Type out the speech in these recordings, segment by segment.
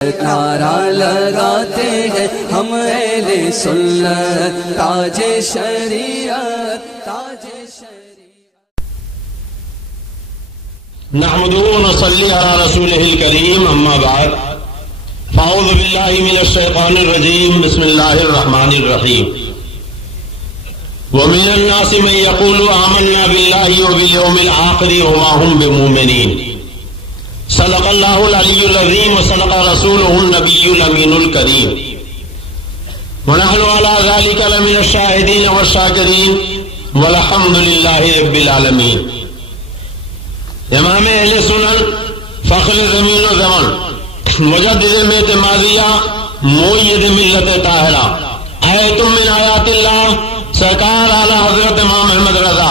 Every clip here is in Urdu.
نعرہ لگاتے ہیں ہم اہل سنت، تاج شریعت تاج شریعت۔ نحمده ونصلي على رسوله الكريم، اما بعد فاعوذ بالله من الشيطان الرجيم، بسم الله الرحمن الرحيم۔ ومن الناس من يقول آمنا بالله وباليوم الآخر وما هم بمؤمنين۔ صدق الله العلي العظيم وصدق رسوله النبي الأمين الكريم، ونحن على ذلك لمن الشاهدين والشاكرين والحمد لله رب العالمين۔ امام اہل سنن، فخر زمین و زمن، مجدد ملت ماضیہ، مؤید ملت طاہرہ، آیت من آیات اللہ، سرکار اعلی حضرت امام احمد رضا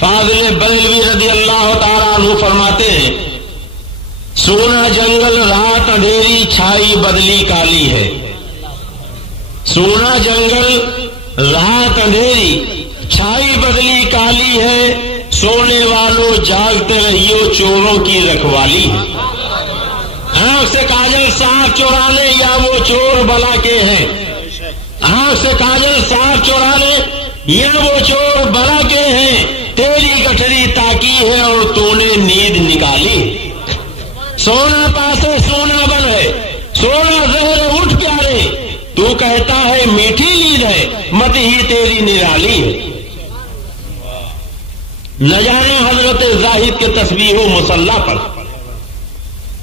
فاضل بریلوی رضی اللہ تعالیٰ عنہ فرماتے ہیں، سونا جنگل رات اندھیری چھائی بدلی کالی ہے۔ سونا جنگل رات اندھیری چھائی بدلی کالی ہے، سونے والوں جاگتے رہیو چوروں کی رکھوالی ہے۔ آنکھ سے کاجل صاف چورا لے یا وہ چور بلا کے ہیں، آنکھ سے کاجل صاف چورا لے یا وہ چور بلا کے ہیں، تیری گٹھری تاکی ہے اور تو نے نیند نکالی۔ سونا پاسے سونا بن ہے، سونا زہر اٹھ پیارے، تو کہتا ہے میٹھی نیند ہے، مت ہی تیری نرالی ہے۔ نہ جانا حضرت زاہد کے تسبیح و مصلی پر،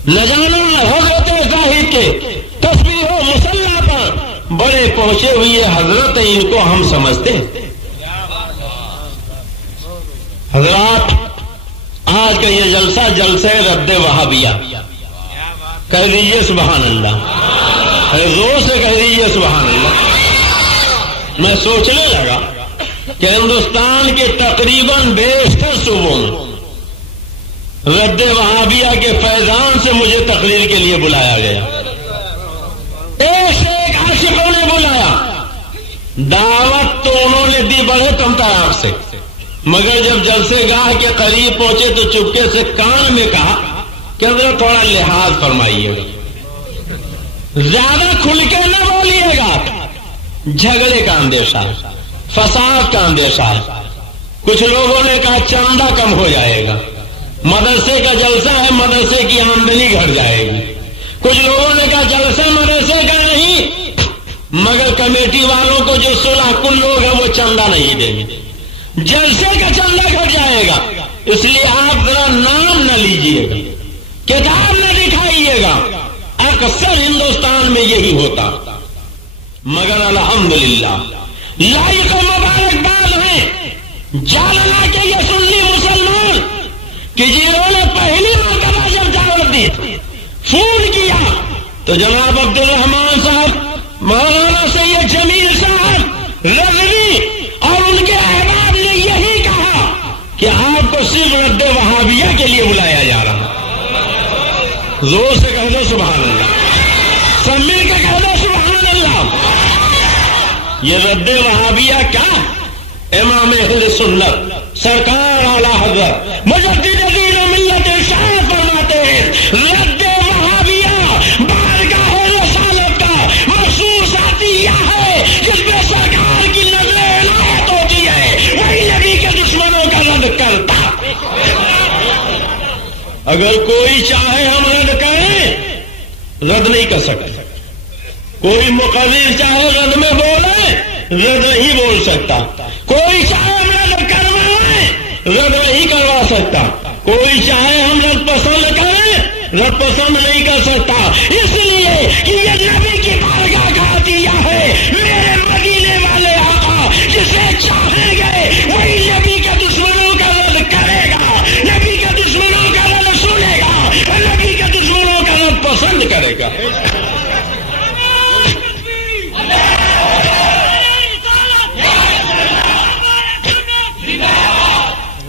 نہ جانا حضرت زاہد کے تسبیح و مصلی پر، بڑے پہنچے ہوئے حضرت ان کو ہم سمجھتے ہیں۔ حضرات، آج کا یہ جلسہ جلسہ رد وہابیہ، کہہ دیجئے سبحان اللہ، زور سے کہہ دیجئے سبحان اللہ۔ میں سوچنے لگا کہ ہندوستان کے تقریباً بیشتر صوبوں میں رد وہابیہ کے فیضان سے مجھے تقریر کے لیے بلایا گیا، ایک سے ایک عاشقوں نے بلایا، دعوت تو انہوں نے دی بڑے تمطراق سے، مگر جب جلسے گاہ کے قریب پہنچے تو چپکے سے کان میں کہا کہ حضرت تھوڑا لحاظ فرمائیے، زیادہ کھل کے نہ بولیے گا، جھگڑے کا اندیشہ ہے، فساد کا اندیشہ ہے۔ کچھ لوگوں نے کہا چندہ کم ہو جائے گا، مدرسے کا جلسہ ہے، مدرسے کی آمدنی گھٹ جائے گی۔ کچھ لوگوں نے کہا جلسہ مدرسے کا نہیں، مگر کمیٹی والوں کو جو 16 کل لوگ ہیں وہ چندہ نہیں دیں گے، جلسے کا چندہ گھٹ جائے گا، اس لیے آپ ذرا نام نہ لیجیے گا، کتاب نہ دکھائیے گا۔ اکثر ہندوستان میں یہی ہوتا، مگر الحمدللہ لائق مبارکباد ہیں جالنا کے یہ سنی مسلمان کہ جنہوں نے پہلی مرتبہ جب دعوت دی، فون کیا تو جناب عبد الرحمان صاحب، مولانا سید جمیل صاحب رضوی اور ان کے احباب نے یہی کہا کہ آپ کو صرف رد وہابیہ کے لیے بلایا جا رہا ہے۔ زور سے کہہ دو سبحان اللہ، سب مل کے کہہ دو سبحان اللہ۔ یہ رد وہابیہ کیا؟ امام اہل سنت سرکار اعلی حضرت مجدد دین و ملت ارشاد فرماتے ہیں، رد وہابیہ بارگاہ رسالت کا مخصوص عطیہ ہے، جس میں سرکار کی نظر عنایت ہوتی ہے، وہی نبی کے دشمنوں کا رد کرتا۔ اگر کوئی چاہے ہم رد کریں، رد نہیں کر سکتے۔ کوئی مقرر چاہے رد میں بولے، رد نہیں بول سکتا۔ کوئی چاہے ہم رد کروائیں، رد نہیں کروا سکتا۔ کوئی چاہے ہم رد پسند کریں، رد پسند نہیں کر سکتا، اس لیے کہ یہ نبی کی بارگاہ کا عطیہ ہے۔ میرے مدینے والے آقا جسے چاہیں گے وہی نبی کے دشمنوں کا رد کرے گا، نبی کے دشمنوں کا رد سنے گا، نبی کے دشمنوں کا رد پسند کرے گا۔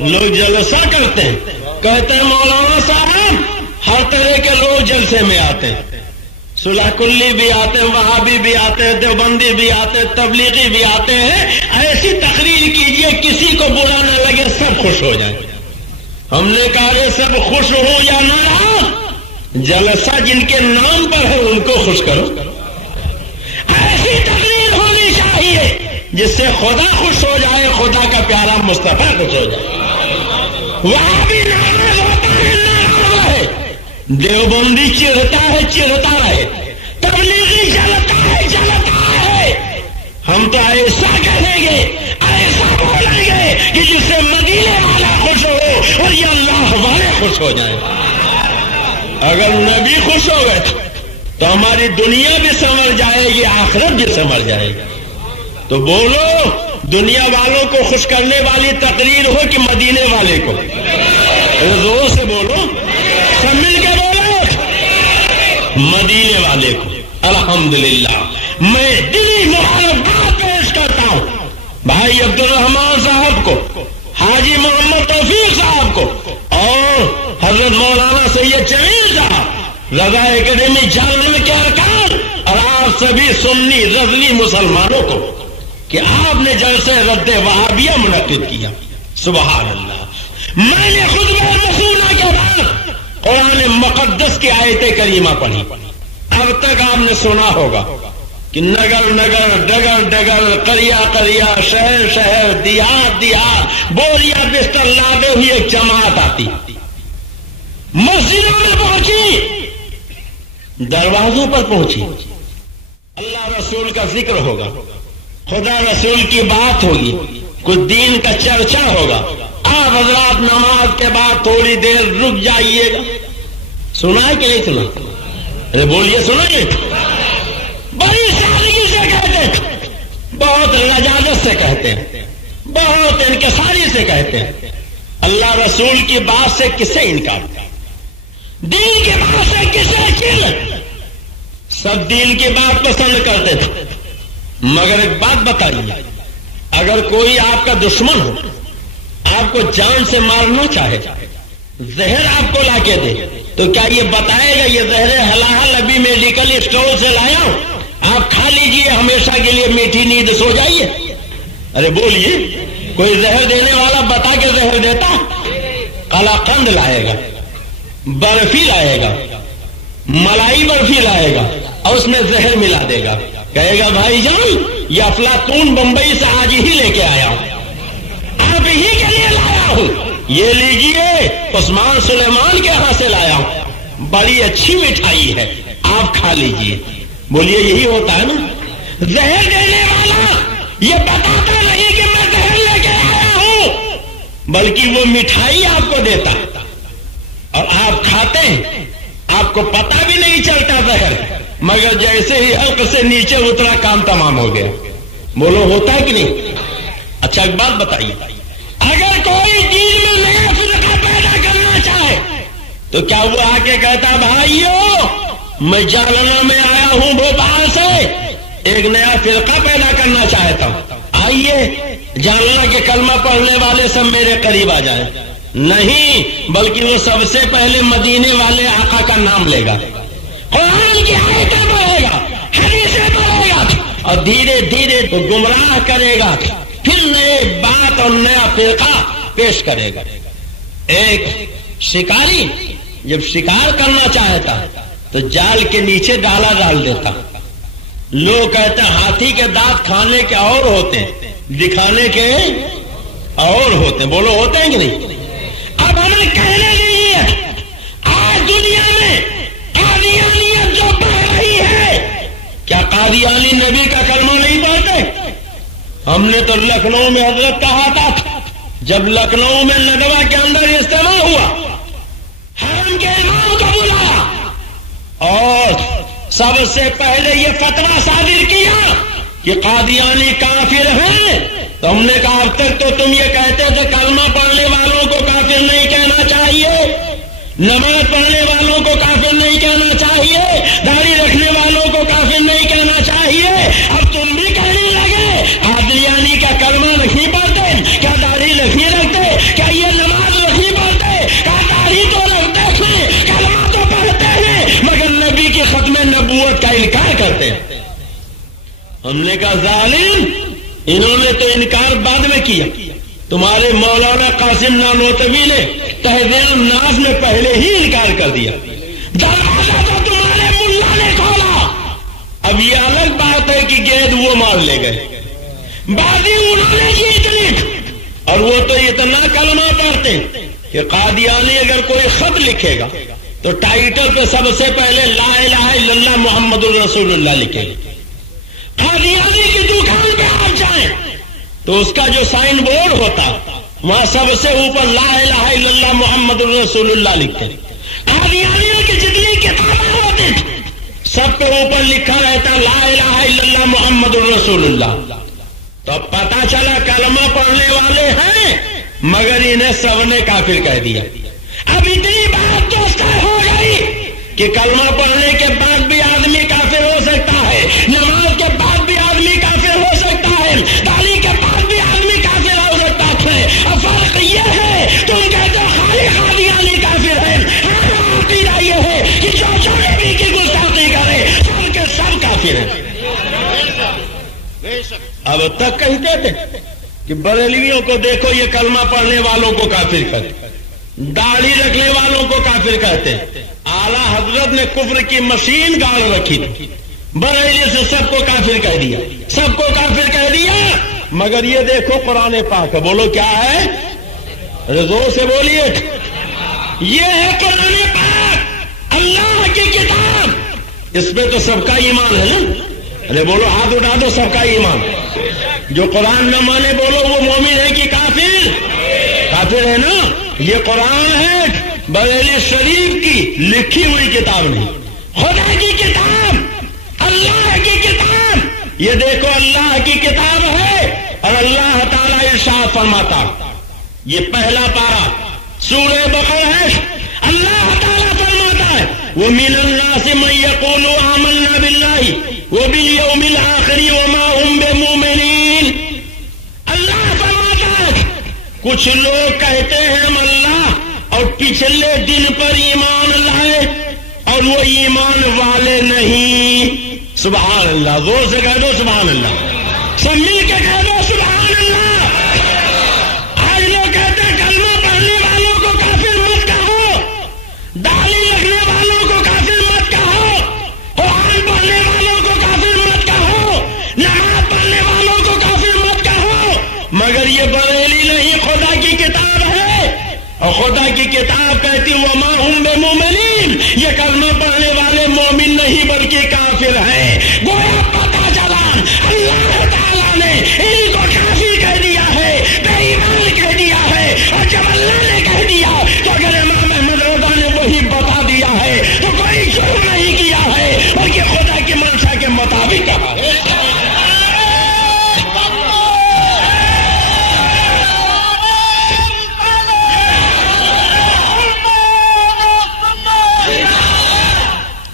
لوگ جلسہ کرتے ہیں، کہتے ہیں مولانا صاحب ہر طرح کے لوگ جلسے میں آتے ہیں، صلح کلی بھی آتے ہیں، وہابی بھی آتے ہیں، دیوبندی بھی آتے ہیں، تبلیغی بھی آتے ہیں۔ ایسی تقریر کیجئے کسی کو برا نہ لگے، سب خوش ہو جائیں۔ ہم نے کہا یہ سب خوش ہو یا ناراض، جلسہ جن کے نام پر ہے ان کو خوش کرو. ایسی تقریر ہونی چاہیے جس سے خدا خوش ہو جائے, خدا کا پیارا مصطفیٰ خوش ہو جائے. وہاں بھی ناراض ہوتا ہے, ناراض رہے. دیوبندی چڑھتا ہے, چڑھتا رہے. تبلیغی جلتا ہے, جلتا ہے. ہم تو ایسا کہیں گے, ایسا بولیں گے کہ جس سے مدینے والا خوش ہو اور یہ اللہ والے خوش ہو جائیں. اگر نبی خوش ہو گئے تو ہماری دنیا بھی سنور جائے گی, آخرت بھی سنور جائے گی. تو بولو, دنیا والوں کو خوش کرنے والی تقریر ہو کہ مدینے والے کو؟ زور سے بولو, سب مل کے بولو, مدینے والے کو. الحمدللہ میں دلی مبارکباد پیش کرتا ہوں بھائی عبد الرحمان صاحب کو, حاجی محمد توفیق صاحب کو اور حضرت مولانا سید جمیل صاحب, رضا اکیڈمی جالنے کے ارکان, اور آپ سبھی سنی رضوی مسلمانوں کو کہ آپ نے جلسے رد وہابیہ منعقد کیا. سبحان اللہ. میں نے خطبہ رسولہ کے بعد قرآن مقدس کی آیت کریمہ پڑھی. اب تک آپ نے سنا ہوگا کہ نگر نگر, ڈگر ڈگر, قریہ قریہ, شہر شہر, دیہات دیہات, بوریا بستر لادے ہوئی ایک جماعت آتی, مسجدوں میں پہنچی, دروازوں پر پہنچی. اللہ رسول کا ذکر ہوگا, خدا رسول کی بات ہوگی, کچھ دین کا چرچا ہوگا. آپ حضرات نماز کے بعد تھوڑی دیر رک جائیے گا. سنا ہے کہ نہیں سنا؟ ارے بولیے, سنا ہے؟ بڑی سادگی سے کہتے ہیں, بہت لجاجت سے کہتے ہیں, بہت انکساری سے کہتے ہیں. اللہ رسول کی بات سے کسے انکار, دین کی بات سے کسے چل؟ سب دین کی بات پسند کرتے تھے. مگر ایک بات بتائیے, اگر کوئی آپ کا دشمن ہو, آپ کو جان سے مارنا چاہے, زہر آپ کو لا کے دے, تو کیا یہ بتائے گا یہ زہر حلال ابھی میڈیکل اسٹور سے لایا ہوں, آپ کھا لیجئے, ہمیشہ کے لیے میٹھی نیند سو جائیے؟ ارے بولیے, کوئی زہر دینے والا بتا کے زہر دیتا؟ قلاقند لائے گا, برفی لائے گا, ملائی برفی لائے گا, اور اس میں زہر ملا دے گا. کہے گا بھائی جان یہ افلاطون بمبئی سے آج ہی لے کے آیا ہوں, آپ ہی کے لیے لایا ہوں, یہ لیجئے, عثمان سلیمان کے یہاں سے لایا ہوں, بڑی اچھی مٹھائی ہے, آپ کھا لیجئے. بولیے یہی ہوتا ہے نا؟ زہر دینے والا یہ بتاتا نہیں کہ میں زہر لے کے آیا ہوں, بلکہ وہ مٹھائی آپ کو دیتا اور آپ کھاتے ہیں, آپ کو پتہ بھی نہیں چلتا زہر, مگر جیسے ہی حلق سے نیچے اترا کام تمام ہو گیا. بولو ہوتا ہے کہ نہیں؟ اچھا ایک بات بتائیے, اگر کوئی دین میں نیا فرقہ پیدا کرنا چاہے تو کیا وہ آ کے کہتا بھائیو میں جالنا میں آیا ہوں بھوپال سے, ایک نیا فرقہ پیدا کرنا چاہتا ہوں, آئیے جالنا کے کلمہ پڑھنے والے سب میرے قریب آ جائیں؟ نہیں, بلکہ وہ سب سے پہلے مدینے والے آقا کا نام لے گا, قرآن کی آیتیں پڑھے گا, حدیثیں پڑھے گا, اور دھیرے دھیرے گمراہ کرے گا, پھر نئے بات اور نیا فرقہ پیش کرے گا. ایک شکاری جب شکار کرنا چاہتا تو جال کے نیچے ڈالا ڈال دیتا. لوگ کہتے ہیں ہاتھی کے دانت کھانے کے اور ہوتے ہیں, دکھانے کے اور ہوتے ہیں. بولو ہوتے ہیں کہ نہیں؟ اب ہمیں کہنے دیجیے, آج دنیا میں قادیانیت جو بڑھ رہی ہے, کیا قادیانی نبی کا کلمہ نہیں پڑھتے؟ ہم نے تو لکھنؤ میں حضرت کہا تھا, جب لکھنؤ میں ندوہ کے اندر اجتماع ہوا, حرم کے امام کو بلایا اور سب سے پہلے یہ فتویٰ صادر کیا کہ قادیانی کافر ہیں. تو ہم نے کہا اب تک تو تم یہ کہتے تھے کلمہ پڑھنے والوں کو کافر نہیں کہنا چاہیے, نماز پڑھنے والوں کو کافر نہیں کہنا چاہیے, داڑھی رکھنے والوں کو کافر نہیں کہنا چاہیے, اب تم بھی کہنے لگے قادیانی کا کلمہ نہیں پڑھتے, کیا داڑھی نہیں رکھتے, کیا یہ نماز نہیں پڑھتے, کیا داڑھی تو رکھتے ہیں, کلمہ تو پڑھتے ہیں, مگر نبی کی ختم نبوت کا انکار کرتے ہیں. ہم نے کہا ظالم, انہوں نے تو انکار بعد میں کیا, تمہارے مولانا قاسم نانوتوی نے تہذیب الناس میں پہلے ہی انکار کر دیا. دروازہ تو تمہارے ملا نے کھولا, کو مار لے گئے. بازی انہوں نے جیت لی. اور وہ تو اتنا کلمہ پڑھتے کہ قادیانی اگر کوئی خط لکھے گا تو ٹائٹل پہ سب سے پہلے لا الہ الا اللہ محمد الرسول اللہ لکھے گا. قادیانی کی دکان پہ آپ جائیں تو اس کا جو سائن بورڈ ہوتا وہاں سب سے اوپر لا الہ الا اللہ محمد الرسول اللہ لکھتے. قادیانیوں کی جتنی کتابیں ہوتی سب کے اوپر لکھا رہتا لا الہ الا اللہ محمد الرسول اللہ. تو پتا چلا کلمہ پڑھنے والے ہیں مگر انہیں سب نے کافر کہہ دیا. اب اتنی بات تو طے ہو گئی کہ کلمہ پڑھنے کے بعد بھی آدمی کافر ہو سکتا ہے, نماز کے بعد بھی آدمی کافر ہو سکتا ہے, داڑھی کے بعد بھی آدمی کافر ہو سکتا ہے. اب فرق یہ ہے تم کہتے ہو خالی قادیانی کافر ہے, ہمارا عقیدہ یہ ہے کہ جو نبی کی گستاخی کرے سب کے سب کافر ہیں. اب تک کہتے تھے کہ بریلویوں کو دیکھو یہ کلمہ پڑھنے والوں کو کافر کرتے, داڑھی رکھنے والوں کو کافر کہتے. اعلیٰ حضرت نے کفر کی مشین گاڑ رکھی تھی, بریلی سے سب کو کافر کہہ دیا, سب کو کافر کہہ دیا. مگر یہ دیکھو قرآن پاک ہے, بولو کیا ہے, زور سے بولیے, یہ ہے قرآن پاک اللہ کی کتاب. اس پہ تو سب کا ایمان ہے نا, ارے بولو ہاتھ اٹھا دو, سب کا ایمان. جو قرآن نہ مانے بولو وہ مومن ہے کہ کافر, کافر ہے نا. یہ قرآن ہے بریلی شریف کی لکھی ہوئی کتاب نہیں, خدا کی کتاب, اللہ کی کتاب. یہ دیکھو اللہ کی کتاب ہے اور اللہ تعالیٰ ارشاد فرماتا, یہ پہلا پارہ سورہ بقرہ ہے, اللہ تعالیٰ فرماتا ہے وَمِنَ النَّاسِ مَن يَقُولُ آمَنَّا بِاللَّهِ وَبِالْيَوْمِ الْآخِرِ وَمَا هُمْ بِمُؤْمِنِينَ. اللہ فرماتا ہے کچھ لوگ کہتے ہیں ہم اللہ اور پچھلے دن پر ایمان لائے اور وہ ایمان والے نہیں. سبحان اللہ, زور سے کہہ دو سبحان اللہ, سب مل کے کہہ دو سبحان اللہ. آج لوگ کہتے ہیں کلمہ پڑھنے والوں کو کافر مت کہو, داڑھی رکھنے والوں کو کافر مت کہو, قرآن پڑھنے والوں کو کافر مت کہو, نماز پڑھنے والوں کو کافر مت کہو. مگر یہ بریلی نہیں, خدا کی کتاب ہے اور خدا کی کتاب کہتی وما ہم بمؤمنین, یہ کلمہ پڑھنے والے مومن نہیں بلکہ کافر ہیں. گویا پتا چلا اللہ تعالیٰ نے ان کو کافر کہہ دیا ہے, بے ایمان کہہ دیا ہے. اور جب اللہ نے کہہ دیا تو اگر امام احمد رضا نے وہی بتا دیا ہے تو کوئی جرم نہیں کیا ہے بلکہ خدا کی منشا کے مطابق کہا ہے.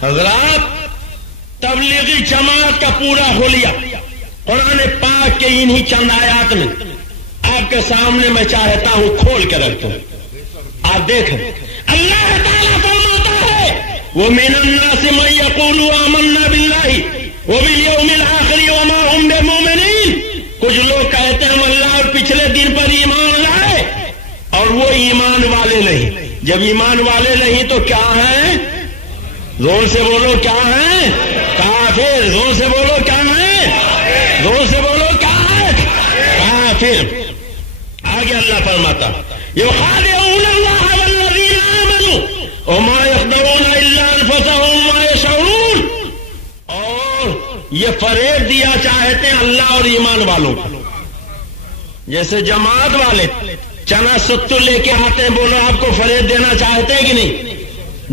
حضرات, تبلیغی جماعت کا پورا حلیہ قرآن پاک کے انہی چند آیات میں آپ کے سامنے میں چاہتا ہوں کھول کے رکھ دوں, آپ دیکھیں. اللہ تعالیٰ فرماتا ہے وَمِنَ النَّاسِ مَن يَقُولُ آمَنَّا بِاللَّهِ وَبِالْيَوْمِ الْآخِرِ وَمَا هُمْ بِمُؤْمِنِينَ. کچھ لوگ کہتے ہیں ہم اللہ اور پچھلے دن پر ایمان لائے اور وہ ایمان والے نہیں. جب ایمان والے نہیں تو کیا ہیں, زور سے بولو کیا ہے, کافر. زور سے بولو کیا ہے, زور سے بولو کیا ہے, کافر. آگے اللہ فرماتا یخادعون اللہ والذین آمنوا وما یخدعون الا انفسهم وما یشعرون. اور یہ فریب دیا چاہتے ہیں اللہ اور ایمان والوں کو. جیسے جماعت والے چنا ستو لے کے آتے ہیں, بولو آپ کو فریب دینا چاہتے ہیں کہ نہیں,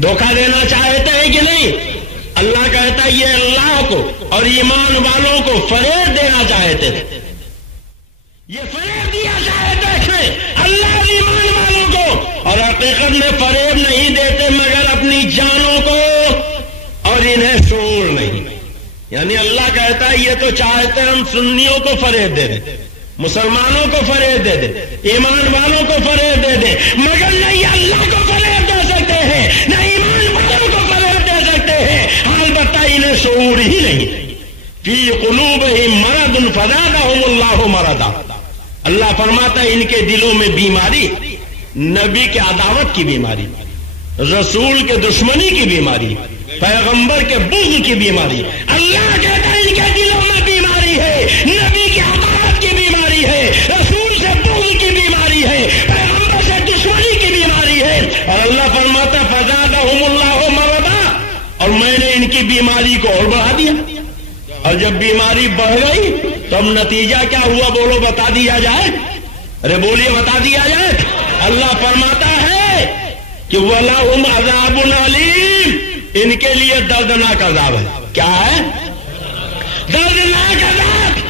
دھوکہ دینا چاہتے ہیں کہ نہیں. اللہ کہتا ہے یہ اللہ کو اور ایمان والوں کو فریب دینا چاہتے تھے, یہ فریب دیا چاہتے تھے اللہ اور ایمان والوں کو, اور حقیقت میں فریب نہیں دیتے مگر اپنی جانوں کو, اور انہیں شعور نہیں. یعنی اللہ کہتا ہے یہ تو چاہتے ہم سنیوں کو فریب دے دیں, مسلمانوں کو فریب دے دیں, ایمان والوں کو فریب دے دیں, مگر نہیں اللہ کو فریب دے سکتے ہیں, نہ ایمان والوں کو فریب دے سکتے ہیں. البتہ انہیں شعور ہی نہیں. فی قلوبہم مرض فزادہم اللہ مرضا. اللہ فرماتا ہے ان کے دلوں میں بیماری, نبی کے عداوت کی بیماری, رسول کے دشمنی کی بیماری, پیغمبر کے بغض کی بیماری. اللہ کہتا ہے ان کے دلوں میں بیماری ہے, اور اللہ فرماتا فزادہم اللہ مرضا، اور میں نے ان کی بیماری کو اور بڑھا دیا. اور جب بیماری بڑھ گئی تو اب نتیجہ کیا ہوا بولو، بتا دیا جائے؟ ارے بولیے بتا دیا جائے. اللہ فرماتا ہے کہ وَلَهُمْ عَذَابٌ عَلِيمٌ، ان کے لیے دردناک عذاب ہے. کیا ہے؟ دردناک عذاب.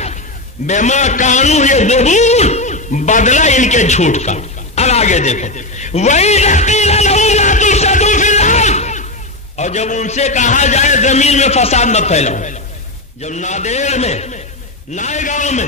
بما کانوا یکذبون، بدلہ ان کے جھوٹ کا. اب آگے دیکھو، وَإِذَا قِيلَ لَهُمْ لَا تُفْسِدُوا فِي الْأَرْضِ، اور جب ان سے کہا جائے زمین میں فساد مت پھیلاؤ. جب نادیر میں، نائے گاؤں میں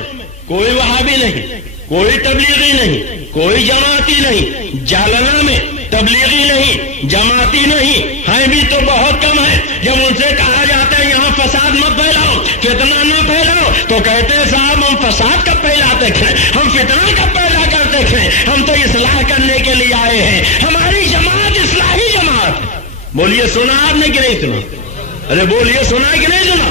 کوئی وہابی نہیں، کوئی تبلیغی نہیں، کوئی جماعتی نہیں، جالنا میں تبلیغی نہیں، جماعتی نہیں، ہیں بھی تو بہت کم ہے. جب ان سے کہا جاتا ہے یہاں فساد مت پھیلاؤ، فتنہ نہ پھیلاؤ، تو کہتے ہیں صاحب ہم فساد کب پھیلاتے تھے، ہم فتنہ کب پیدا کرتے تھے، ہم تو اصلاح کرنے کے لیے آئے ہیں، ہماری جماعت اصلاحی جماعت. بولیے سنا آپ نے کہ نہیں سنا؟ ارے بولیے سنا کہ نہیں سنا؟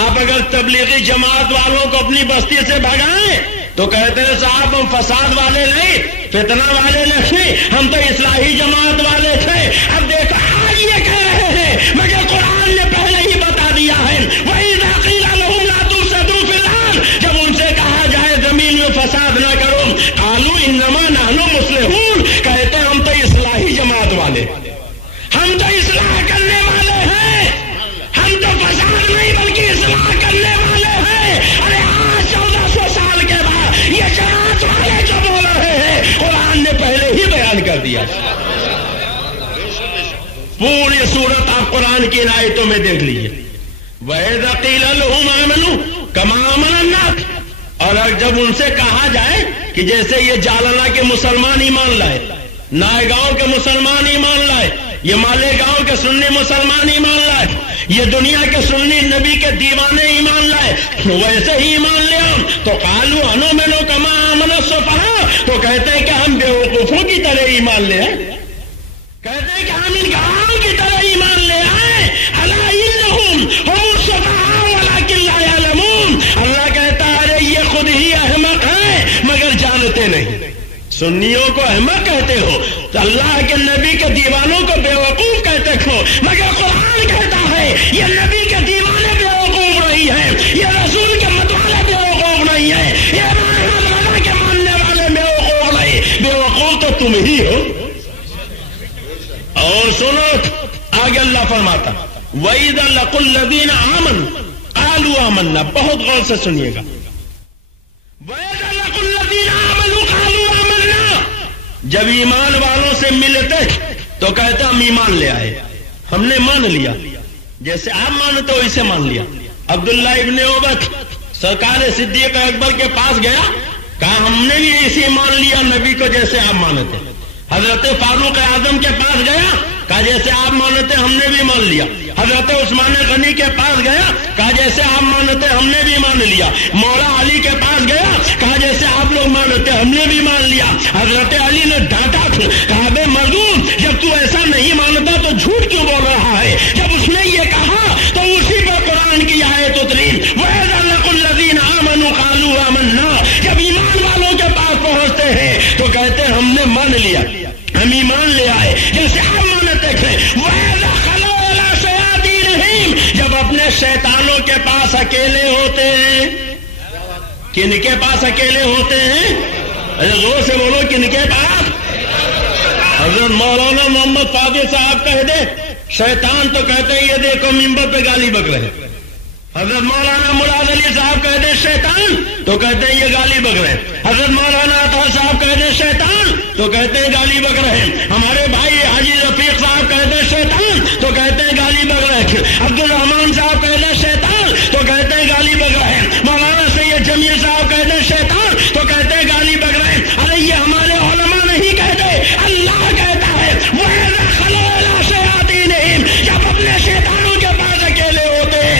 آپ اگر تبلیغی جماعت والوں کو اپنی بستی سے بھگائیں تو کہتے ہیں صاحب ہم فساد والے نہیں، فتنہ والے نہیں، ہم تو اصلاحی جماعت والے تھے. اب دیکھا آج یہ کہہ رہے ہیں مگر قرآن نے پہلے ہی بتا دیا ہے وَإِذَا قِيلَ لَهُمْ لَا تُفْسِدُوا فِي الْأَرْضِ، جب ان سے کہا جائے زمین میں فساد نہ کرو، قَالُوا إِنَّمَا نَحْنُ مُصْلِحُونَ، کہتے ہیں ہم تو اصلاحی جماعت والے، ہم تو اصلاح کرنے والے ہیں، ہم تو فساد نہیں بلکہ اصلاح کرنے والے ہیں. ارے آج 1400 سال کے بعد یہ جماعت والے جو بول رہے ہیں قرآن نے پہلے ہی بیان کر دیا. پوری صورت آپ قرآن کی آیتوں میں دیکھ لیجیے. وَإِذَا قِيلَ لَهُمْ آمَنُوا كَمَا آمَنَ النَّاسُ، اور جب ان سے کہا جائے کہ جیسے یہ جالنا کے مسلمان ایمان لائے، نائے گاؤں کے مسلمان ایمان لائے، یہ مالے گاؤں کے سنی مسلمان ایمان لائے، یہ دنیا کے سنی نبی کے دیوانے ایمان لائے، ویسے ہی ایمان لے ہم تو قالوا انؤمن کما آمن السفہاء، تو کہتے ہیں کہ ہم بیوقوفوں کی طرح ایمان لے آئے، کہتے ہیں کہ ہم ان گواہوں کی طرح ایمان لے آئے. الا انہم هم السفہاء ولکن لا یعلمون، اللہ کہتا ہے ارے یہ خود ہی احمق ہیں مگر جانتے نہیں. سنیوں کو احمق کہتے ہو تو اللہ کے نبی کے دیوانوں کو بیوقوف کہتے ہو، مگر قرآن کہتا ہے یہ نبی کے دیوانے بیوقوف نہیں ہیں، یہ رسول کے مت والے بیوقوف نہیں ہیں، یہ محمد رضا کے ماننے والے بیوقوف نہیں، بیوقوف تو تم ہی ہو. اور سنو آگے اللہ فرماتا وَإِذَا لَقُوا الَّذِينَ آمَنُوا قَالُوا آمَنَّا، بہت غور سے سنیے گا. وَإِذَا لَقُوا الَّذِينَ آمَنُوا قَالُوا آمَنَّا، جب ایمان والوں سے ملتے تو کہتے ہم ایمان لے آئے، ہم نے مان لیا، جیسے آپ مانتے ہو اسے مان لیا. عبداللہ ابن ابی سرکار صدیق اکبر کے پاس گیا، کہا ہم نے بھی اسے مان لیا نبی کو جیسے آپ مانتے. حضرت فاروق اعظم کے پاس گیا، کہا جیسے آپ مانتے ہم نے بھی مان لیا. حضرت عثمان غنی کے پاس گیا، کہا جیسے آپ مانتے ہم نے بھی مان لیا. مولا علی کے پاس گیا، کہا جیسے آپ لوگ مانتے ہم نے بھی مان لیا. حضرت علی نے ڈانٹا تھا، کہا بے مردود جب تو ایسا نہیں مانتا تو جھوٹ کیوں بول رہا ہے. جب اس نے یہ کہا تو اسی پر قرآن کی آیت اتری وَإِذَا لَقُوا الَّذِينَ آمَنُوا قَالُوا آمَنَّا، جب ایمان والوں کے پاس پہنچتے ہیں تو کہتے ہیں ہم نے مان لیا، ہم ایمان لے آئے جیسے آپ مانتے تھے. وَإِذَا خَلَوْا إِلَىٰ شَيَاطِینِہِمْ، جب اپنے شیطانوں کے پاس اکیلے ہوتے ہیں. کن کے پاس اکیلے ہوتے ہیں؟ زور سے بولو کن کے پاس؟ حضرت مولانا محمد فاضل صاحب کہہ دے شیطان تو کہتے ہیں یہ دیکھو ممبر پہ گالی بک رہے. حضرت مولانا مراد علی صاحب کہہ دے شیطان تو کہتے ہیں یہ گالی بک رہے. حضرت مولانا عطا صاحب کہہ دے شیطان تو کہتے ہیں گالی بک رہے. ہمارے بھائی حاجی رفیق صاحب کہہ دے شیطان تو کہتے ہیں گالی بک رہے. عبد الرحمان صاحب کہہ دے شیطان تو کہتے ہیں گالی بک رہے. مولانا سید جمیل صاحب کہہ دے شیطان تو کہتے ہیں گالی بک رہے. ارے یہ ہمارے علماء نہیں کہتے، اللہ کہتا ہے وَإِذَا خَلَوْا إِلَىٰ شَيَاطِینِہِمْ، جب اپنے شیطانوں کے پاس اکیلے ہوتے ہیں.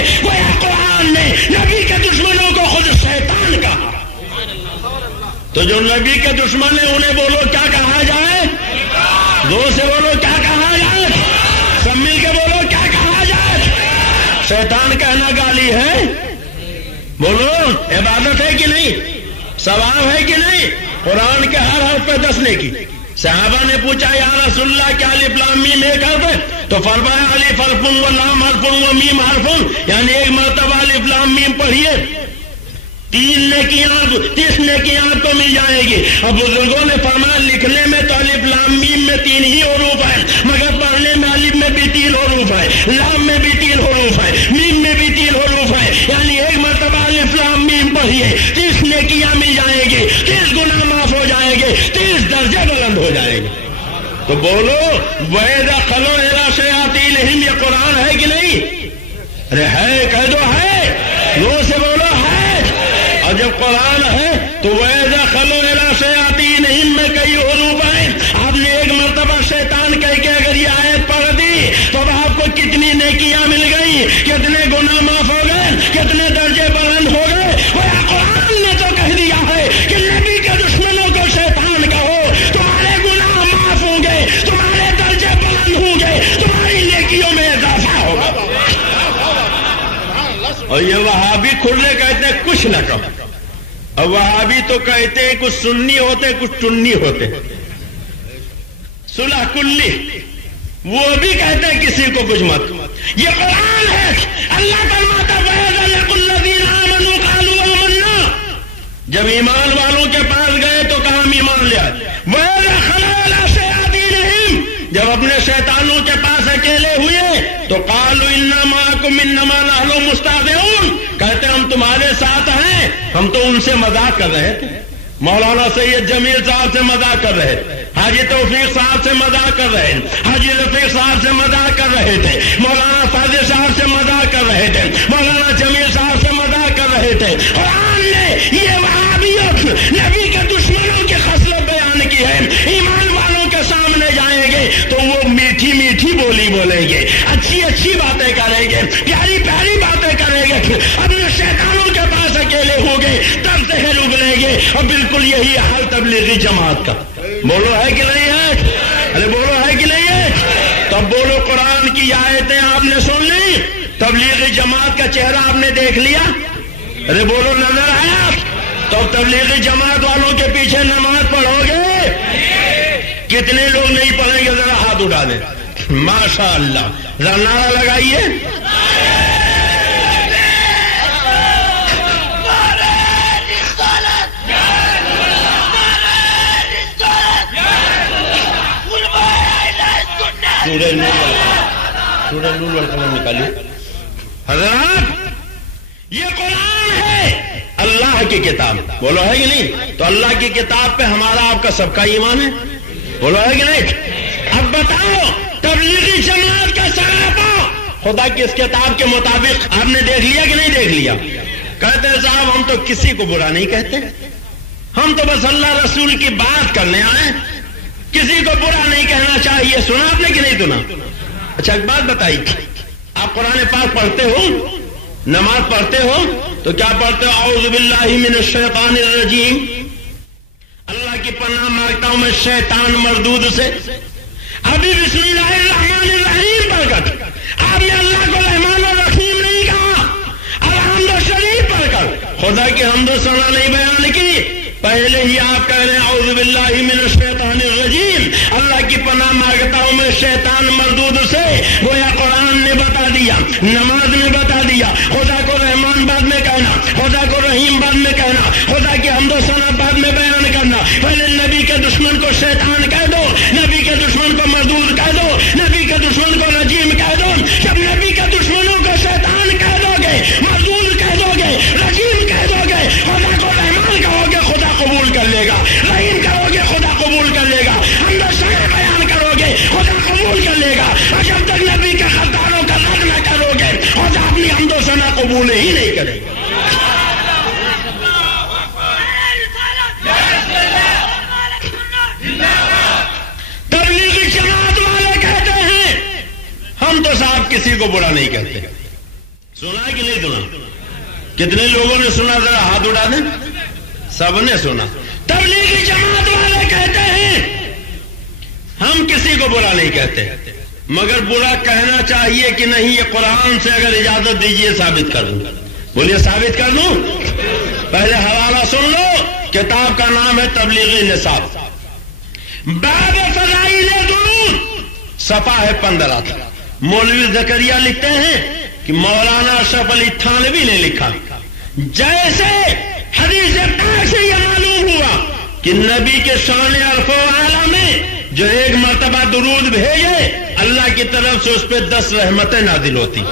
قرآن نے نبی کے دشمنوں کو خود شیطان کہا، تو جو نبی کے دشمن ہیں انہیں بولو کیا کہا جائے؟ زور سے بولو کیا کہا جائے؟ سب مل کے بولو کیا کہا جائے؟ شیطان کہنا گالی ہے؟ بولو عبادت ہے کہ نہیں؟ ثواب ہے کہ نہیں؟ قرآن کے ہر حرف پہ 10 نیکی. صحابہ نے پوچھا یا رسول اللہ کیا الف لام میم ایک حرف ہے؟ تو فرمایا الف حرف و لام حرف و میم حرف، یعنی ایک مرتبہ الف لام میم پڑھیے 30 نیکیاں آپ کو مل جائے گی۔ اب بزرگوں نے فرمایا لکھنے میں تو الف لام میم میں 3 ہی حروف ہیں، مگر پڑھنے میں الف میں بھی 3 حروف ہے، لام میں بھی 3 حروف ہے، میم میں بھی 3 حروف ہے، یعنی ایک مرتبہ الف لام میم پڑھیے 30 نیکیاں مل جائیں گی، 30 گناہ معاف ہو جائیں گے، 30 درجے بلند ہو جائیں گے۔ تو بولو وَإِذَا خَلَوْا إِلَىٰ شَيَاطِينِهِمْ، یہ قرآن ہے کہ نہیں؟ ارے ہے، کہہ دو ہے، زور سے بولو ہے۔ اور جب قرآن ہے تو وَإِذَا خَلَوْا إِلَىٰ شَيَاطِينِهِمْ میں کئی حروف ہیں۔ آپ نے ایک مرتبہ شیطان کہہ کے اگر یہ آیت پڑھ دی تو اب آپ کو کتنی نیکیاں مل گئی، کتنے گناہ معاف ہو گئے، کتنے درجے بلند ہو گئے۔ قرآن نے تو کہہ دیا ہے کہ نبی کے دشمنوں کو شیطان کہو، تمہارے گناہ معاف ہوں گے، تمہارے درجے بلند ہوں گے، تمہاری نیکیوں میں اضافہ ہوگا۔ اور یہ وہابی کھلے کہتے ہیں کچھ نہ کہو، اور وہابی تو کہتے ہیں کچھ سنی ہوتے کچھ ٹنی ہوتے، صلح کلی، وہ بھی کہتے ہیں کسی کو کچھ مت۔ یہ قرآن ہے، اللہ فرماتا وَإِذَا لَقُوا الَّذِينَ آمَنُوا قَالُوا آمَنَّا، جب ایمان والوں کے پاس گئے تو کہا ہم ایمان لے آئے۔ وَإِذَا خَلَوْا إِلَىٰ شَيَاطِينِهِمْ، جب اپنے شیطانوں کے پاس اکیلے ہوئے تو قَالُوا إِنَّا مَعَكُمْ إِنَّمَا نَحْنُ مُسْتَهْزِئُونَ، کہتے ہم تمہارے ساتھ ہیں، ہم تو ان سے مذاق کر رہے تھے، مولانا سید جمیل صاحب سے مذاق کر رہے تھے، حاجی توفیق صاحب سے مذاق کر رہے تھے، حاجی رفیق صاحب سے مذاق کر رہے تھے، مولانا فاضل صاحب سے مذاق کر رہے تھے، مولانا جمیل صاحب سے مذاق کر رہے تھے۔ قرآن نے یہ وہابیت نبی کے دشمنوں کی خصلت بیان کی ہے۔ ایمان والوں کے سامنے جائیں گے تو وہ میٹھی میٹھی بولی بولیں گے، اچھی اچھی باتیں کریں گے، پیاری پیاری باتیں کریں گے، اپنے شیطانوں کے پاس اکیلے ہوں گے، تب سے اگلیں گے۔ اور بالکل یہی حال تبلیغی جماعت کا، بولو ہے کہ نہیں ہے؟ ارے بولو ہے کہ نہیں ہے؟ تب بولو قرآن کی آیتیں آپ نے سن لی، تبلیغی جماعت کا چہرہ آپ نے دیکھ لیا، ارے بولو نظر آیا؟ تو تبلیغی جماعت والوں کے پیچھے نماز پڑھو گے؟ کتنے لوگ نہیں پڑھیں گے؟ ذرا ہاتھ اٹھا دیں، ماشاء اللہ، ذرا نعرہ لگائیے۔ سورہ نور والقلم نکالیے۔ حضرات یہ قرآن ہے، اللہ کی کتاب، بولو ہے کہ نہیں؟ تو اللہ کی کتاب پہ ہمارا آپ کا سب کا ایمان ہے، بولو ہے کہ نہیں؟ اب بتاؤ تبلیغی جماعت کا سراپا خدا کی اس کتاب کے مطابق آپ نے دیکھ لیا کہ نہیں دیکھ لیا؟ کہتے ہیں صاحب ہم تو کسی کو برا نہیں کہتے، ہم تو بس اللہ رسول کی بات کرنے آئے، کسی کو برا نہیں کہنا چاہیے۔ سنا آپ نے کہ نہیں سنا؟ اچھا ایک بات بتائیے، آپ قرآن پاک پڑھتے ہو، نماز پڑھتے ہو تو کیا پڑھتے ہو؟ اعوذ باللہ من الشیطان الرجیم، اللہ کی پناہ مانگتا ہوں میں شیطان مردود سے۔ ابھی بسم اللہ الرحمن الرحیم پڑھ کر آپ نے اللہ کو رحمان الرحیم نہیں کہا، الحمد شریف پڑھ کر خدا کی حمد و ثنا نہیں بیان کی، پہلے ہی آپ کہہ رہے ہیں اعوذ باللہ من الشیطان الرجیم، اللہ کی پناہ مانگتا ہوں میں شیطان مردود سے۔ گویا قرآن نے بتا دیا، نماز نے بتا دیا، خدا کو رحمان بعد میں کہنا، خدا کو رحیم بعد میں کہنا، خدا کی حمد و ثنا بعد میں بیان کرنا۔ پہلے نبی کے دشمن کو شیطان کہہ دو، نبی کے دشمن کو مردود کہہ دو، نبی کے دشمن کو رجیم کہہ دو۔ جب نبی کے دشمنوں کو شیطان کہہ دو گے، مردود کہہ دو گے، رجیم کہہ دو گے، خدا کو رحمان کہو گے، خدا قبول کر لے گا، رحیم کرو گے خدا قبول کر لے گا، حمد و ثنا بیان کرو گے خدا قبول کر لے گا۔ اور جب تک نبی کے خطاروں کا رد نہ کرو گے خدا اپنی حمد و ثنا قبول ہی نہیں کرے گا۔ تبلیغی جماعت والے کہتے ہیں ہم تو صاحب کسی کو برا نہیں کہتے، سنا کہ نہیں سنا؟ کتنے لوگوں نے سنا؟ ذرا ہاتھ اٹھا دیں، سب نے سنا۔ تبلیغی جماعت والے کہتے ہیں ہم کسی کو برا نہیں کہتے، مگر برا کہنا چاہیے کہ نہیں، یہ قرآن سے اگر اجازت دیجیے ثابت کر دوں۔ بولیے ثابت کر دوں؟ پہلے حوالہ سن لو، کتاب کا نام ہے تبلیغی نصاب۔ بعد فضائل درود صفحہ ہے 15 مولوی زکریا لکھتے ہیں کہ مولانا اشرف علی تھانوی نے لکھا جیسے حدیث پاک سے یہ معلوم ہوا کہ نبی کے شان عرف و اعلیٰ میں جو ایک مرتبہ درود بھیجے اللہ کی طرف سے اس پہ 10 رحمتیں نازل ہوتی.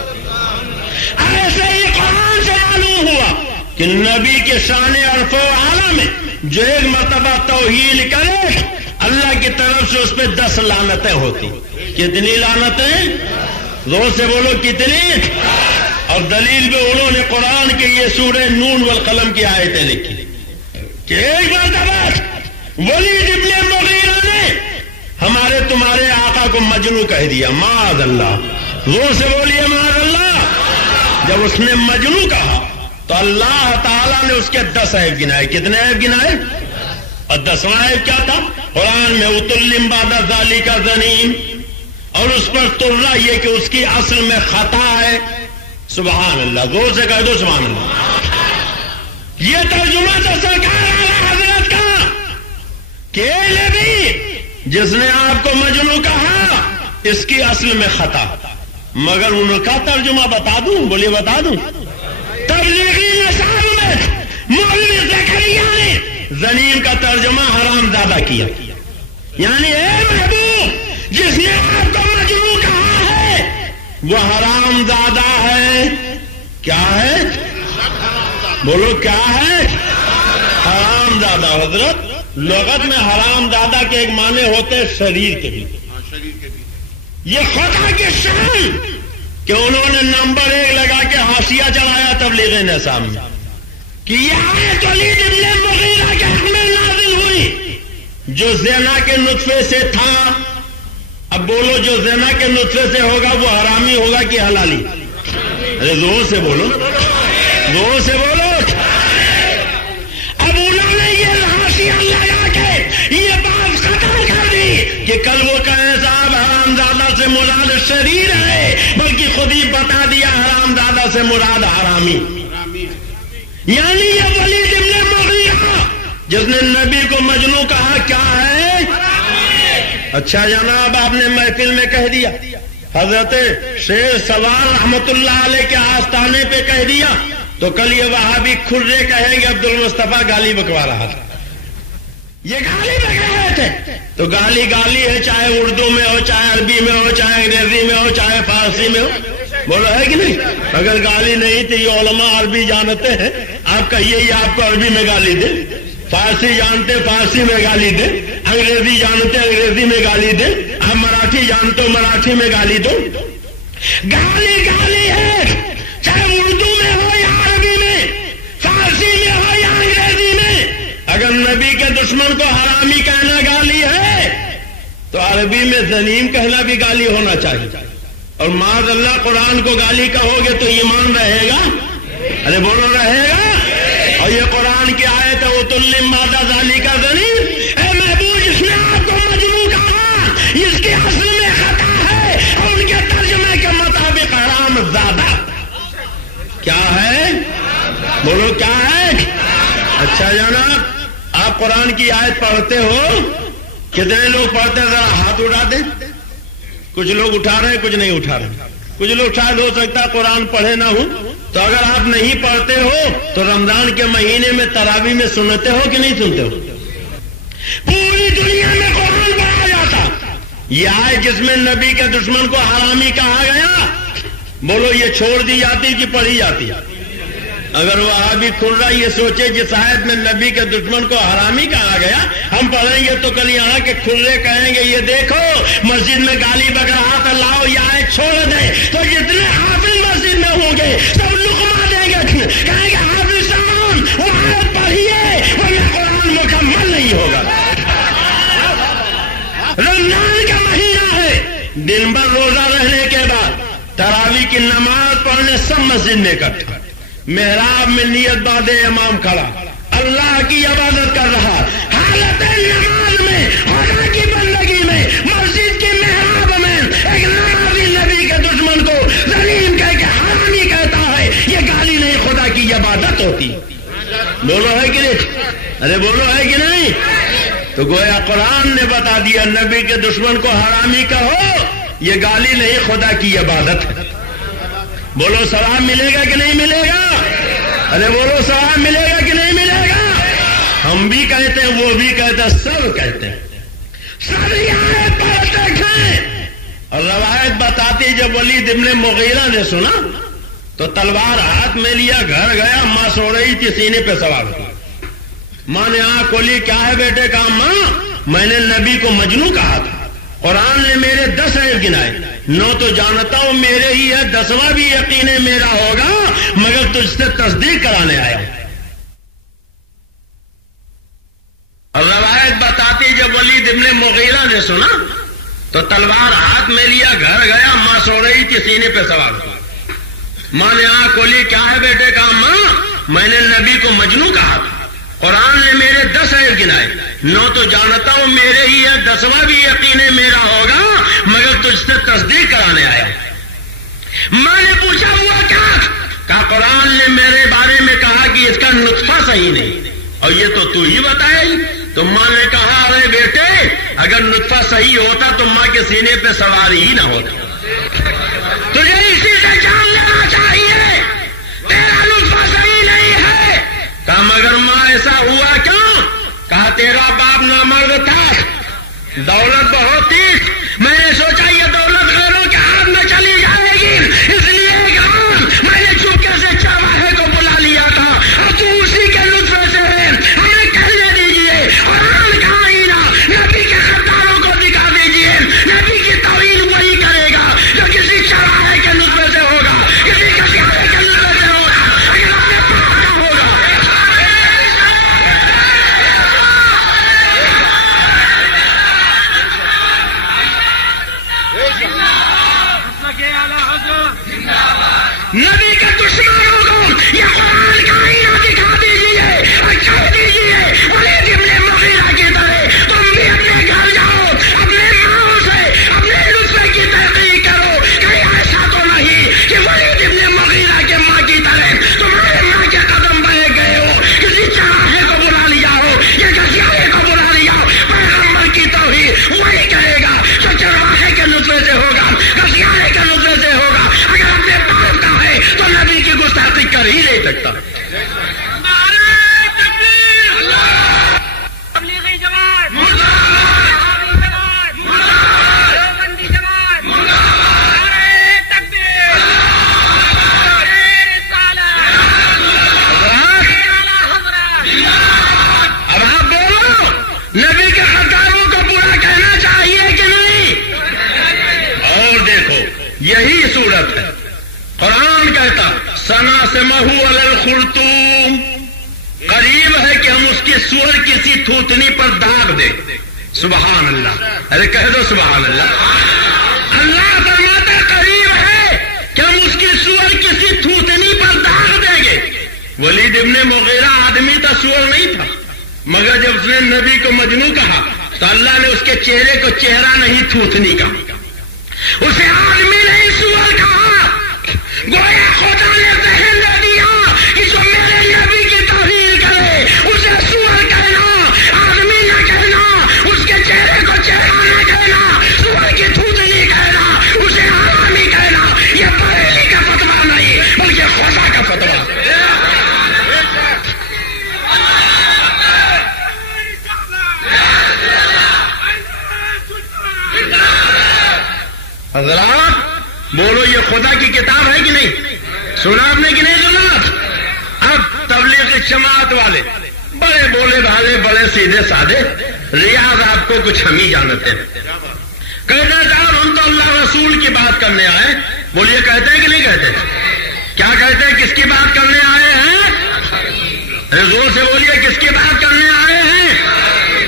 ایسے ہی قرآن سے معلوم ہوا کہ نبی کے شان عرف و اعلیٰ میں جو ایک مرتبہ توحید کرے اللہ کی طرف سے اس پہ 10 لعنتیں ہوتی. کتنی لعنتیں؟ زور سے بولو کتنی؟ اور دلیل پہ انہوں نے قرآن کے یہ سورہ نون والقلم کی آیتیں لکھی کہ ایک مرتبہ ولید ابن مغیرہ نے ہمارے تمہارے آقا کو مجنون کہہ دیا. معاذ اللہ. زور سے بولیے معاذ اللہ. جب اس نے مجنون کہا تو اللہ تعالیٰ نے اس کے 10 عیب گنائے. کتنے عیب گنائے؟ اور 10واں عیب کیا تھا؟ قرآن میں اتلم بعد ذالک ذنیم، اور اس پر ترا یہ کہ اس کی اصل میں خطا ہے. سبحان اللہ. زور سے کہہ دو سبحان اللہ. یہ ترجمہ تو سرکار اعلیٰ حضرت کا کہ نبی جس نے آپ کو مجنون کہا اس کی اصل میں خطا، مگر ان کا ترجمہ بتا دوں؟ بولیے بتا دوں. تبلیغی نصاب میں مولوی زکریا نے زنیم کا ترجمہ حرام زادہ کیا. یعنی اے محبوب جس نے آپ کو مجنون کہا ہے وہ حرام زادہ ہے. کیا ہے؟ بولو کیا ہے؟ حرام زادہ. حضرت لغت میں حرام زادہ کے ایک معنی ہوتے ہیں شریر کے بھی. یہ خدا کے شان کہ انہوں نے نمبر 1 لگا کے حاشیہ چڑھایا تبلیغ نصاب میں کہ یہ آیت ولید ابن مغیرہ کے حق میں نازل ہوئی جو زنا کے نطفے سے تھا. اب بولو جو زنا کے نطفے سے ہوگا وہ حرامی ہوگا کہ حلالی؟ ارے زور سے بولو، زور سے بولو. اب انہوں نے یہ حاشیہ لگا کے یہ بات ختم کر دی کہ کل وہ کہے صاحب حرام زادہ سے مراد شریر ہے، بلکہ خود ہی بتا دیا حرام زادہ سے مراد حرامی. یعنی یہ ولید ابن مغیرہ جس نے نبی کو مجنون کہا کیا ہے؟ اچھا جناب آپ نے محفل میں کہہ دیا، حضرت شیر سوار رحمت اللہ علیہ کے آستانے پہ کہہ دیا تو کل یہ وہابی کھرے کہیں گے عبد المصطفیٰ گالی بکوا رہا تھا. یہ گالی بک رہے تھے تو گالی گالی ہے، چاہے اردو میں ہو، چاہے عربی میں ہو، چاہے انگریزی میں ہو، چاہے فارسی میں ہو. بولو ہے کہ نہیں؟ اگر گالی نہیں تھی یہ علماء عربی جانتے ہیں، آپ کہیے یہ آپ کو عربی میں گالی دے، فارسی جانتے فارسی میں گالی دے، انگریزی جانتے انگریزی میں گالی دے، آپ مراٹھی جانتے ہو مراٹھی میں گالی دو. گالی گالی ہے، چاہے اردو میں ہو یا عربی میں، فارسی میں ہو یا انگریزی میں. اگر نبی کے دشمن کو حرامی کہنا گالی ہے تو عربی میں زنیم کہنا بھی گالی ہونا چاہیے. اور معاذ اللہ قرآن کو گالی کہو گے تو ایمان رہے گا؟ ارے بولو رہے گا؟ اور یہ قرآن کی آیت ہے اتلم بعد ذالک ذنیم. اے محبوب جس نے آپ کو مجنون کہا اس کی اصل میں خطا ہے اور ان کے ترجمے کے مطابق حرام زادہ. کیا ہے؟ بولو کیا ہے؟ اچھا جناب آپ قرآن کی آیت پڑھتے ہو، کتنے لوگ پڑھتے ہیں؟ ذرا ہاتھ اٹھا دیں. کچھ لوگ اٹھا رہے ہیں کچھ نہیں اٹھا رہے. کچھ لوگ شاید ہو سکتا ہے قرآن پڑھے نہ ہوں، تو اگر آپ نہیں پڑھتے ہو تو رمضان کے مہینے میں تراویح میں سنتے ہو کہ نہیں سنتے ہو؟ پوری دنیا میں قرآن پڑھا جاتا. یہ آیت جس میں نبی کے دشمن کو حرامی کہا گیا، بولو یہ چھوڑ دی جاتی کہ پڑھی جاتی؟ اگر وہ آبی کھرا یہ سوچے جس آیت میں نبی کے دشمن کو حرامی کہا گیا ہم پڑھیں گے تو کل یہاں کے کھرے کہیں گے یہ دیکھو مسجد میں گالی بک رہا تھا، لاؤ یہ آیت چھوڑ دیں. تو جتنے حافظ مسجد میں ہوں گے سب لقمہ دیں گے، کہیں گے حافظ صاحب وہ آیت پڑھیے ورنہ قرآن مکمل نہیں ہوگا. رمضان کا مہینہ ہے، دن بھر روزہ رہنے کے بعد تراویح کی نماز پڑھنے سب مسجد میں اکٹھا، محراب میں نیت باندھے امام کھڑا اللہ کی عبادت کر رہا، حالت نماز میں خدا کی بندگی میں مسجد کے محراب میں ایک نمازی نبی کے دشمن کو زنیم کہہ کے حرامی کہتا ہے. یہ گالی نہیں، خدا کی عبادت ہوتی. بولو ہے کہ نہیں؟ ارے بولو ہے کہ نہیں؟ تو گویا قرآن نے بتا دیا نبی کے دشمن کو حرامی کہو، یہ گالی نہیں خدا کی عبادت ہے۔ بولو ثواب ملے گا کہ نہیں ملے گا؟ ارے بولو ثواب ملے گا کہ نہیں ملے گا؟ ہم بھی کہتے ہیں، وہ بھی کہتے ہیں، سب کہتے ہیں، سب یہ پڑھتے ہیں۔ اور روایت بتاتی جب ولید ابن مغیرہ نے سنا تو تلوار ہاتھ میں لیا، گھر گیا، ماں سو رہی تھی، سینے پہ سوار کی۔ ماں نے آنکھ کھولی، کیا ہے بیٹے؟ کہا ماں میں نے نبی کو مجنون کہا تھا، قرآن نے میرے 10 عیب گنائے، 9 تو جانتا ہوں میرے ہی ہے، 10واں بھی یقین میرا ہوگا، مگر تجھ سے تصدیق کرانے آیا۔ اور روایت بتاتی جب ولید ابن مغیرہ نے سنا تو تلوار ہاتھ میں لیا، گھر گیا، ماں سو رہی تھی، سینے پہ سوار کی۔ ماں نے آنکھ کھولی، کیا ہے بیٹے؟ کہا ماں میں نے نبی کو مجنون کہا تھا، قرآن نے میرے 10 عیب گنائے، 9 تو جانتا ہوں میرے ہی ہے، 10واں بھی یقین میرا ہوگا، مگر تجھ سے تصدیق کرانے آیا۔ ماں نے پوچھا ہوا کیا؟ کہا قرآن نے میرے بارے میں کہا کہ اس کا نطفہ صحیح نہیں، اور یہ تو ہی بتایا ہی۔ تو ماں نے کہا ارے بیٹے اگر نطفہ صحیح ہوتا تو ماں کے سینے پہ سوار ہی نہ ہوتا، تجھے اسی سے جان لینا چاہیے، تیرا نطفہ صحیح نہیں ہے۔ کہا مگر ماں ایسا ہوا کیوں؟ کہا تیرا باپ نامرد تھا، دولت بہت تھی، میں نے سوچا یہ دولت غیروں کے ہاتھ میں چلی جائے گی، اس لیے ایک رات میں نے چپکے سے چرواہے کو بلا لیا تھا، اور تو اسی کے نطفے سے ہے، ہمیں کہنے دیجیے، قرآن کا آئینہ نبی کے غداروں کو دکھا دیجیے، نبی کی توہین وہی کرے گا جو کسی چرواہے کے نطفے سے ہوگا، کسی کسیارے کے نطفے سے ہوگا، اگر اپنے باپ کا ہوگا۔ نبی کے دشمنوں کو یہ قرآن کا آئینہ دکھا دیجیے اور کہہ دیجیے ولید ابن مغیرہ کی طرح تم بھی اپنے گھر جاؤ، اپنے ماں سے اپنے نطفے کی تحقیق کرو، کہیں ایسا تو نہیں کہ ولید ابن مغیرہ کے ماں کی طرح تمہارے ماں کے قدم بہ گئے ہو، کسی چراغے کو بلا لیا ہو یا گھسیارے کو بلا لیا ہو۔ پیغمبر کی توحید وہی کہے گا جو چرواہے کے نطفے سے ہوگا، گھسیارے کے نطفے سے ہوگا، اگر اپنے باپ کا ہے تو نبی کی گستاخی کر ہی نہیں سکتا۔ اب آپ بولو نبی کے غداروں کو برا کہنا چاہیے کہ نہیں؟ اور دیکھو یہی صورت ہے، قرآن کہتا سنا سے مہو الخرطوم، قریب ہے کہ ہم اس کی سور کسی تھوتنی پر داغ دیں۔ سبحان اللہ، ارے کہہ دو سبحان اللہ۔ اللہ فرماتا قریب ہے کہ ہم اس کی سور کسی تھوتنی پر داغ دیں گے۔ ولید ابن مغیرہ آدمی تھا، سور نہیں تھا، مگر جب اس نے نبی کو مجنون کہا تو اللہ نے اس کے چہرے کو چہرہ نہیں تھوتنی کہا، اسے آدمی نہیں سور کہا۔ گویا خدا نے ذہن دے دیا کہ جو میرے نبی کی توہین کرے اسے سور کہنا، آدمی نہ کہنا، اس کے چہرے کو چہرہ نہ کہنا، سور کی تھوتنی کہنا، اسے حرامی کہنا، یہ بریلی کا فتویٰ نہیں بلکہ خدا کا فتویٰ۔ حضرات بولو یہ خدا کی کتاب ہے کہ نہیں؟ سنا آپ نے کہ نہیں سنا؟ اب تبلیغ جماعت والے بڑے بولے بھالے، بڑے سیدھے سادے، ریاض آپ کو کچھ ہم ہی جانتے ہیں، کہتے ہیں صاحب ہم تو اللہ رسول کی بات کرنے آئے۔ بولیے کہتے ہیں کہ نہیں کہتے؟ کیا کہتے ہیں؟ کس کی بات کرنے آئے ہیں؟ زور سے بولیے کس کی بات کرنے آئے ہیں؟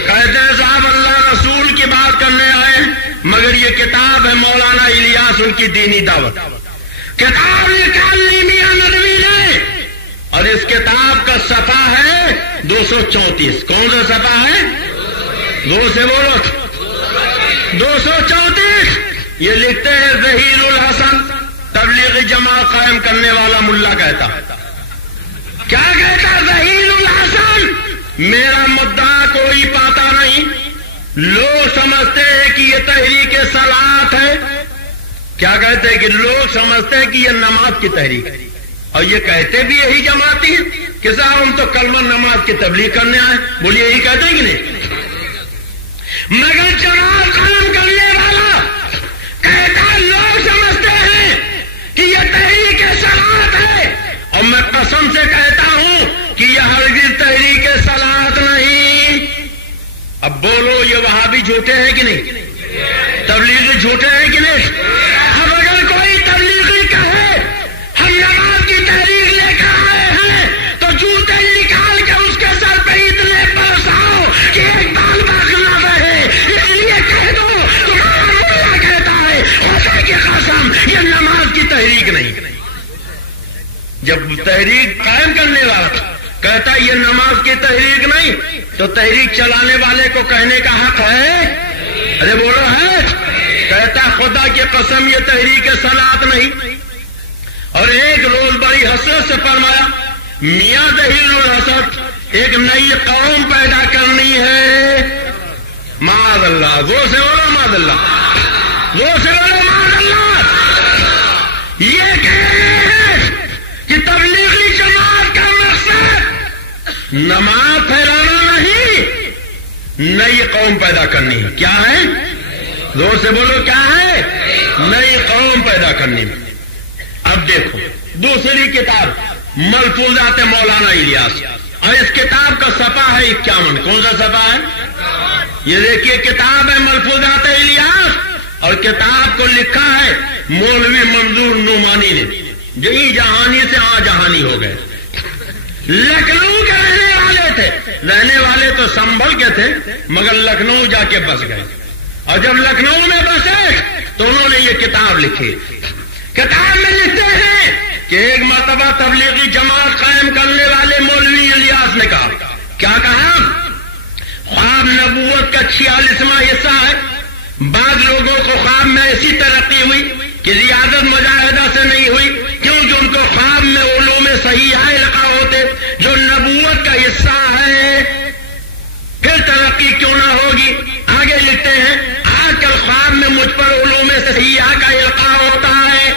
کہتے ہیں صاحب اللہ رسول کی بات کرنے آئے ہیں، مگر یہ کتاب ہے مولانا الیاس ان کی دینی دعوت، کتاب نکال لی میاں ندوی نے، اور اس کتاب کا صفحہ ہے 234۔ کون سا صفحہ ہے؟ زور سے بولو 234۔ یہ لکھتے ہیں ظہیر الحسن، تبلیغ جماعت قائم کرنے والا ملا کہتا، کیا کہتا ظہیر الحسن؟ میرا مدعا کوئی پاتا نہیں، لوگ سمجھتے ہیں کہ یہ تحریک صلاۃ ہے. کیا کہتے ہیں کہ لوگ سمجھتے ہیں کہ یہ نماز کی تحریک ہے، اور یہ کہتے بھی یہی جماعتی ہیں کہ صاحب ہم تو کلمہ نماز کی تبلیغ کرنے آئے. بولیے یہی کہتے ہیں کہ نہیں؟ مگر جماعت قائم کرنے والا کہتا لوگ سمجھتے ہیں کہ یہ تحریک صلاۃ ہے، اور میں قسم سے کہتا ہوں کہ یہ ہرگز تحریک صلاۃ نہیں. اب بولو یہ وہابی جھوٹے ہیں کہ نہیں؟ تبلیغی جھوٹے ہیں کہ نہیں؟ اب اگر کوئی تبلیغی کہے ہم نماز کی تحریک لے کر آئے ہیں تو جوتے نکال کے اس کے سر پہ اتنے برساؤ کہ ایک بال باق نہ رہے. اس لیے کہہ دو تمہارا مولا کہتا ہے خدا کی قسم یہ نماز کی تحریک نہیں. جب تحریک قائم کرنے والا کہتا یہ نماز کی تحریک نہیں تو تحریک چلانے والے کو کہنے کا حق ہے؟ ارے بولو ہے. کہتا خدا کی قسم یہ تحریک صلاۃ نہیں. اور ایک روز بڑی حسرت سے فرمایا میاں دہیل الحسد ایک نئی قوم پیدا کرنی ہے. معاذ اللہ. وہ سے بولو معاذ اللہ. وہ سے بولو معاذ اللہ. یہ کہہ رہے ہیں کہ تبلیغی جماعت کا مقصد نماز پھیلانا نہیں، نئی قوم پیدا کرنی ہے. کیا ہے؟ زور سے بولو کیا ہے؟ نئی قوم پیدا کرنی ہے. اب دیکھو دوسری کتاب ملفوظات مولانا الیاس، اور اس کتاب کا صفحہ ہے 51. کون سا صفحہ ہے؟ یہ دیکھیے کتاب ہے ملفوظات الیاس، اور کتاب کو لکھا ہے مولوی منظور نعمانی نے، جو ہی جہانی سے جہانی ہو گئے. لکھنؤ کے رہنے والے تھے، رہنے والے تو سنبھل کے تھے مگر لکھنؤ جا کے بس گئے، اور جب لکھنؤ میں بسے تو انہوں نے یہ کتاب لکھی. کتاب میں لکھتے ہیں کہ ایک مرتبہ تبلیغی جماعت قائم کرنے والے مولوی الیاس نے کہا. کیا کہا؟ خواب نبوت کا 46واں حصہ ہے. بعض لوگوں کو خواب میں ایسی ترقی ہوئی کہ ریاضت مجاہدہ سے نہیں ہوئی، کیونکہ ان کو خواب میں علوم صحیحہ القاء ہوتے جو نبوت کا حصہ ہے. پھر ترقی کیوں نہ ہوگی؟ آگے لکھتے ہیں آج کل خواب میں مجھ پر علوم صحیحہ کا القاء ہوتا ہے.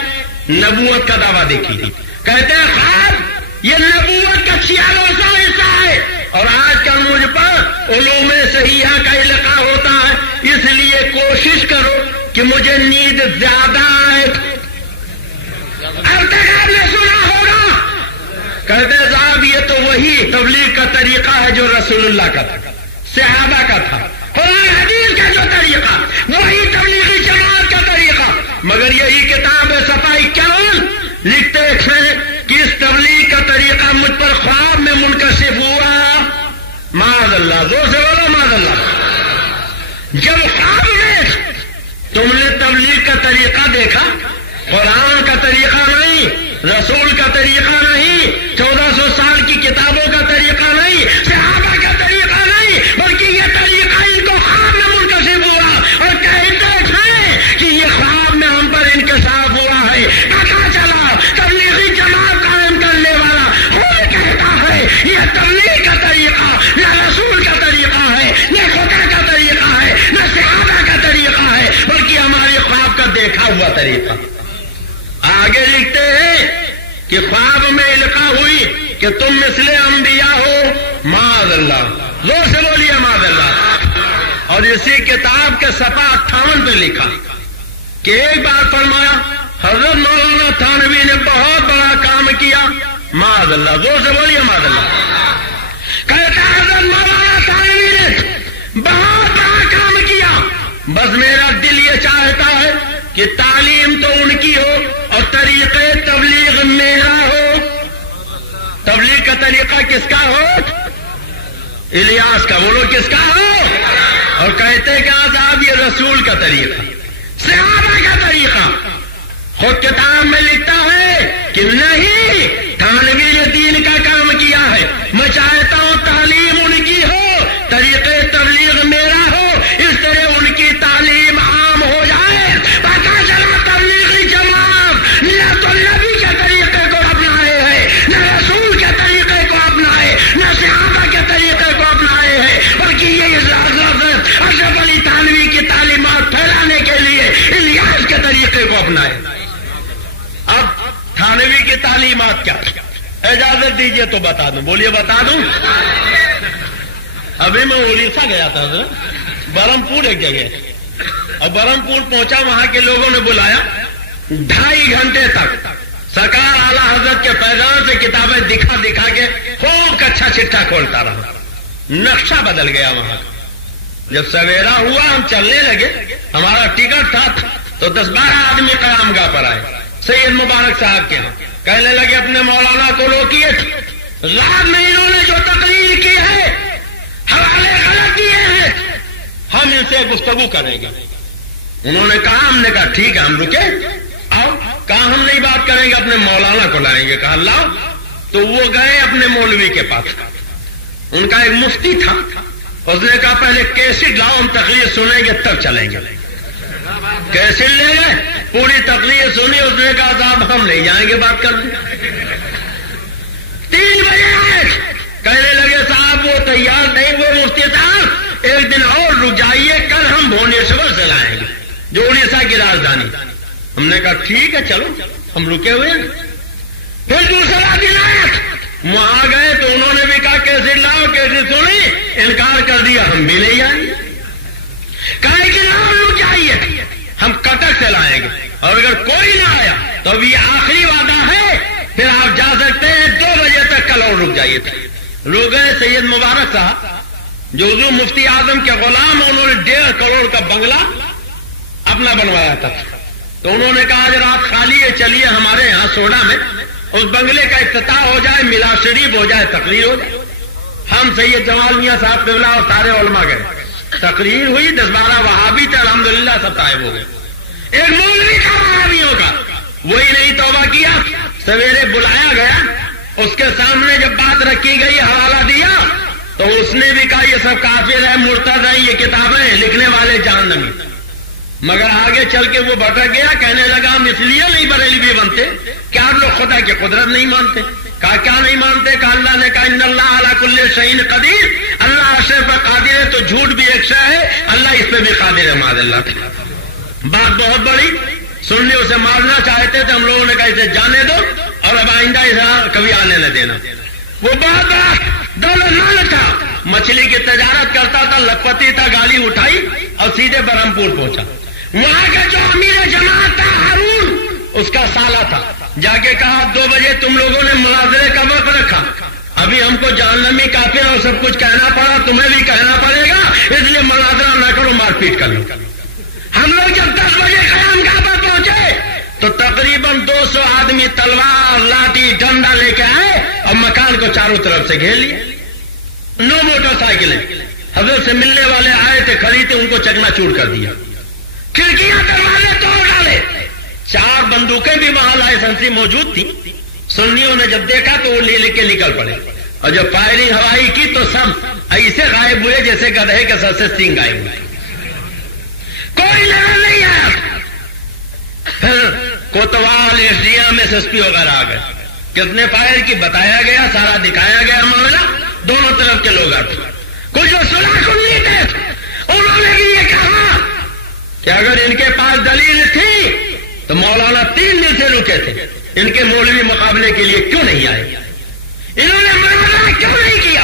نبوت کا دعویٰ دیکھیے. کہتے ہیں خواب یہ نبوت کا 46واں حصہ ہے، اور آج کل مجھ پر علوم صحیحہ کا القاء ہوتا ہے. اس لیے کوشش کرو کہ مجھے نیند زیادہ آئے. اب تک آپ نے سنا ہوگا. کہتے صاحب یہ تو وہی تبلیغ کا طریقہ ہے جو رسول اللہ کا تھا، صحابہ کا تھا، قرآن حدیث کا جو طریقہ وہی تبلیغی جماعت کا طریقہ. مگر یہی کتاب ہے صفحہ 51 لکھتے ہیں کہ اس تبلیغ کا طریقہ مجھ پر خواب میں منکشف ہوا. معاذ اللہ. زور سے بولو معاذ اللہ. جب خواب میں تم نے تبلیغ کا طریقہ دیکھا، قرآن کا طریقہ نہیں، رسول کا طریقہ نہیں، 1400 سال کی کتابوں کا طریقہ نہیں، صحابہ کا طریقہ نہیں، بلکہ یہ طریقہ ان کو خواب میں منکشف ہوا، اور کہتے ہیں کہ یہ خواب میں ہم پر انکشاف ہوا ہے. پتا چلا تبلیغی جماعت قائم کرنے والا خود کہتا ہے یہ تبلیغ کا طریقہ نہ رسول کا طریقہ ہے، نہ خدا کا طریقہ ہے، نہ صحابہ کا طریقہ ہے، بلکہ ہمارے خواب کا دیکھا ہوا طریقہ. آگے لکھتے ہیں کہ خواب میں القاء ہوئی کہ تم مثل انبیاء ہو. معاذ اللہ. زور سے بولیے معاذ اللہ. اور اسی کتاب کے صفحہ 58 پہ لکھا کہ ایک بار فرمایا حضرت مولانا تھانوی نے بہت بڑا کام کیا. معاذ اللہ. زور سے بولیے معاذ اللہ. کہتا حضرت مولانا تھانوی نے بہت بڑا کام کیا، بس میرا دل یہ چاہتا ہے کہ تعلیم تو ان کی ہو اور طریقے تبلیغ میرا ہو. تبلیغ کا طریقہ کس کا ہو؟ الیاس کا. بولو کس کا ہو؟ اور کہتے کہ صاحب یہ رسول کا طریقہ، صحابہ کا طریقہ. خود کتاب میں لکھتا ہے کہ نہیں، تھانوی نے دین کا کام کیا ہے. میں چاہتا ہوں تعلیم ان کی ہو، طریقے تبلیغ میرا ہو، اس طرح ان کی تعلیم عام ہو جائے. پتا چلا تبلیغی جماعت نہ تو نبی کے طریقے کو اپنائے ہیں، نہ رسول کے طریقے کو اپنائے، نہ صحابہ کے طریقے کو اپنائے ہیں، بلکہ یہ اشرف علی اجازت دیجیے تو بتا دوں. بولیے بتا دوں. ابھی میں اڑیسہ گیا تھا برہمپور ایک جگہ, اور برہمپور پہنچا, وہاں کے لوگوں نے بلایا. 2.5 گھنٹے تک سرکار اعلیٰ حضرت کے پیغام سے کتابیں دکھا دکھا کے خوب کچھا چٹھا کھولتا رہا. نقشہ بدل گیا وہاں. جب سویرا ہوا ہم چلنے لگے, ہمارا ٹکٹ تھا تو 10-12 آدمی قیام گاہ پر آئے سید مبارک صاحب کے. کہنے لگے اپنے مولانا کو روکیے, رات میں انہوں نے جو تقریر کی ہے حوالے غلط دیے ہیں, ہم ان سے گفتگو کریں گے. انہوں نے کہا, ہم نے کہا ٹھیک ہے ہم رکے. آؤ, کہا ہم نہیں بات کریں گے, اپنے مولانا کو لائیں گے. کہا لاؤ. تو وہ گئے اپنے مولوی کے پاس. ان کا ایک مفتی تھا, اس نے کہا پہلے کیسٹ لاؤ, ہم تقریر سنیں گے تب چلیں گے. کیسٹ لے گئے, پوری تقریر سنی. اس نے کہا صاحب ہم نہیں جائیں گے بات کرنے. 3 بجے آئے, کہنے لگے صاحب وہ تیار نہیں. وہ مفتی صاحب ایک دن اور رک جائیے, کل ہم بھونیشور سے لائیں گے جو اڑیسہ کی راجدھانی. ہم نے کہا ٹھیک ہے چلو, ہم رکے ہوئے ہیں. پھر دوسرا دن آئے, وہاں گئے تو انہوں نے بھی کہا کیسے لاؤ, کیسے سنی. انکار کر دیا, ہم بھی نہیں آئیں گے. کہا کہ نام رک جائیے, ہم کٹک سے لائیں گے, اور اگر کوئی نہ آیا تو اب یہ آخری وعدہ ہے, پھر آپ جا سکتے ہیں. 2 بجے تک کل اور رک جائیے. لوگ گئے. سید مبارک صاحب جو حضور مفتی اعظم کے غلام, انہوں نے 1.5 کروڑ کا بنگلہ اپنا بنوایا تھا. تو انہوں نے کہا آج رات خالی ہے, چلیے ہمارے یہاں سوڈا میں اس بنگلے کا افتتاح ہو جائے, میلاد شریف ہو جائے, تقریر ہو جائے. ہم سید جمال میاں صاحب قبلہ اور سارے علماء گئے. تقریر ہوئی. 10-12 وہابی تھے, الحمدللہ سب طائب ہو گئے. ایک مولوی تھا وہابیوں کا, وہی نہیں توبہ کیا. سویرے بلایا گیا, اس کے سامنے جب بات رکھی گئی, حوالہ دیا, تو اس نے بھی کہا یہ سب کافر ہے, مرتد ہیں, یہ کتابیں لکھنے والے جہنمی. مگر آگے چل کے وہ بھٹک گیا. کہنے لگا ہم اس لیے نہیں بریلوی بنتے کہ آپ لوگ خدا کی قدرت نہیں مانتے. کہا کیا نہیں مانتے؟ کہا اللہ نے کہا ان اللہ علی کل شیء قدیر, اللہ ہر شے پر قادر ہے. تو جھوٹ بھی ایک شے ہے, اللہ اس پہ بھی قادر ہے. معاذ اللہ. بات بہت بڑی. سننے اسے مارنا چاہتے تھے, ہم لوگوں نے کہا اسے جانے دو اور اب آئندہ اسے کبھی آنے نہ دینا. وہ بہت بڑا دولت مند تھا, مچھلی کی تجارت کرتا تھا, لکھپتی تھا. گاڑی اٹھائی اور سیدھے برہمپور پہنچا. وہاں کا جو امیر جماعت تھا ہارون, اس کا سالہ تھا. جا کے کہا 2 بجے تم لوگوں نے مناظرے کا وقت رکھا, ابھی ہم کو جہنمی کافر اور سب کچھ کہنا پڑا, تمہیں بھی کہنا پڑے گا, اس لیے مناظرہ نہ کرو, مار پیٹ کر لو. ہم لوگ جب 10 بجے قیام گاہ پر پہنچے تو تقریباً 200 آدمی تلوار, لاٹھی, ڈنڈا لے کے آئے اور مکان کو چاروں طرف سے گھیر لیے. 9 موٹر سائیکلیں حضرت سے ملنے والے آئے تھے, کھڑی تھے, ان کو چکنا چور کر دیا. کھڑکیاں دروازے توڑ ڈالے. 4 بندوقیں بھی وہاں لائسنسی موجود تھی. سنیوں نے جب دیکھا تو وہ لے کے نکل پڑے, اور جب فائرنگ ہوائی کی تو سب ایسے غائب ہوئے جیسے گدھے کے سر سے سینگ آئے ہوئے. کوئی نظر نہیں آیا. پھر کوتوال, S D M, S S P وغیرہ آ گئے. کس نے فائر کی بتایا گیا, سارا دکھایا گیا معاملہ. دونوں طرف کے لوگ آتے. کچھ جو صلح سننی تھے انہوں نے بھی یہ کہا کہ اگر ان کے پاس دلیل تھی تو مولانا 3 دن سے رکے تھے, ان کے مولوی مقابلے کے لیے کیوں نہیں آئے, انہوں نے مناظرہ کیوں نہیں کیا.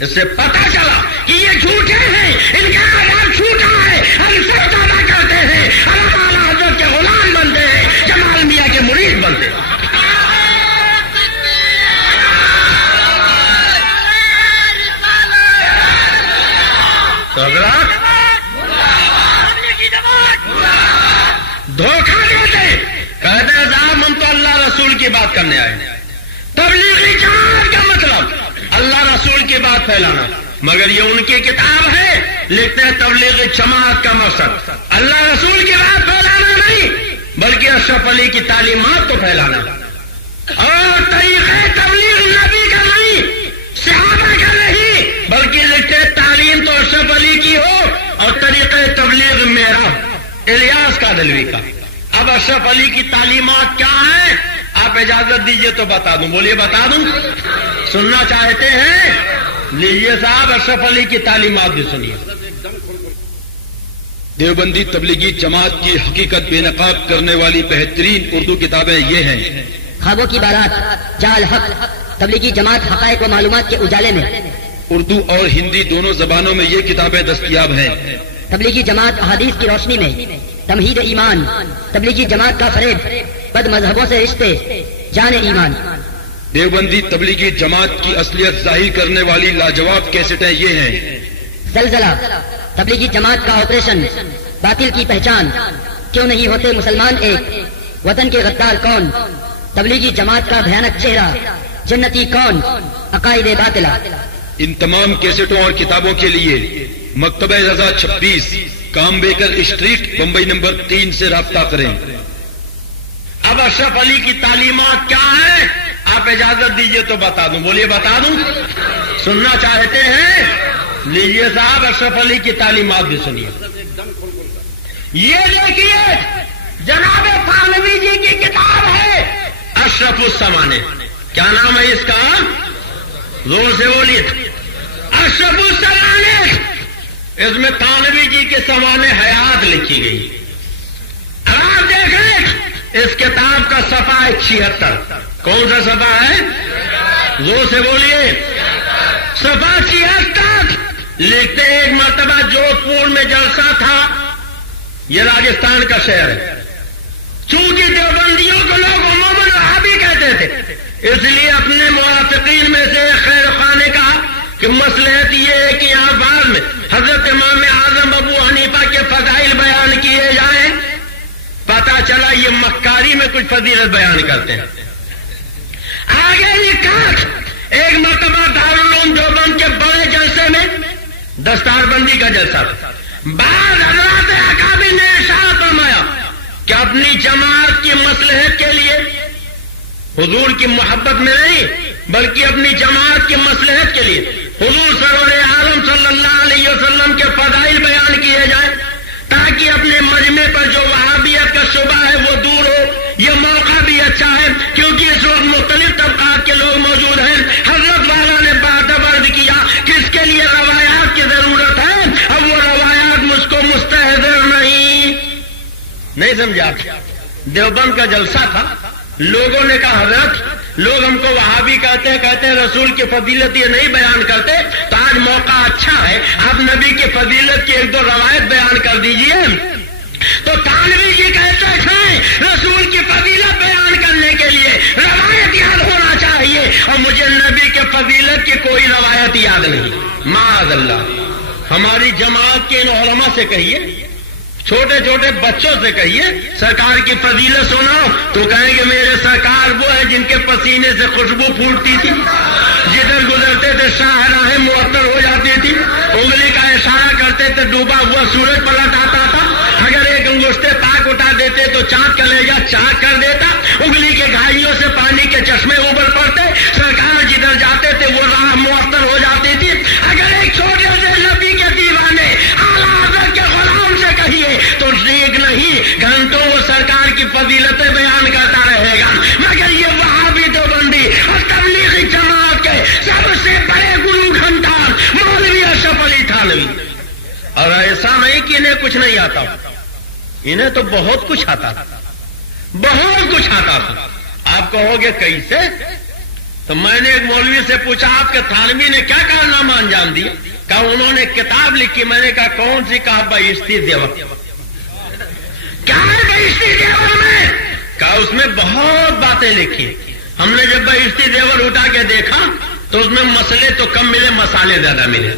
اس سے پتا چلا کہ یہ جھوٹے ہیں, ان کا آداب جھوٹا ہے. ہم سب پیدا کرتے ہیں, اللہ تعالیٰ حضرت کے غلام بنتے ہیں, جمال میاں کے مرید بنتے ہیں. تو حضرات دھوکہ دیتے, کہتے ہیں صاحب ہم تو اللہ رسول کی بات کرنے آئے. تبلیغی جماعت کا مطلب اللہ رسول کی بات پھیلانا, مگر یہ ان کی کتاب ہے, لکھتے ہیں تبلیغی جماعت کا مقصد اللہ رسول کی بات پھیلانا نہیں, بلکہ اشرف علی کی تعلیمات کو پھیلانا. اور طریقہ تبلیغ نبی کا نہیں, صحابہ کا نہیں, بلکہ لکھتے ہیں تعلیم تو اشرف علی کی ہو اور طریقہ تبلیغ میرا الیاس قادلوی کا. اب اشرف علی کی تعلیمات کیا ہیں, آپ اجازت دیجئے تو بتا دوں. بولیے بتا دوں. سننا چاہتے ہیں لیجیے صاحب, اشرف علی کی تعلیمات بھی سنیے. دیوبندی تبلیغی جماعت کی حقیقت بے نقاب کرنے والی بہترین اردو کتابیں یہ ہیں. خوابوں کی بارات، جا الحق، تبلیغی جماعت حقائق و معلومات کے اجالے میں۔ اردو اور ہندی دونوں زبانوں میں یہ کتابیں دستیاب ہیں۔ تبلیغی جماعت احادیث کی روشنی میں، تمہید ایمان، تبلیغی جماعت کا فریب، بد مذہبوں سے رشتے، جان ایمان۔ دیوبندی تبلیغی جماعت کی اصلیت ظاہر کرنے والی لاجواب کیسٹیں یہ ہیں: زلزلہ، تبلیغی جماعت کا آپریشن، باطل کی پہچان، کیوں نہیں ہوتے مسلمان ایک، وطن کے غدار کون، تبلیغی جماعت کا بھیانک چہرہ، جنتی کون، عقائد باطلہ۔ ان تمام کیسٹوں اور کتابوں کے لیے مکتبہ رضا 26 کامبیکر اسٹریٹ بمبئی نمبر 3 سے رابطہ کریں۔ اب اشرف علی کی تعلیمات کیا ہیں؟ آپ اجازت دیجئے تو بتا دوں۔ بولیے بتا دوں؟ سننا چاہتے ہیں؟ لیجئے صاحب، اشرف علی کی تعلیمات بھی سنیے۔ یہ دیکھیے جناب تھانوی جی کی کتاب ہے اشرف السمانے۔ کیا نام ہے اس کا؟ زور سے بولیے۔ اشرف السمانے، اس میں تھانوی جی کے سمانے حیات لکھی گئی۔ آپ دیکھیں اس کتاب کا صفحہ 76۔ کون سا صفحہ ہے؟ زور سے بولیے۔ صفحہ 76 لکھتے ہیں ایک مرتبہ جودھ پور میں جلسہ تھا، یہ راجستھان کا شہر ہے۔ چونکہ دیوبندیوں کو لوگ عموماً وہابی کہتے تھے، اس لیے اپنے موافقین میں سے خیر خان نے کہا کہ مصلحت یہ ہے کہ یہاں بعد میں حضرت امام اعظم ابو حنیفہ کے فضائل بیان کیے جائیں۔ پتا چلا یہ مکاری میں کچھ فضیلت بیان کرتے ہیں۔ آگے لکھا ایک مرتبہ دارالعلوم دیوبند کے بڑے جلسے میں دستار بندی کا جلسہ تھا۔ بعض حضرات اکابر نے ارشاد فرمایا کہ اپنی جماعت کی مصلحت کے لیے، حضور کی محبت میں نہیں بلکہ اپنی جماعت کی مصلحت کے لیے حضور سرور عالم صلی اللہ علیہ وسلم کے فضائل بیان کیے جائیں تاکہ اپنے مجمع پر جو وہابیت کا شبہ ہے وہ دور ہو۔ یہ موقع بھی اچھا ہے کیونکہ اس وقت مختلف طبقات کے لوگ موجود ہیں۔ حضرت والا نے بات عرض کیا کہ اس کے لیے روایات کی ضرورت ہے، اب وہ روایات مجھ کو مستحضر نہیں سمجھا۔ دیوبند کا جلسہ تھا، لوگوں نے کہا حضرت لوگ ہم کو وہابی کہتے ہیں رسول کی فضیلت یہ نہیں بیان کرتے، تو آج موقع اچھا ہے آپ نبی کی فضیلت کی ایک دو روایت بیان کر دیجئے۔ تو تھانوی جی کہتے ہیں رسول کی فضیلت بیان کرنے کے لیے روایت یاد ہونا چاہیے، اور مجھے نبی کے فضیلت کی کوئی روایت یاد نہیں۔ معاذ اللہ۔ ہماری جماعت کے ان علماء سے کہیے، چھوٹے چھوٹے بچوں سے کہیے سرکار کی فضیلت سناؤ تو کہیں گے میرے سرکار وہ ہے جن کے پسینے سے خوشبو پھوٹتی تھی، جدھر گزرتے تھے شاہراہیں معطر ہو جاتی تھی، انگلی کا اشارہ کرتے تھے ڈوبا ہوا سورج پلٹ آتا تھا، اگر ایک انگشتے پاک اٹھا دیتے تو چاند کا لہجہ چاک کر دیتا، انگلی کے گھائیوں سے پانی کے چشمے اوپر پڑتے، سرکار جدھر جاتے تھے وہ راہ معطر ہو جاتی تھی۔ اگر ایک چھوٹے سے نبی کے دیوانے اعلیٰ حضرت کے غلام سے کہیے تو ٹھیک نہیں، گھنٹوں وہ سرکار کی فضیلتیں بیان کرتا رہے گا، مگر یہ وہابی دیوبندی اور تبلیغی جماعت کے سب سے بڑے گرو گھنٹار مولوی اشرف علی تھانوی، اور ایسا نہیں کہ انہیں کچھ نہیں آتا، انہیں تو بہت کچھ آتا تھا، بہت کچھ آتا تھا۔ آپ کہو گے کیسے؟ تو میں نے ایک مولوی سے پوچھا آپ کے تھانوی نے کیا کارنامہ انجام دیا؟ کہا انہوں نے کتاب لکھی۔ میں نے کہا کون سی؟ کہا بہشتی زیور۔ کیا ہے بہشتی زیور میں؟ کہا اس میں بہت باتیں لکھی۔ ہم نے جب بہشتی زیور اٹھا کے دیکھا تو اس میں مسئلے تو کم ملے، مسالے زیادہ ملے۔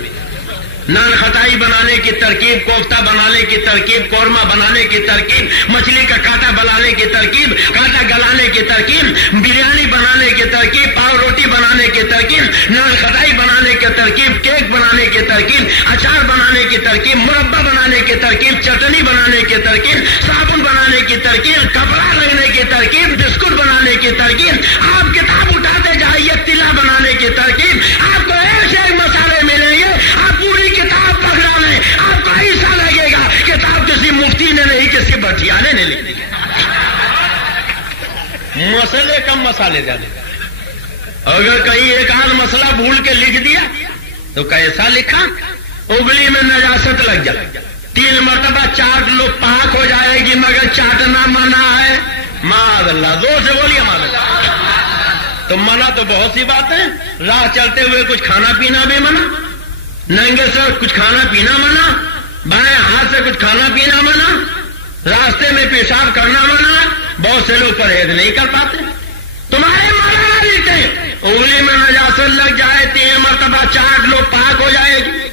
نان خٹائی بنانے کی ترکیب، کوفتہ بنانے کی ترکیب، قورمہ بنانے کی ترکیب، مچھلی کا کانٹا بنانے کی ترکیب، کانٹا گلانے کی ترکیب، بریانی بنانے کی ترکیب، پاؤ روٹی بنانے کی ترکیب، نان خٹائی بنانے کی ترکیب، کیک بنانے کی ترکیب، اچار بنانے کی ترکیب، مربع بنانے کی ترکیب، چٹنی بنانے کی ترکیب، صابن بنانے کی ترکیب، کپڑا رگڑنے کی ترکیب، بسکٹ بنانے کی ترکیب۔ آپ کتاب اٹھاتے جائیے، تلا بنانے کی ترکیب، آپ کو ایسے مسالے ملیں گے، آپ پوری کتاب پکڑا لیں، آپ کو ایسا لگے گا کتاب کسی مفتی نے نہیں، کسی بٹھیانے نے لکھی۔ مسئلے کم، مسالے زیادہ۔ اگر کہیں ایک آدھ مسئلہ بھول کے لکھ دیا تو کیسا لکھا؟ اگلی میں نجاست لگ جائے، 3 مرتبہ چاٹ لو پاک ہو جائے گی، مگر چاٹنا منع ہے۔ معاذ اللہ، زور سے بولیے معاذ اللہ۔ تو منع تو بہت سی بات ہے. راہ چلتے ہوئے کچھ کھانا پینا بھی منع, ننگے سر کچھ کھانا پینا منع, بائیں ہاتھ سے کچھ کھانا پینا منع, راستے میں پیشاب کرنا منع. بہت سے لوگ پرہیز نہیں کر پاتے. تمہارے مولانا لکھتے ہیں انگلی میں نجاست لگ جائے 3 مرتبہ چاٹ لو پاک ہو جائے گی.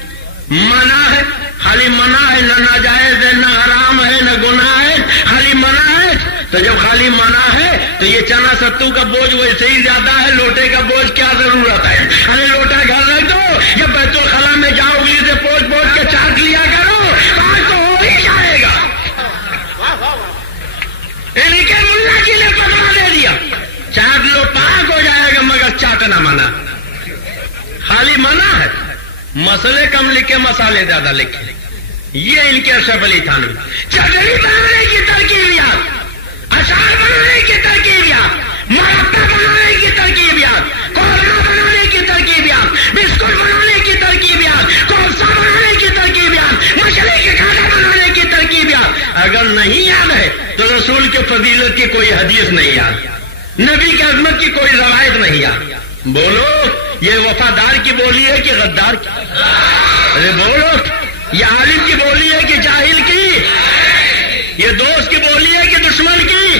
منع ہے, خالی منع ہے, نہ ناجائز ہے, نہ حرام ہے, نہ گناہ ہے, خالی منع ہے. تو جب خالی منع ہے تو یہ چنا ستو کا بوجھ ویسے ہی زیادہ ہے, لوٹے کا بوجھ کیا ضرورت ہے؟ ارے لوٹا گھر رکھ دو, جب بیت الخلا میں جاؤ انگلی سے پوچھ پوچھ کے چاٹ لیا کرو, پاک تو ہو ہی جائے گا. ان کے ملا جی نے فتوا دے دیا چاٹ لو پاک ہو جائے گا, مگر چاٹنا منع, خالی منع ہے. مسئلے کم لکھے مسالے زیادہ لکھے. یہ ان کے اشرف علی تھانوی. چٹنی بنانے کی ترکیبیات, اچار بنانے کی ترکیبیات, مربع بنانے کی ترکیبیات, قورمہ بنانے کی ترکیبیات, بسکٹ بنانے کی ترکیبیات, کوفتہ بنانے کی ترکیبیات, مچھلی کے کھانا بنانے کی ترکیبیات. اگر نہیں یاد ہے تو رسول کے فضیلت کی کوئی حدیث نہیں یاد, نبی کی عظمت کی کوئی روایت نہیں یاد. بولو یہ وفادار کی بولی ہے کہ غدار کی؟ ارے بولو یہ عالم کی بولی ہے کہ جاہل کی؟ یہ دوست کی بولی ہے کہ دشمن کی؟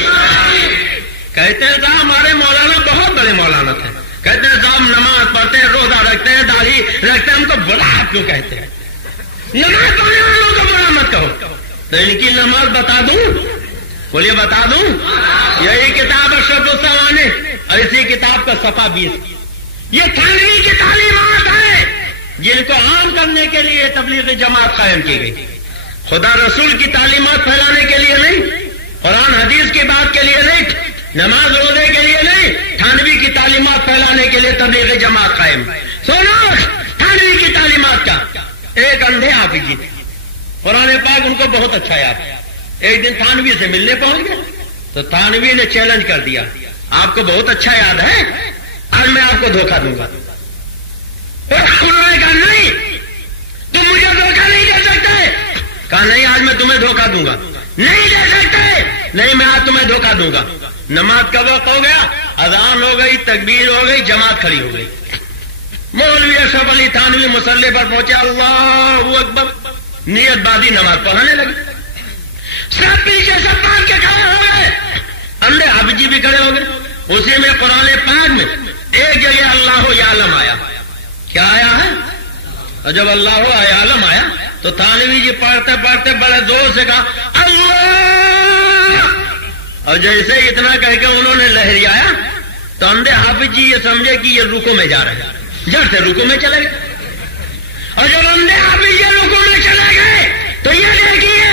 کہتے ہیں صاحب ہمارے مولانا بہت بڑے مولانا تھے. کہتے ہیں صاحب نماز پڑھتے ہیں, روزہ رکھتے ہیں, داڑھی رکھتے ہیں, ہم کو برا کیوں کہتے ہیں؟ نماز پڑھنے والوں کو برا مت کہو. تو ان کی نماز بتا دوں, بولیے بتا دوں. یہی کتاب اشرف السوانے اور اسی کتاب کا صفحہ 20. یہ تھانوی کی تعلیمات ہیں جن کو عام کرنے کے لیے تبلیغ جماعت قائم کی گئی. خدا رسول کی تعلیمات پھیلانے کے لیے نہیں, قرآن حدیث کی بات کے لیے نہیں, نماز روزے کے لیے نہیں, تھانوی کی تعلیمات پھیلانے کے لیے تبلیغ جماعت قائم. سنو تھانوی کی تعلیمات کا. ایک اندھے حافظ جی, قرآن پاک ان کو بہت اچھا یاد ہے. ایک دن تھانوی سے ملنے پہنچ گئے تو تھانوی نے چیلنج کر دیا, آپ کو بہت اچھا یاد ہے, آج میں آپ کو دھوکہ دوں گا. انہوں نے کہا نہیں تم مجھے دھوکہ نہیں دے سکتے. کہا نہیں آج میں تمہیں دھوکہ دوں گا. نہیں دے سکتے, نہیں میں آج تمہیں دھوکہ دوں گا. نماز کا وقت ہو گیا, اذان ہو گئی, تکبیر ہو گئی, جماعت کھڑی ہو گئی. مولوی اشرف علی تھانوی مصلی پر پہنچے, اللہ اکبر, نیت بازی نماز پڑھانے لگی. سب پیچھے سب باندھ کے کھڑے ہو گئے. اندھے حافظ جی بھی کھڑے ہو گئے. اسی میں قرآن پاک میں ایک جگہ اللہ یعلم آیا. کیا آیا ہے؟ اور جب اللہ یعلم آیا تو تھانوی جی پڑھتے پڑھتے بڑے زور سے کہا اللہ, اور جیسے اتنا کہہ کے انہوں نے لہرایا تو اندھے حافظ جی یہ سمجھے کہ یہ رکوع میں جا رہے ہیں, جڑ سے رکوع میں چلے گئے. اور جب اندھے حافظ یہ رکوع میں چلے گئے تو یہ دیکھیے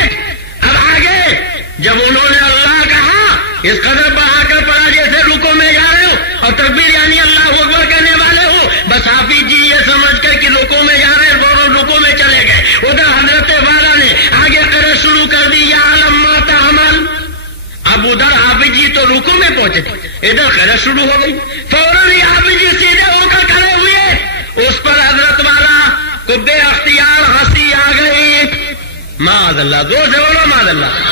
اب آگے جب انہوں نے اللہ کہا اس قدر بڑھا کر پڑھا جیسے رکوع میں جا رہے ہو, اور تکبیر یعنی اللہ اکبر کہنے والے ہو, بس حافظ جی یہ سمجھ کر کہ رکوع میں جا رہے ہیں فوراً رکوع میں چلے گئے. ادھر حضرت والا نے آگے قرأ شروع کر دی, یا علم ما تعمل. اب ادھر حافظ جی تو رکوع میں پہنچے, ادھر قرأ شروع ہو گئی. فوراً ہی حافظ جی سیدھے ہو کر کھڑے ہوئے, اس پر حضرت والا کو بے اختیار ہنسی آ گئی. معاذ اللہ, زور سے بولو معاذ اللہ.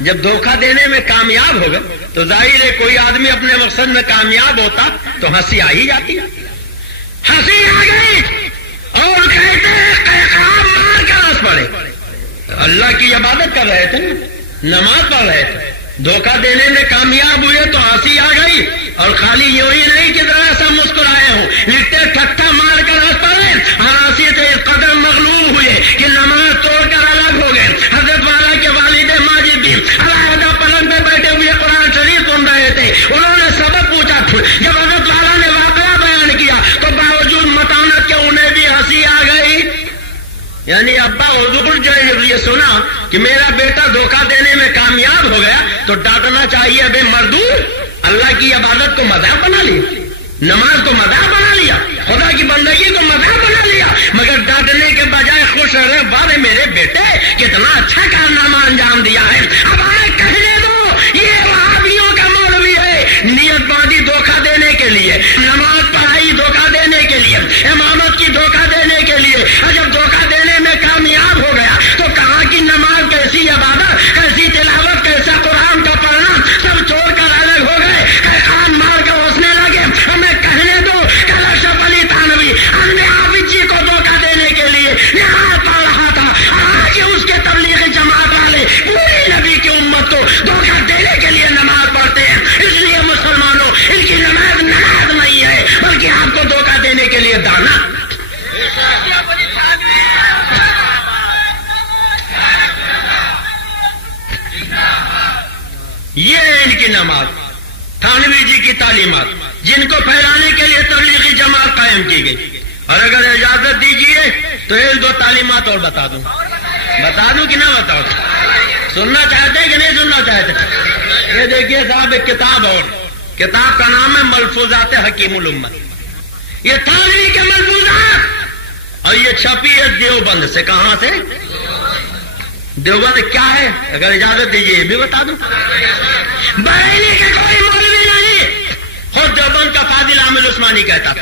جب دھوکہ دینے میں کامیاب ہو گئے تو ظاہر ہے کوئی آدمی اپنے مقصد میں کامیاب ہوتا تو ہنسی آ ہی جاتی ہے. ہنسی آ گئی اور کہتے ہیں قیقام مار کر ہنس پڑے. اللہ کی عبادت کر رہے تھے, نماز پڑھ رہے تھے, دھوکہ دینے میں کامیاب ہوئے تو ہنسی آ گئی. اور خالی یوں ہی نہیں کہ ذرا سا مسکرائے ہوں, لکھتے ٹھٹھا مار کر ہنس پڑے. ہنسی سے اس قدر مغلوب ہوئے کہ نماز توڑ کر الگ ہو گئے. حضرت والا کے والد ماجد بھی علیحدہ پلنگ پہ بیٹھے ہوئے قرآن شریف سن رہے تھے. انہوں نے سبق پوچھا. جب حضرت والا نے واقعہ بیان کیا تو باوجود متانت کے انہیں بھی ہنسی آ گئی. یعنی ابا حضور جو یہ سنا کہ میرا بیٹا دھوکہ دینے میں کامیاب ہو گیا تو ڈانٹنا چاہیے, بے مردود, اللہ کی عبادت کو مذاق بنا لیا, نماز کو مذاق بنا لیا, خدا کی بندگی کو مذاق بنا لیا, مگر ڈانٹنے کے بجائے خوش رہے. بارے میرے بیٹے کتنا اچھا کارنامہ انجام دیا ہے. اب آئے کہنے دو یہ وہابیوں کا مولوی ہے, نیت باندھی دھوکہ دینے کے لیے, نماز پڑھائی دھوکہ دینے کے لیے, امامت کی دھوکہ دینے کے لیے. اور جب دھوکہ دینے میں کامیاب ہو گیا تو کہاں کی نماز, کیسی عبادت, کیسی تلاوت, کیسا قرآن کا پڑھنا, سب چھوڑ کر الگ ہو گئے. کام مار کر ہنسنے لگے. لیے دانا. یہ ہے ان کی نماز. تھانوی جی کی تعلیمات جن کو پھیلانے کے لیے تبلیغی جماعت قائم کی گئی. اور اگر اجازت دیجیے تو ایک دو تعلیمات اور بتا دوں کہ نہ بتاؤں؟ سننا چاہتے ہیں کہ نہیں سننا چاہتے؟ یہ دیکھیے صاحب ایک کتاب اور کتاب کا نام ہے ملفوظات حکیم الامت. یہ تھانوی کے ملفوظات اور یہ چھپی ہے دیوبند سے. کہاں سے؟ دیوبند کیا ہے؟ اگر اجازت دیجیے یہ بھی بتا دوں. بریلی کے کوئی مولوی نہیں، خود دیوبند کا فاضل عامل عثمانی کہتا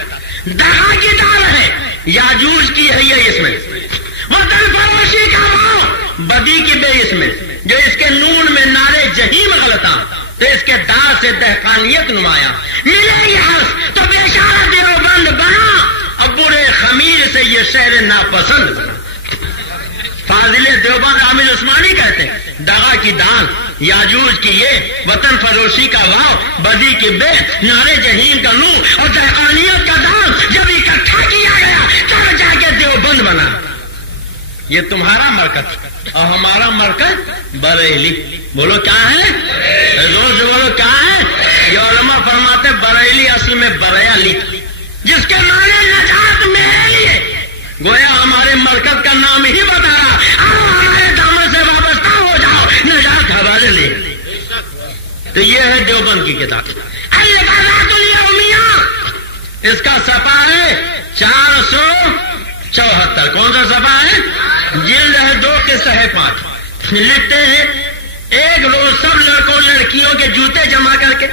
دغا کی دار ہے، یاجوج کی ہے یہ اس میں، وطن فروشی کا وہ بدی کی بے اس میں، جو اس کے نون میں نعرے جہیم غلطاں تو اس کے دار سے دہقانیت نمایاں. ملے گی ہنس تو بیچارہ دیوبند بنا، اب برے خمیر سے یہ شہر ناپسند بنا. فاضل دیوبند عامل عثمانی کہتے ہیں دغا کی دان، یاجوج کی یہ، وطن فروشی کا واو، بدی کی بے، نعرے جہیم کا نو اور دہقانیت کا دان جب اکٹھا کیا گیا تب جا کے دیوبند بنا. یہ تمہارا مرکز اور ہمارا مرکز بریلی. بولو کیا ہے؟ زور سے بولو کیا ہے؟ یہ علماء فرماتے بریلی اصل میں بریلی جس کے معنی نجات میرے لیے. گویا ہمارے مرکز کا نام ہی بتا رہا، ہمارے دامن سے وابستہ ہو جاؤ، نجات حوالے لے. تو یہ ہے دیوبند کی کتاب. اس کا صفحہ ہے 474. کون سا صفحہ ہے؟ جلد ہے 2 قسط ہے 5. لکھتے ہیں ایک روز سب لڑکوں لڑکیوں کے جوتے جمع کر کے،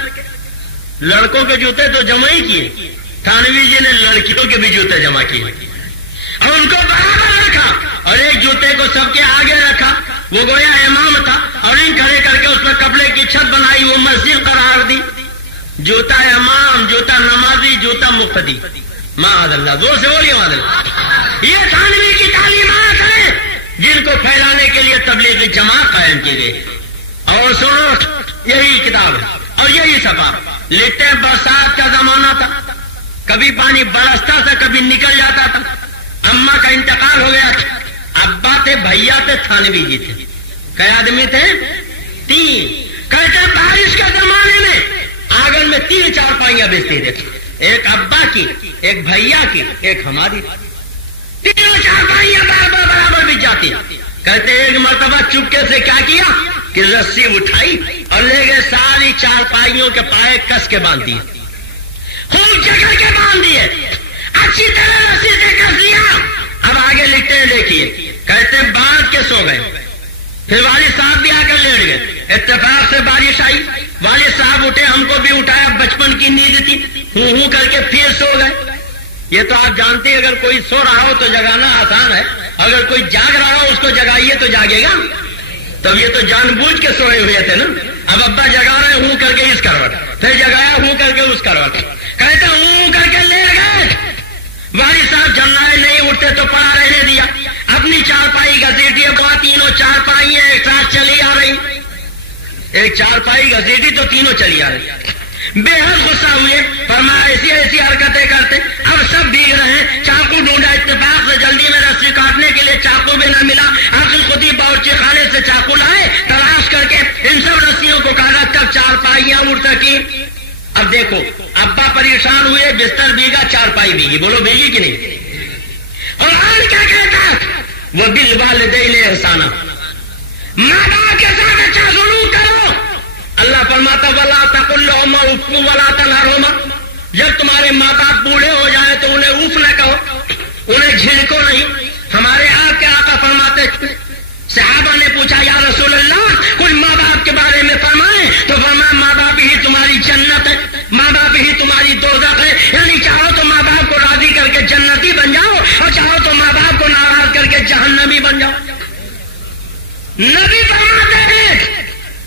لڑکوں کے جوتے تو جمع ہی کیے، تھانوی جی نے لڑکیوں کے بھی جوتے جمع کیے اور ان کو برابر رکھا اور ایک جوتے کو سب کے آگے رکھا. وہ گویا امام تھا اور ان کھڑے کر کے اس پر کپڑے کی چھت بنائی، وہ مسجد قرار دی. جوتا امام، جوتا نمازی، جوتا مقتدی. معاذ اللہ. زور سے بولیے معاذ اللہ. یہ تھانوی کی تعلیمات ہیں جن کو پھیلانے کے لیے تبلیغی جماعت قائم کی گئی. اور سنو یہی کتاب ہے اور یہی صفحہ. لکھتے ہیں برسات کا زمانہ تھا، کبھی پانی برستا تھا کبھی نکل جاتا تھا. اماں کا انتقال ہو گیا تھا، ابا تھے، بھیا تھے، تھانوی جی تھے. کئی آدمی تھے؟ 3. کہتے ہیں بارش کے زمانے میں آنگن میں 3 چارپائیاں بچتی تھے، ایک ابا کی، ایک بھیا کی، ایک ہماری. 3 چارپائیاں برابر بچ جاتی. کہتے ہیں ایک مرتبہ چپکے سے کیا کیا کہ رسی اٹھائی اور لے گئے ساری چارپائیوں کے پائے کس کے باندھ دیے، خوب جگہ کے باندھ دیے، اچھی طرح رسی سے کس دیا. اب آگے لکھتے ہیں دیکھیے، کہتے ہیں باندھ کے سو گئے. پھر والد صاحب بھی آ کر لیٹ گئے. اتفاق سے بارش آئی، والد صاحب اٹھے، ہم کو بھی اٹھایا، بچپن کی نیند تھی، ہوں کر کے پھر سو گئے. یہ تو آپ جانتے ہیں اگر کوئی سو رہا ہو تو جگانا آسان ہے، اگر کوئی جاگ رہا ہو اس کو جگائیے تو جاگے گا. تب یہ تو جان بوجھ کے سوئے ہوئے تھے نا. اب ابا جگا رہے ہوں کر کے اس کروٹ، پھر جگایا ہوں کر کے اس کروٹ. کہتے ہوں کر کے لے گئے. والد صاحب جلائے نہیں اٹھتے تو پڑا رہنے دیا. اپنی چارپائی گھسیٹی، تینوں چارپائیاں ایک ساتھ چلی آ رہی. ایک چارپائی گھسیٹی تو تینوں چلی آ رہی. بے حد غصہ ہوئے، فرمایا ایسی ایسی حرکتیں کرتے اب سب بھیگ رہے ہیں. چاقو ڈھونڈا، اتفاق سے جلدی میں رسی کاٹنے کے لیے چاقو بھی نہ ملا. آخر خود ہی باورچی خانے سے چاقو لائے، تلاش کر کے ان سب رسیوں کو کاٹا، تب چارپائیاں اڑ سکی. اب دیکھو ابا پریشان ہوئے، بستر بھیگا، چارپائی بھیگی. بولو بھیگی کہ نہیں؟ اور آج کیا کہتا وہ بالوالدین احسانا، ماں باپ کے ساتھ اچھا سلوک کرو. اللہ فرماتا ولا تقل لهما اف ولا تنهرهما. جب تمہارے ماں باپ بوڑھے ہو جائیں تو انہیں اف نہ کہو، انہیں جھڑکو نہیں. ہمارے آپ کے آقا فرماتے، صحابہ نے پوچھا یا رسول اللہ کوئی ماں باپ کے بارے میں فرمائے تو فرمایا ماں باپ ہی تمہاری جنت ہے، ماں باپ ہی تمہاری دوزخ ہے. یعنی چاہو تو ماں باپ کو راضی کر کے جنتی بن جاؤ اور چاہو تو ماں باپ کو ناراض کر کے جہنمی بن جاؤ. نبی فرماتے ہیں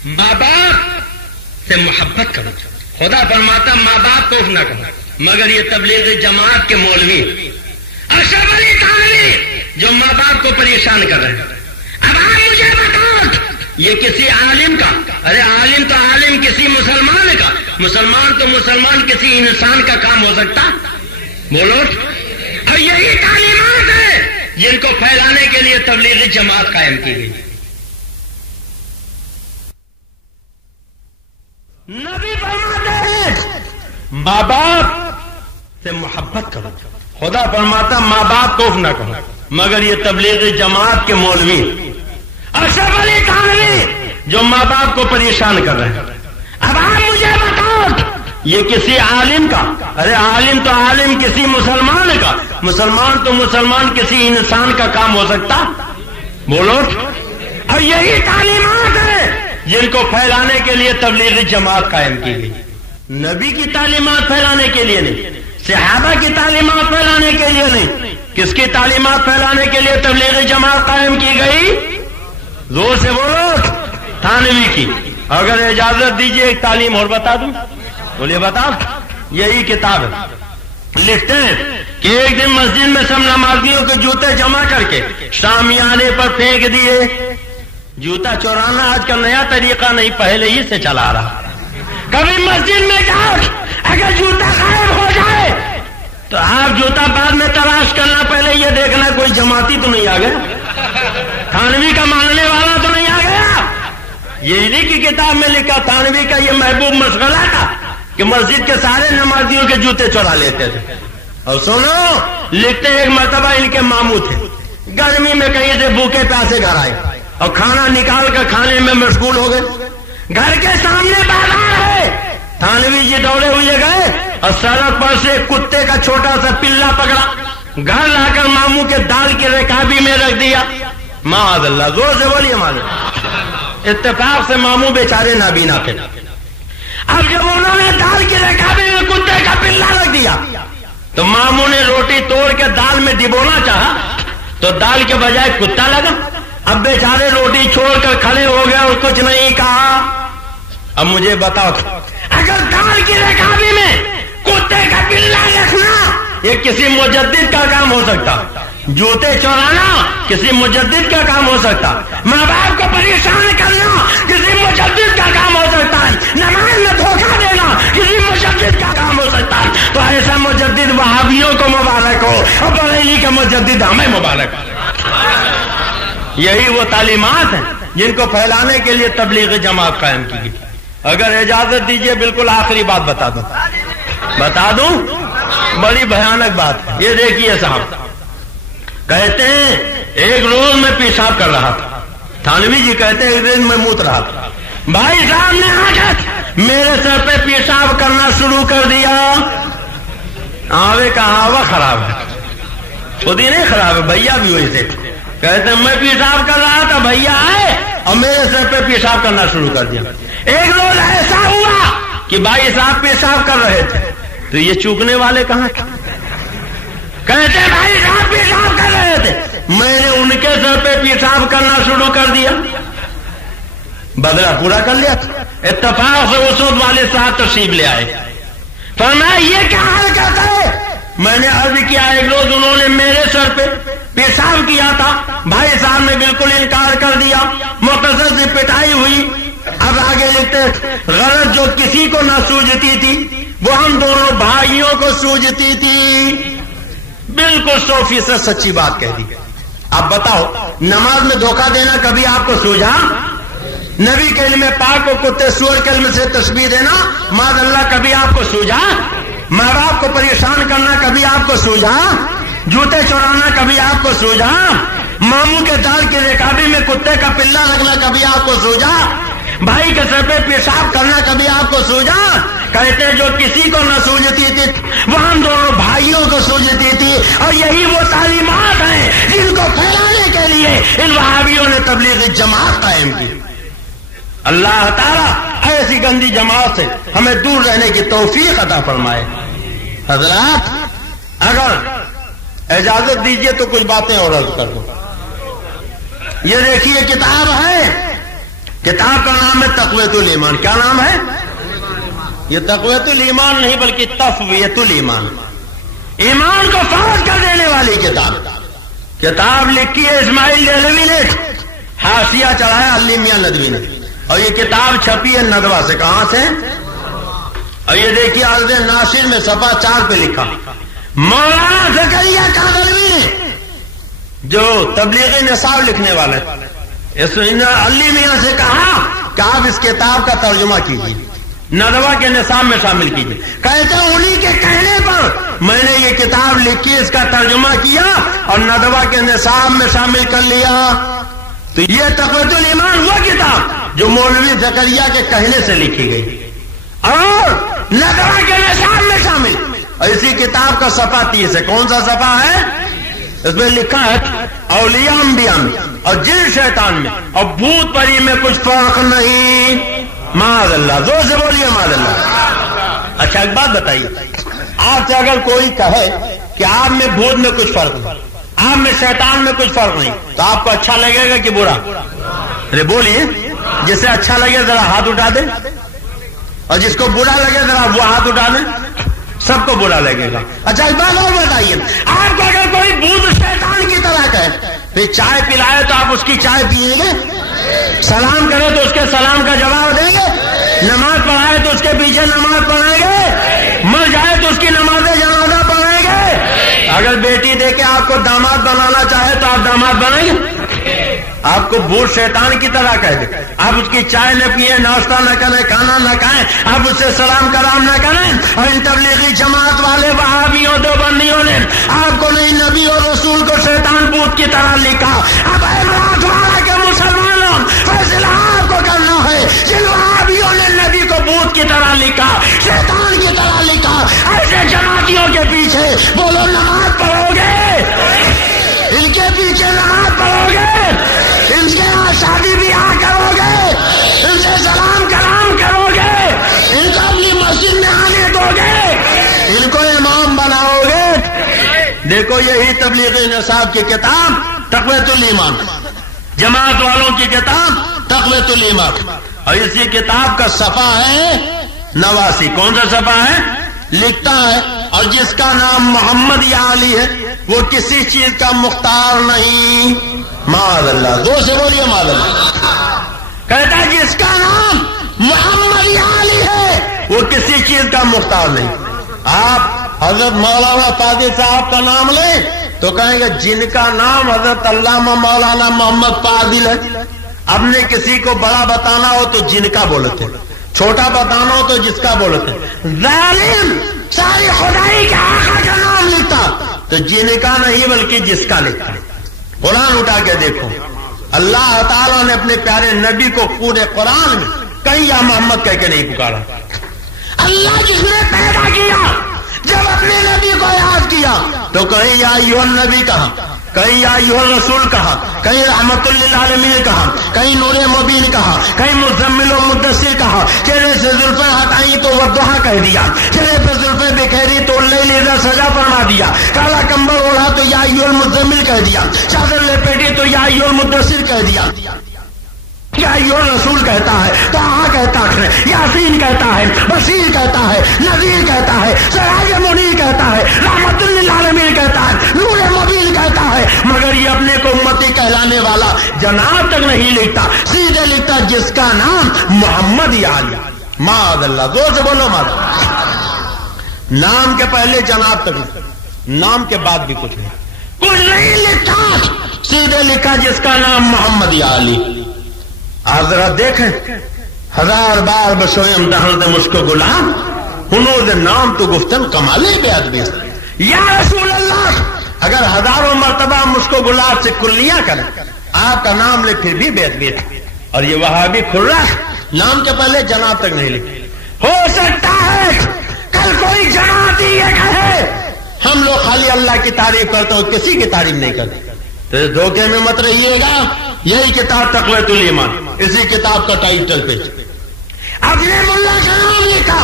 ماں باپ سے محبت کرو. خدا فرماتا ماں باپ کو اف نہ کرو. مگر یہ تبلیغ جماعت کے مولوی اشرف علی تھانوی جو ماں باپ کو پریشان کر رہے ہیں. اب آپ مجھے بتاؤ یہ کسی عالم کا، ارے عالم تو عالم کسی مسلمان کا، مسلمان تو مسلمان کسی انسان کا کام ہو سکتا؟ بولو اور یہی تعلیمات ہیں جن کو پھیلانے کے لیے تبلیغی جماعت قائم کی گئی. نبی فرماتے ہیں ماں باپ سے محبت کرو. خدا فرماتا ماں باپ کو نہ کرو. مگر یہ تبلیغی جماعت کے مولوی اشرف علی تھانوی جو ماں باپ کو پریشان کر رہے ہیں. اب آپ مجھے بتاؤ یہ کسی عالم کا، ارے عالم تو عالم کسی مسلمان کا، مسلمان تو مسلمان کسی انسان کا کام ہو سکتا؟ بولو. اور یہی تعلیمات ہیں جن کو پھیلانے کے لیے تبلیغی جماعت قائم کی گئی. نبی کی تعلیمات پھیلانے کے لیے نہیں، صحابہ کی تعلیمات پھیلانے کے لیے نہیں. کس کی تعلیمات پھیلانے کے لیے تبلیغی جماعت قائم کی گئی؟ زور سے بولو. تھانوی کی. اگر اجازت دیجیے ایک تعلیم اور بتا دوں. بولیے بتاؤ. یہی کتاب ہے. لکھتے ہیں کہ ایک دن مسجد میں سب نمازیوں کے جوتے جمع کر کے شامیانے پر پھینک دیے. جوتا چورانا آج کا نیا طریقہ نہیں، پہلے ہی سے چلا رہا. کبھی مسجد میں جاؤ اگر جوتا غائب ہو جائے تو آپ جوتا بعد میں تلاش کرنا، پہلے یہ دیکھنا کوئی جماعتی تو نہیں آ گیا، تھانوی کا ماننے والا تو نہیں آ گیا. یہ کی کتاب میں لکھا تھانوی کا یہ محبوب مشغلہ تھا کہ مسجد کے سارے نمازیوں کے جوتے چورا لیتے تھے. اور سنو لکھتے ایک مرتبہ ان کے ماموں تھے، گرمی میں کہیں سے بھوکے پیاسے گھر آئے اور کھانا نکال کر کھانے میں مشغول ہو گئے. گھر کے سامنے بازار ہے. تھانوی جی دوڑے ہوئے گئے اور سڑک پر سے کتے کا چھوٹا سا پلا پکڑا، گھر لا کر ماموں کے دال کی رکابی میں رکھ دیا. معاذ اللہ. زور سے بولیے معاذ. اتفاق سے ماموں بیچارے نابینا تھے. اب جب انہوں نے دال کی رکابی میں کتے کا پلا رکھ دیا تو ماموں نے روٹی توڑ کے دال میں ڈبونا چاہا تو دال کے بجائے کتا لگا. اب بیچارے روٹی چھوڑ کر کھڑے ہو گئے اور کچھ نہیں کہا. اب مجھے بتاؤ اگر دال کی رکابی میں کتے کا پلا رکھنا یہ کسی مجدد کا کام ہو سکتا؟ جوتے چورانا کسی مجدد کا کام ہو سکتا؟ ماں باپ کو پریشان کرنا کسی مجدد کا کام ہو سکتا ہے؟ نماز میں دھوکہ دینا کسی مجدد کا کام ہو سکتا ہے؟ تو ایسا مجدد وہابیوں کو مبارک ہو اور بریلی کا مجدد ہمیں مبارک ہو. یہی وہ تعلیمات ہیں جن کو پھیلانے کے لیے تبلیغی جماعت قائم کی گئی. اگر اجازت دیجیے بالکل آخری بات بتا دوں بڑی بھیانک بات. یہ دیکھیے صاحب کہتے ہیں ایک روز میں پیشاب کر رہا تھا. تھانوی جی کہتے ہیں ایک دن میں موت رہا تھا. بھائی صاحب نے آ کر میرے سر پہ پیشاب کرنا شروع کر دیا. آوے کا آوا خراب ہے، خود ہی نہیں خراب ہے، بھیا بھی وہی سے. کہتے ہیں میں پیشاب کر رہا تھا، بھیا آئے اور میرے سر پہ پیشاب کرنا شروع کر دیا. ایک روز ایسا ہوا کہ بھائی صاحب پیشاب کر رہے تھے تو یہ چوکنے والے کہاں تھے؟ کہتے بھائی صاحب پیشاب کر رہے تھے، میں نے ان کے سر پہ پیشاب کرنا شروع کر دیا. بدلہ پورا کر لیا. اتفاق سے اس وقت والد صاحب تشریف لے آئے. فرمایا یہ کیا حال کرتا ہے؟ میں نے عرض کیا ایک روز انہوں نے میرے سر پہ پیشاب کیا تھا، بھائی صاحب نے بالکل انکار کر دیا، مختصر سے پٹائی ہوئی. اب آگے لکھتے غرض جو کسی کو نہ سوجتی تھی وہ ہم دونوں بھائیوں کو سوجتی تھی. بالکل 100% سچی بات کہہ دی. اب بتاؤ نماز میں دھوکہ دینا کبھی آپ کو سوجا؟ نبی کے علم پاک کو کتے سور کے علم سے تشبیہ دینا معاذ اللہ کبھی آپ کو سوجا؟ ماں باپ کو پریشان کرنا کبھی آپ کو سوجا؟ جوتے چورانا کبھی آپ کو سوجا؟ ماموں کے دال کی رکابی میں کتے کا پلا رکھنا کبھی آپ کو سوجا؟ بھائی کے سر پہ پیشاب کرنا کبھی آپ کو سوجا؟ کہتے جو کسی کو نہ سوجتی تھی وہ ہم دونوں بھائیوں کو سوجتی تھی. اور یہی وہ تعلیمات ہیں جن کو پھیلانے کے لیے ان وہابیوں نے تبلیغی جماعت قائم کی. اللہ تعالیٰ ایسی گندی جماعت سے ہمیں دور رہنے کی توفیق عطا فرمائے. حضرات اگر اجازت دیجیے تو کچھ باتیں اور عرض کر دوں. یہ دیکھیے کتاب ہے، کتاب کا نام ہے تقویت الایمان. کیا نام ہے؟ یہ تقویت الایمان نہیں بلکہ تفویت الایمان، ایمان کو فوت کر دینے والی کتاب. کتاب لکھی ہے اسماعیل دہلوی نے، حاشیہ چڑھایا علی میاں ندوی نے، اور یہ کتاب چھپی ہے ندوہ سے. کہاں سے؟ اور یہ دیکھیے عرض ناصر میں صفحہ 4 پہ لکھا مولانا زکریا کاندھلوی نے جو تبلیغی نصاب لکھنے والے علی میاں سے کہا کہ آپ اس کتاب کا ترجمہ کیجیے، ندوہ کے نصاب میں شامل کیجیے. کہتے ہیں انہی کے کہنے پر میں نے یہ کتاب لکھی، اس کا ترجمہ کیا اور ندوہ کے نصاب میں شامل کر لیا. تو یہ تقویۃ الایمان وہ کتاب جو مولوی زکریا کے کہنے سے لکھی گئی اور ندوہ کے نصاب میں شامل. اور اسی کتاب کا صفحہ 30 ہے. کون سا صفحہ ہے؟ اس میں لکھا ہے اولیاء انبیاء میں اور جن شیطان میں اور بھوت پری میں کچھ فرق نہیں. معاذ اللہ، زور سے بولیے معاذ اللہ. اچھا ایک بات بتائیے، آپ سے اگر کوئی کہے کہ آپ میں بھوت میں کچھ فرق نہیں، آپ میں شیطان میں کچھ فرق نہیں، تو آپ کو اچھا لگے گا کہ برا؟ ارے بولیے. جسے اچھا لگے ذرا ہاتھ اٹھا دیں اور جس کو برا لگے ذرا وہ ہاتھ اٹھا دیں. سب کو برا لگے گا. اچھا ایک بات اور بتائیے، آپ کو اگر کوئی بھوت شیطان کی طرح کہے پھر چائے پلائے تو آپ اس کی چائے پیئیں گے؟ سلام کرے تو اس کے سلام کا جواب دیں گے؟ نماز پڑھائے تو اس کے پیچھے نماز پڑھیں گے؟ مر جائے تو اس کی نماز جنازہ پڑھیں گے؟ اگر بیٹی دے کے آپ کو داماد بنانا چاہے تو آپ داماد بنیں گے؟ آپ کو بھوت شیطان کی طرح کہہ دے، آپ اس کی چائے نہ پیئے، ناشتہ نہ کریں، کھانا نہ کھائیں، آپ اس سے سلام کرام نہ کریں. اور ان تبلیغی جماعت والے وہابیوں دیوبندیوں نے آپ کو نہیں نبی اور رسول کو شیطان بھوت کی طرح لکھا. اب اے مراٹھواڑہ کے مسلمانوں، فیصلہ آپ کو کرنا ہے. جن وہابیوں نے نبی کو بھوت کی طرح لکھا، شیطان کی طرح لکھا، ایسے جماعتیوں کے پیچھے بولو نماز پڑھو گے؟ ان کے پیچھے نماز پڑھو گے؟ ان کے یہاں شادی بیاہ کرو گے؟ ان سے سلام کلام کرو گے؟ ان کو اپنی مسجد میں آنے دو گے؟ ان کو امام بناؤ گے؟ دیکھو یہی تبلیغی نصاب کی کتاب تقویۃ الایمان، جماعت والوں کی کتاب تقویۃ الایمان، اور اسی کتاب کا صفحہ ہے 89. کون سا صفحہ ہے؟ لکھتا ہے اور جس کا نام محمد یا علی ہے وہ کسی چیز کا مختار نہیں. معاذ اللہ، دو سے بولیے معاذ اللہ. کہتا ہے جس کا نام محمد یا علی ہے وہ کسی چیز کا مختار نہیں. آپ حضرت مولانا قادری صاحب کا نام لیں تو کہیں گے جن کا نام حضرت علامہ مولانا محمد فاضل ہے. اب نے کسی کو بڑا بتانا ہو تو جن کا بولتے، چھوٹا بتانا ہو تو جس کا بولتے. ظالم ساری خدائی کے آقا کا نام لکھتا تو جن کا نہیں بلکہ جس کا لکھتا. قرآن اٹھا کے دیکھو، اللہ تعالیٰ نے اپنے پیارے نبی کو پورے قرآن میں کہیں یا محمد کہہ کے نہیں پکارا. اللہ جس نے پیدا کیا جب اپنے نبی کو یاد کیا تو کہیں یا ایھا النبی کہا، کہیں یا ایھا الرسول کہا، کہیں رحمت للعالمین کہا، کہیں نور مبین کہا، کہیں مزمل و مدثر کہا. چہرے سے زلفیں ہٹائی تو والضحیٰ کہہ دیا، چہرے پہ زلفیں بکھیری تو اللیل اذا سجا فرما دیا، کالا کمبل اوڑھا تو یا ایھا المزمل کہہ دیا، چادر لپیٹی تو یا ایھا المدثر کہہ دیا. یا ایھا الرسول کہتا ہے، طٰہٰ کہتا ہے، یاسین کہتا ہے، بشیر کہتا ہے، نذیر کہتا ہے، سراج منیر کہتا ہے، رحمت للعالمین کہتا ہے، نور مبین کہتا ہے. مگر یہ اپنے کو امتی کہلانے والا جناب تک نہیں لکھتا، سیدھے لکھتا جس کا نام محمد یا علی. معاذ اللہ، زور سے بولو معاذ اللہ. نام کے پہلے جناب تک، نام کے بعد بھی کچھ نہیں لکھا، سیدھے لکھا جس کا نام محمد یا علی. حضرت دیکھیں 1000 بار بسویم دہن دے مشک غلام ہنود نام تو گفتن کمالے بے ادبی. یا رسول اللہ اگر 1000 مرتبہ مشک غلام سے کلیاں کریں آپ کا نام لے پھر بھی بے ادبی. اور یہ وہابی کھلا نام کے پہلے جناب تک نہیں لکھے. ہو سکتا ہے کل کوئی جماعت یہ کہے ہم لوگ خالی اللہ کی تعریف کرتے ہو، کسی کی تعریف نہیں کرتے. تو دھوکے میں مت رہیے گا. یہی کتاب تقویۃ الایمان، اسی کتاب کا ٹائٹل پہ اپنے ملا کا نام لکھا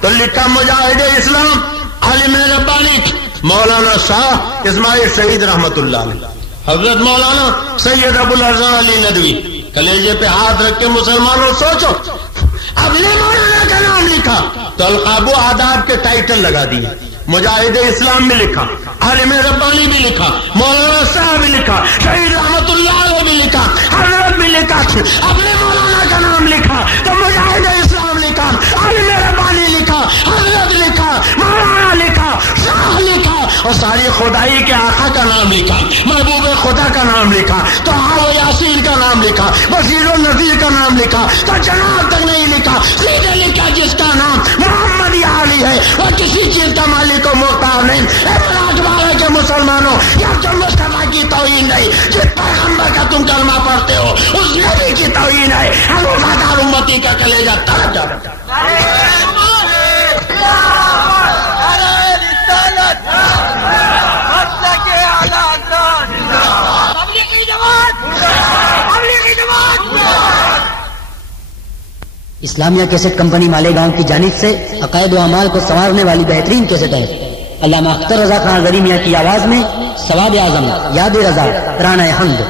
تو لکھا مجاہد اسلام عالم ربانی مولانا شاہ اسماعیل شہید رحمت اللہ علیہ. حضرت مولانا سید ابو الحسن علی ندوی. کلیجے پہ ہاتھ رکھ کے مسلمانوں سوچو، اپنے مولانا کا نام لکھا تو القاب و آداب کے ٹائٹل لگا دیے. مجاہد اسلام بھی لکھا، عالم ربانی بھی لکھا، مولانا صاحب بھی لکھا، شہید رحمت اللہ علیہ بھی لکھا، حضرت بھی لکھا. اپنے مولانا کا نام لکھا تو مجاہد اسلام لکھا، عالم ربانی لکھا، حضرت لکھا، مولانا لکھا، شاہ لکھا، اور ساری خدائی کے آقا کا نام لکھا، محبوب خدا کا نام لکھا، تو و یاسین کا نام لکھا، بشیر و نذیر کا نام لکھا، تو جناب تک نہیں لکھا، سیدھے لکھا جس کا نام محمد یا علی ہے اور کسی چیز کا مالک و مختار نہیں۔ اخبار کے مسلمانوں، یا تم مصطفیٰ کی توہین نہیں، جس پیغمبر کا تم کلمہ پڑھتے ہو اس نبی کی توہین ہے۔ ہم وفادار امتی کا کلیجہ تڑپ جاتا۔ اسلامیہ کیسٹ کمپنی مالیگاؤں کی جانب سے عقائد و اعمال کو سنوارنے والی بہترین کیسٹ ہے۔ علامہ اختر رضا خان غری میاں کی آواز میں ثواب اعظم، یاد رضا، ترانہ حمد،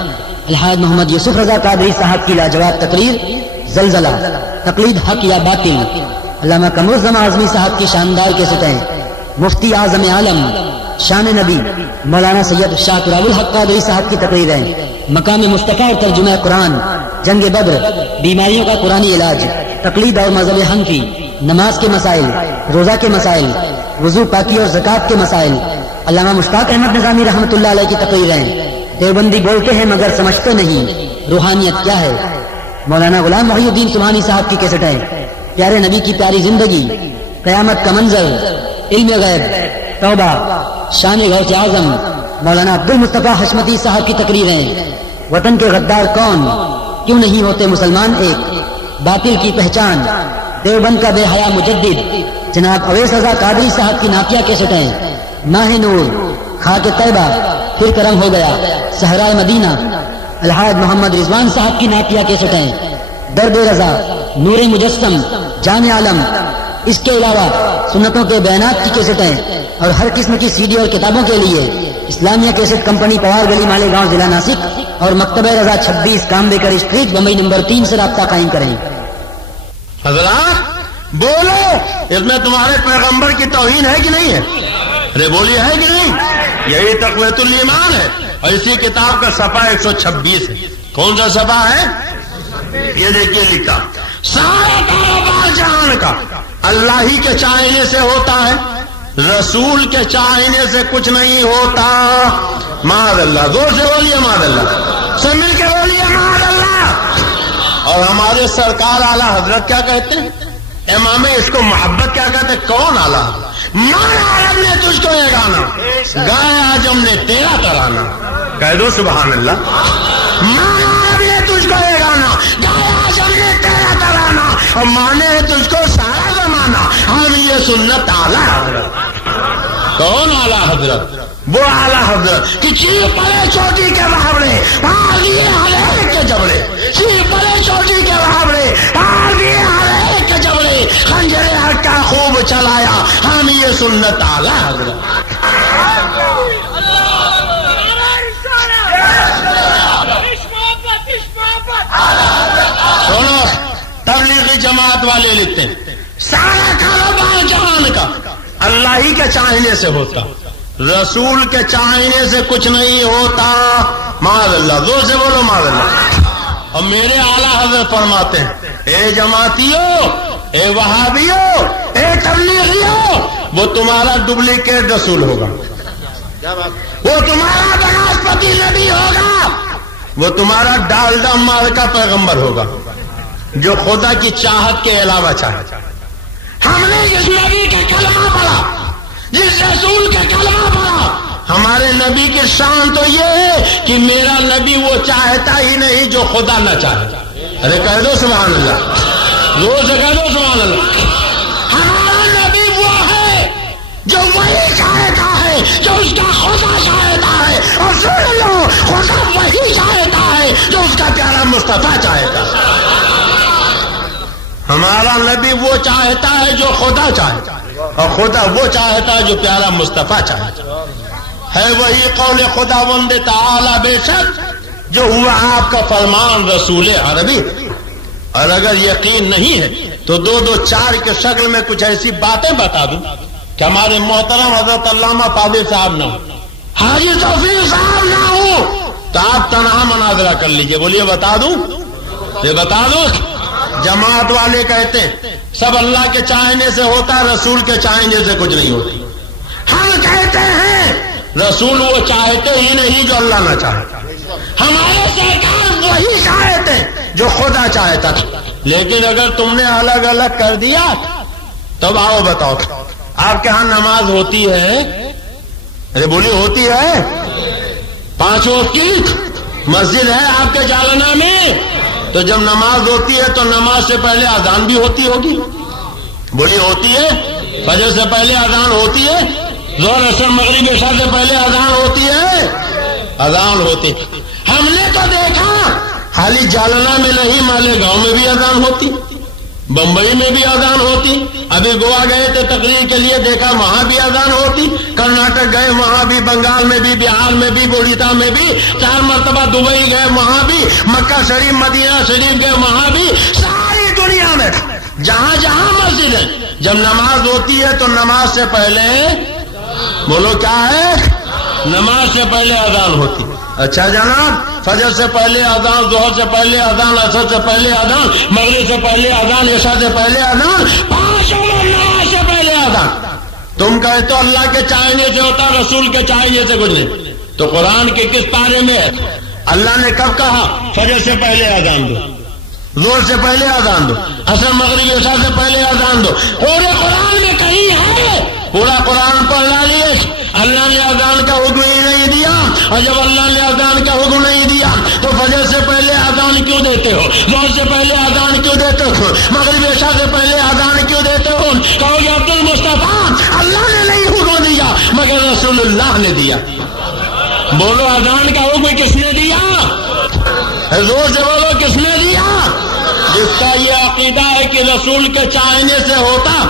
الحاج محمد یوسف رضا قادری صاحب کی لاجواب تقریر زلزلہ، تقلید حق یا باطل، علامہ قمرالزمان اعظمی صاحب کی شاندار کیسٹیں، مفتی اعظم عالم، شان نبی مولانا سید شاکر الحق قادری صاحب کی تقریریں، مقام مصطفیٰ اور ترجمہ قرآن، جنگ بدر، بیماریوں کا قرآنی علاج، تقلید اور مذہب حنفی، نماز کے مسائل، روزہ کے مسائل، وضو پاکی اور زکوٰۃ کے مسائل، علامہ مشتاق احمد نظامی رحمۃ اللہ علیہ کی تقریریں، دیوبندی بولتے ہیں مگر سمجھتے نہیں، روحانیت کیا ہے، مولانا غلام محی الدین سبحانی صاحب کی کیسٹیں، پیارے نبی کی پیاری زندگی، قیامت کا منظر، علم غیب، توبہ، شان غوث اعظم، مولانا عبد المصطفیٰ حشمتی صاحب کی تقریریں، وطن کے غدار کون، کیوں نہیں ہوتے مسلمان ایک، باطل کی پہچان، دیوبند کا بے حیا مجدد جناب اویس رضا قادری صاحب کی نافیہ کیسٹیں، ماہ نور، خاک طیبہ، پھر کرم ہو گیا، صحرائے مدینہ، الحاج محمد رضوان صاحب کی نافیہ کیسٹیں، درد رضا، نور مجسم، جان عالم، اس کے علاوہ سنتوں کے بیانات کی کیسٹیں اور ہر قسم کی سی ڈی اور کتابوں کے لیے اسلامیہ کیسٹ کمپنی پوار گلی مالیگاؤں ضلع ناسک اور مکتبہ رضا 26 کامبیکر اسٹریٹ بمبئی نمبر 3 سے رابطہ قائم کریں۔ حضرات بولو، اس میں تمہارے پیغمبر کی توہین ہے کہ نہیں ہے؟ ارے بولیے ہے کہ نہیں؟ یہی تقویت الایمان ہے اور اسی کتاب کا صفحہ 126 ہے۔ کون سا صفحہ ہے؟ یہ دیکھیے لکھا، سارا کاروبار جہان کا اللہ ہی کے چاہنے سے ہوتا ہے، رسول کے چاہنے سے کچھ نہیں ہوتا۔ معاذ اللہ، زور سے بولیے معاذ اللہ، سب مل کے بولیے معاذ اللہ۔ اور ہمارے سرکار اعلی حضرت کیا کہتے ہیں؟ امام اس کو محبت کیا کہتے ہیں؟ کون اعلی؟ مانا عرب نے تجھ کو یہ گانا، گایا آجم نے تیرا ترانہ، کہہ دو سبحان اللہ۔ مانا عرب نے تجھ کو یہ گانا، گایا آجم نے تیرا ترانہ، اور مانے ہے تجھ کو سارا زمانہ، ہم یہ سنت اعلی حضرت۔ کون اعلی حضرت؟ وہ اعلی حضرت کہ چیر پڑے چوٹی کے محاورے، آگے ہر ایک کے جبڑے، چیر پڑے چوٹی کے محاورے، آگے ہر ایک کے جبڑے، خنجر حق کا خوب چلایا، ہم یہ سنت اعلی حضرت۔ سنو، تبلیغی جماعت والے لکھتے ہیں سارا کاروبار جہان کا اللہ ہی کے چاہنے سے ہوتا، رسول کے چاہنے سے کچھ نہیں ہوتا۔ معاذ اللہ، زور سے بولو معاذ اللہ۔ اور میرے اعلیٰ حضرت فرماتے ہیں، اے جماعتیوں، اے وہابیوں، اے تبلیغیوں، وہ تمہارا ڈپلیکیٹ رسول ہوگا، وہ تمہارا بناسپتی نبی ہوگا، وہ تمہارا ڈالڈا مار کا پیغمبر ہوگا جو خدا کی چاہت کے علاوہ چاہے۔ ہم نے جس نبی کا کلمہ پڑھا، جس رسول کا کلمہ پڑھا، ہمارے نبی کی شان تو یہ ہے کہ میرا نبی وہ چاہتا ہی نہیں جو خدا نہ چاہے۔ ارے کہہ دو سبحان اللہ، روز سے کہہ دو سبحان اللہ۔ ہمارا نبی وہ ہے جو وہی چاہتا ہے جو اس کا خدا چاہتا ہے، اور سن لو، خدا وہی چاہتا ہے جو اس کا پیارا مصطفیٰ چاہتا ہے۔ ہمارا نبی وہ چاہتا ہے جو خدا چاہتا ہے، اور خدا وہ چاہتا ہے جو پیارا مصطفیٰ چاہتا ہے۔ وہی قول خدا بند تعالی بے شک جو ہوا آپ کا فرمان رسول عربی۔ اور اگر یقین نہیں ہے تو دو دو چار کے شکل میں کچھ ایسی باتیں بتا دوں کہ ہمارے محترم حضرت علامہ فاضل صاحب نہ ہو، حاجی توفیق صاحب نہ ہو، تو آپ تنہا مناظرہ کر لیجئے۔ بولیے بتا دوں، یہ بتا دوں۔ جماعت والے کہتے ہیں سب اللہ کے چاہنے سے ہوتا ہے، رسول کے چاہنے سے کچھ نہیں ہوتا۔ ہم کہتے ہیں رسول وہ چاہتے ہی نہیں جو اللہ نہ چاہے. ہمارے سرکار وہی چاہتے جو خدا چاہتا تھا. لیکن اگر تم نے الگ الگ کر دیا تب آؤ بتاؤ آپ کے ہاں نماز ہوتی ہے؟ ارے بولی ہوتی ہے؟ 5 وقت کی مسجد ہے آپ کے جالنا میں؟ تو جب نماز ہوتی ہے تو نماز سے پہلے اذان بھی ہوتی ہوگی. بولی ہوتی ہے. فجر سے پہلے اذان ہوتی ہے. ظہر عصر مغرب عشاء سے پہلے اذان ہوتی ہے. اذان ہوتی. ہم نے تو دیکھا خالی جالنا میں نہیں مالیگاؤں میں بھی اذان ہوتی, بمبئی میں بھی اذان ہوتی. ابھی گوا گئے تھے تقریر کے لیے, دیکھا وہاں بھی اذان ہوتی. کرناٹک گئے وہاں بھی, بنگال میں بھی, بہار میں بھی, اڑیسہ میں بھی, 4 مرتبہ دبئی گئے وہاں بھی, مکہ شریف مدینہ شریف گئے وہاں بھی. ساری دنیا میں جہاں جہاں مسجد ہے جب نماز ہوتی ہے تو نماز سے پہلے بولو کیا ہے؟ نماز سے پہلے اذان ہوتی. اچھا جناب, فجر سے پہلے اذان, ظہر سے پہلے اذان, عصر سے پہلے اذان, مغرب سے پہلے اذان, عشاء سے پہلے اذان, 5 وقت نماز سے پہلے اذان. تم کہے تو اللہ کے چاہنے سے ہوتا, رسول کے چاہنے سے کچھ نہیں. تو قرآن کے کس پارے میں ہے؟ اللہ نے کب کہا فجر سے پہلے اذان دو, ظہر سے پہلے اذان دو, عصر مغرب عشاء سے پہلے اذان دو؟ پورے قرآن میں کہیں ہے؟ پورا قرآن پڑھ ڈالیے. اللہ نے اذان کا حکم ہی نہیں دیا, اور جب اللہ نے اذان کا حکم نہیں دیا تو فجر سے پہلے اذان کیوں دیتے ہو, ظہر سے پہلے اذان کیوں دیتے ہو, مغرب عشاء سے پہلے اذان کیوں دیتے ہو؟ کہو گے عبد المصطفیٰ اللہ نے نہیں حکم دیا مگر رسول اللہ نے دیا. بولو اذان کا حکم کس نے دیا؟ زور سے بولو کس نے دیا؟ جس کا یہ عقیدہ ہے کہ رسول کے چاہنے سے ہوتا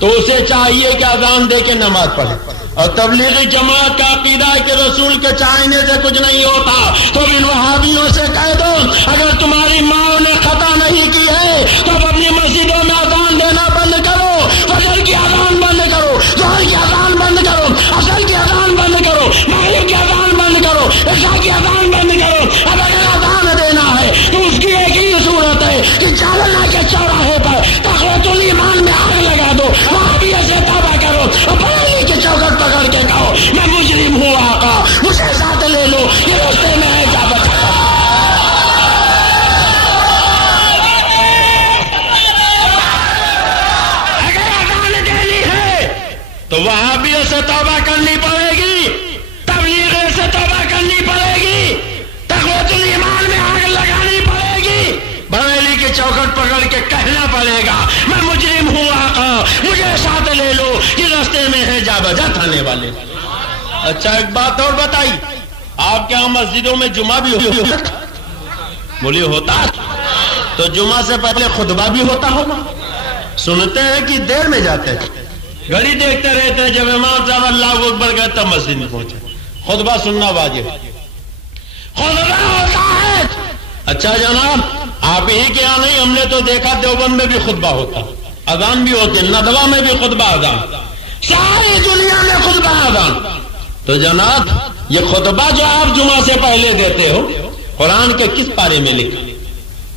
تو اسے چاہیے کہ اذان دے کے نماز پڑھے. اور تبلیغی جماعت کا عقیدہ ہے کہ رسول کے چاہنے سے کچھ نہیں ہوتا تو ان وہابیوں سے کہہ دو اگر تمہاری ماں نے خطا نہیں کی ہے تو اب اپنی مسجدوں میں اذان دینا بند کرو, فجر کی اذان بند کرو, ظہر کی اذان بند کرو, عصر کی اذان بند کرو, مغرب کی اذان بند کرو, عشاء کی اذان بند کرو. اب اگر اذان دینا ہے تو اس کی ایک ہی صورت ہے کہ جالنا کے چوراہے پر تقویت الایمان میں آگ لگا دو, وہاں بھی ایسے توبہ کرو اور بریلی کی چوکٹ پکڑ کے کہو میں مجرم ہوں آقا مجھے ساتھ لے لو, یہ راستے میں ہے کیا بچا. اگر اذان دینی ہے تو وہاں بھی ایسے توبہ کرنی پڑے گی, تبلیغ سے توبہ کرنی پڑے گی, تقویت الایمان میں آگ لگانی پڑے گی, بریلی کی چوکٹ پکڑ کے کہنا پڑے گا میں مجرم ہوں آقا مجھے ساتھ لے لو, یہ راستے میں ہے جا بجا تھانے والے. اچھا ایک بات اور بتائی, آپ کے یہاں مسجدوں میں جمعہ بھی ہوتا؟ بولی ہوتا. تو جمعہ سے پہلے خطبہ بھی ہوتا ہوگا؟ سنتے ہیں کہ دیر میں جاتے ہیں, گھڑی دیکھتے رہتے ہیں, جب امام صاحب اللہ اکبر گئے تب مسجد میں پہنچے. خطبہ سننا واجب, خطبہ ہوتا ہے. اچھا جناب آپ ہی کے یہاں نہیں, ہم نے تو دیکھا دیوبند میں بھی خطبہ ہوتا, اذان بھی ہوتی, ندوہ میں بھی خطبہ اذان, ساری دنیا میں خطبہ اذان. تو جناب یہ خطبہ جو آپ جمعہ سے پہلے دیتے ہو قرآن کے کس پارے میں لکھا؟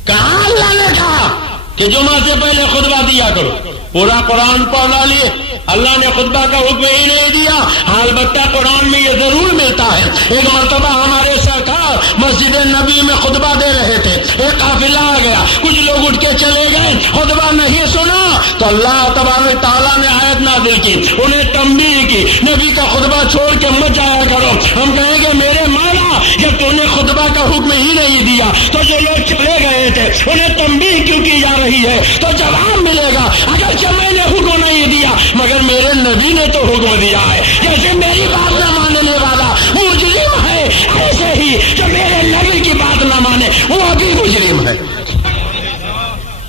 کہاں اللہ نے کہا کہ جمعہ سے پہلے خطبہ دیا کرو؟ پورا قرآن پڑھ ڈالیے, اللہ نے خطبہ کا حکم ہی نہیں دیا. البتہ قرآن میں یہ ضرور ملتا ہے. ایک مرتبہ ہمارے سرکار مسجد نبی میں خطبہ دے رہے تھے, ایک قافلہ آ گیا, کچھ لوگ اٹھ کے چلے گئے, خطبہ نہیں سنا تو اللہ تبارک تعالیٰ نے آیت نازل کی, انہیں تنبیہ کی نبی کا خطبہ چھوڑ کے مت جایا کرو. ہم کہیں گے میرے مولا جب تو نے خطبہ کا حکم ہی نہیں دیا تو جو لوگ چلے گئے تھے انہیں تنبیہ کیوں کی جا رہی ہے؟ تو جواب ملے گا اگرچہ میں نے حکم نہیں دیا مگر میرے نبی نے تو حکم دیا ہے. جیسے میری بات نہ ماننے والا مجرم ہے, ایسے ہی جو میرے نبی کی بات نہ مانے وہ بھی مجرم ہے.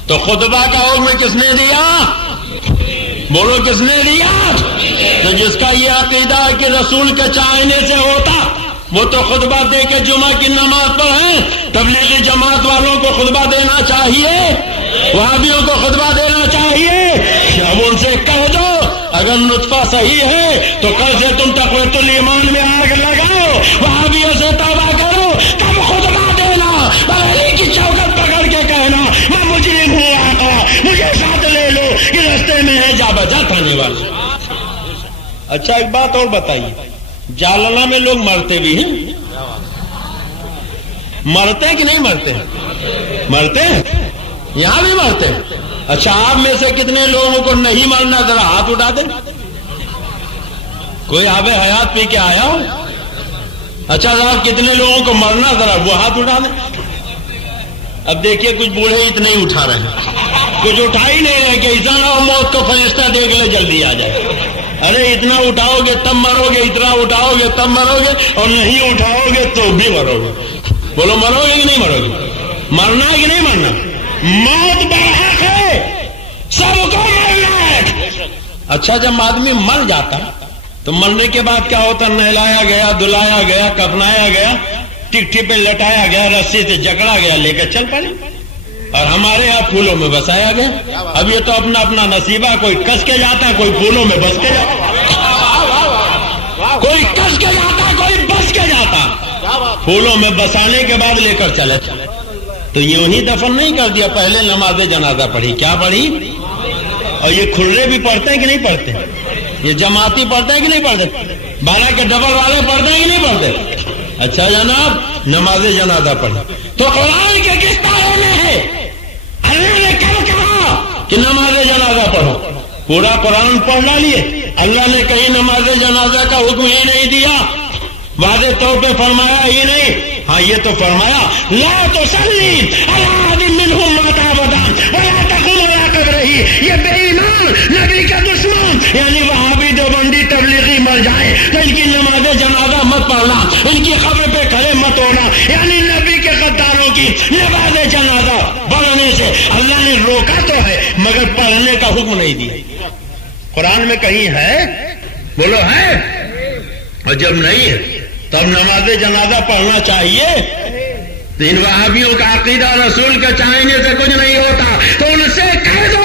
تو خطبہ کا حکم کس نے دیا؟ بولو کس نے دیا؟ تو جس کا یہ عقیدہ ہے کہ رسول کے چاہنے سے ہوتا وہ تو خطبہ دے کے جمعہ کی نماز پڑھیں. تبلیغی جماعت والوں کو خطبہ دینا چاہیے, وہابیوں کو خطبہ دینا چاہیے. اب ان سے کہہ دو اگر نطفہ صحیح ہے تو کل سے تم تقویت الایمان میں آگ لگاؤ, وہابیوں سے توبہ کرو, تب خطبہ دینا, بریلی کی چوکٹ پکڑ کے کہنا میں مجرم ہوں آقا مجھے ساتھ لے لو, یہ راستے میں ہے جا بجا تھانے والے. اچھا ایک بات اور بتائیے، جالنا میں لوگ مرتے بھی ہیں؟ مرتے ہیں کہ نہیں مرتے؟ مرتے ہیں، یہاں بھی مرتے ہیں۔ اچھا آپ میں سے کتنے لوگوں کو نہیں مرنا، ذرا ہاتھ اٹھا دیں۔ کوئی آب حیات پی کے آیا ہو؟ اچھا صاحب کتنے لوگوں کو مرنا، ذرا وہ ہاتھ اٹھا دیں۔ اب دیکھیے کچھ بوڑھے اتنے ہی اٹھا رہے ہیں، کچھ اٹھا ہی نہیں رہے کہ ایسا نہ ہو موت کو فرشتہ دیکھ لے جلدی آ جائے۔ ارے اتنا اٹھاؤ گے تب مرو گے، اتنا اٹھاؤ گے تب مرو گے، اور نہیں اٹھاؤ گے تو بھی مرو گے۔ بولو مرو گے کہ نہیں مرو گے؟ مرنا ہے کہ نہیں مرنا؟ موت برحق ہے، سب کو مرنا ہے۔ اچھا جب آدمی مر جاتا تو مرنے کے بعد کیا ہوتا؟ نہلایا گیا، دلایا گیا، کفنایا گیا، ٹکٹی پہ لٹایا گیا، رسی سے جکڑا گیا، لے کر چل پڑے، اور ہمارے یہاں پھولوں میں بسایا گیا۔ اب یہ تو اپنا اپنا نصیبہ، کوئی کس کے جاتا، کوئی پھولوں میں بس کے جاتا، کوئی کس کے جاتا، کوئی بس کے جاتا، پھولوں میں بسانے کے بعد لے کر چلے۔ تو یوں ہی دفن نہیں کر دیا، پہلے نماز جنازہ پڑھی۔ کیا پڑھی؟ اور یہ کھرے بھی پڑھتے ہیں کہ نہیں پڑھتے؟ یہ جماعتی پڑھتے ہیں کہ نہیں پڑھتے؟ 12 کے ڈبل والے پڑھتے ہیں کہ نہیں پڑھتے؟ اچھا جناب نماز جنازہ پڑھی تو قرآن کے کس پارے میں ہے؟ اللہ نے کب کہا کہ نماز جنازہ پڑھو؟ پورا قرآن پڑھ ڈالیے، اللہ نے کہیں نماز جنازہ کا حکم ہی نہیں دیا، واضح طور پہ فرمایا ہی نہیں۔ ہاں یہ تو فرمایا لا تصلی علی احد منهم مات ابدا ولا تقم علی قبرہ۔ یہ بے ایمان نبی کا دشمن یعنی وہابی دیوبندی تبلیغی مر جائے تو ان کی نماز جنازہ مت پڑھنا، ان کی قبر پہ کھڑے مت ہونا، یعنی نبی کے غداروں کی نماز جنازہ پڑھنے سے اللہ نے روکا تو ہے مگر پڑھنے کا حکم نہیں دیا۔ قرآن میں کہیں ہے؟ بولو ہے؟ اور جب نہیں ہے تب نماز جنازہ پڑھنا چاہیے۔ ان وہابیوں کا عقیدہ رسول کے چاہنے سے کچھ نہیں ہوتا، تو ان سے کہہ دو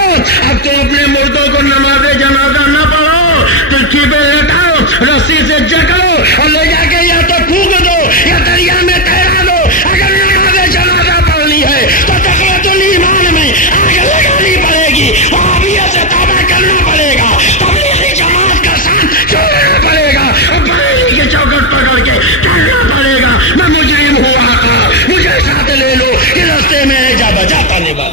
اب تم اپنے مردوں کو نماز جنازہ نہ پڑھو، تلکھی پہ لٹاؤ، رسی سے جکڑو اور لے جا کے یا تو پھونک دو یا دریا میں تیرا دو۔ اگر نماز جنازہ پڑھنی ہے تو تقویت الایمان میں آگ لگانی پڑے گی، وہابیت سے توبہ کرنا پڑے گا، تبلیغی جماعت کا ساتھ چھوڑنا پڑے گا، اور بریلی کی چوکٹ پکڑ کے چلنا پڑے گا۔ میں مجرم ہوں آقا، مجھے ساتھ لے لو، اس راستے میں جا بجاتا نہیں بات۔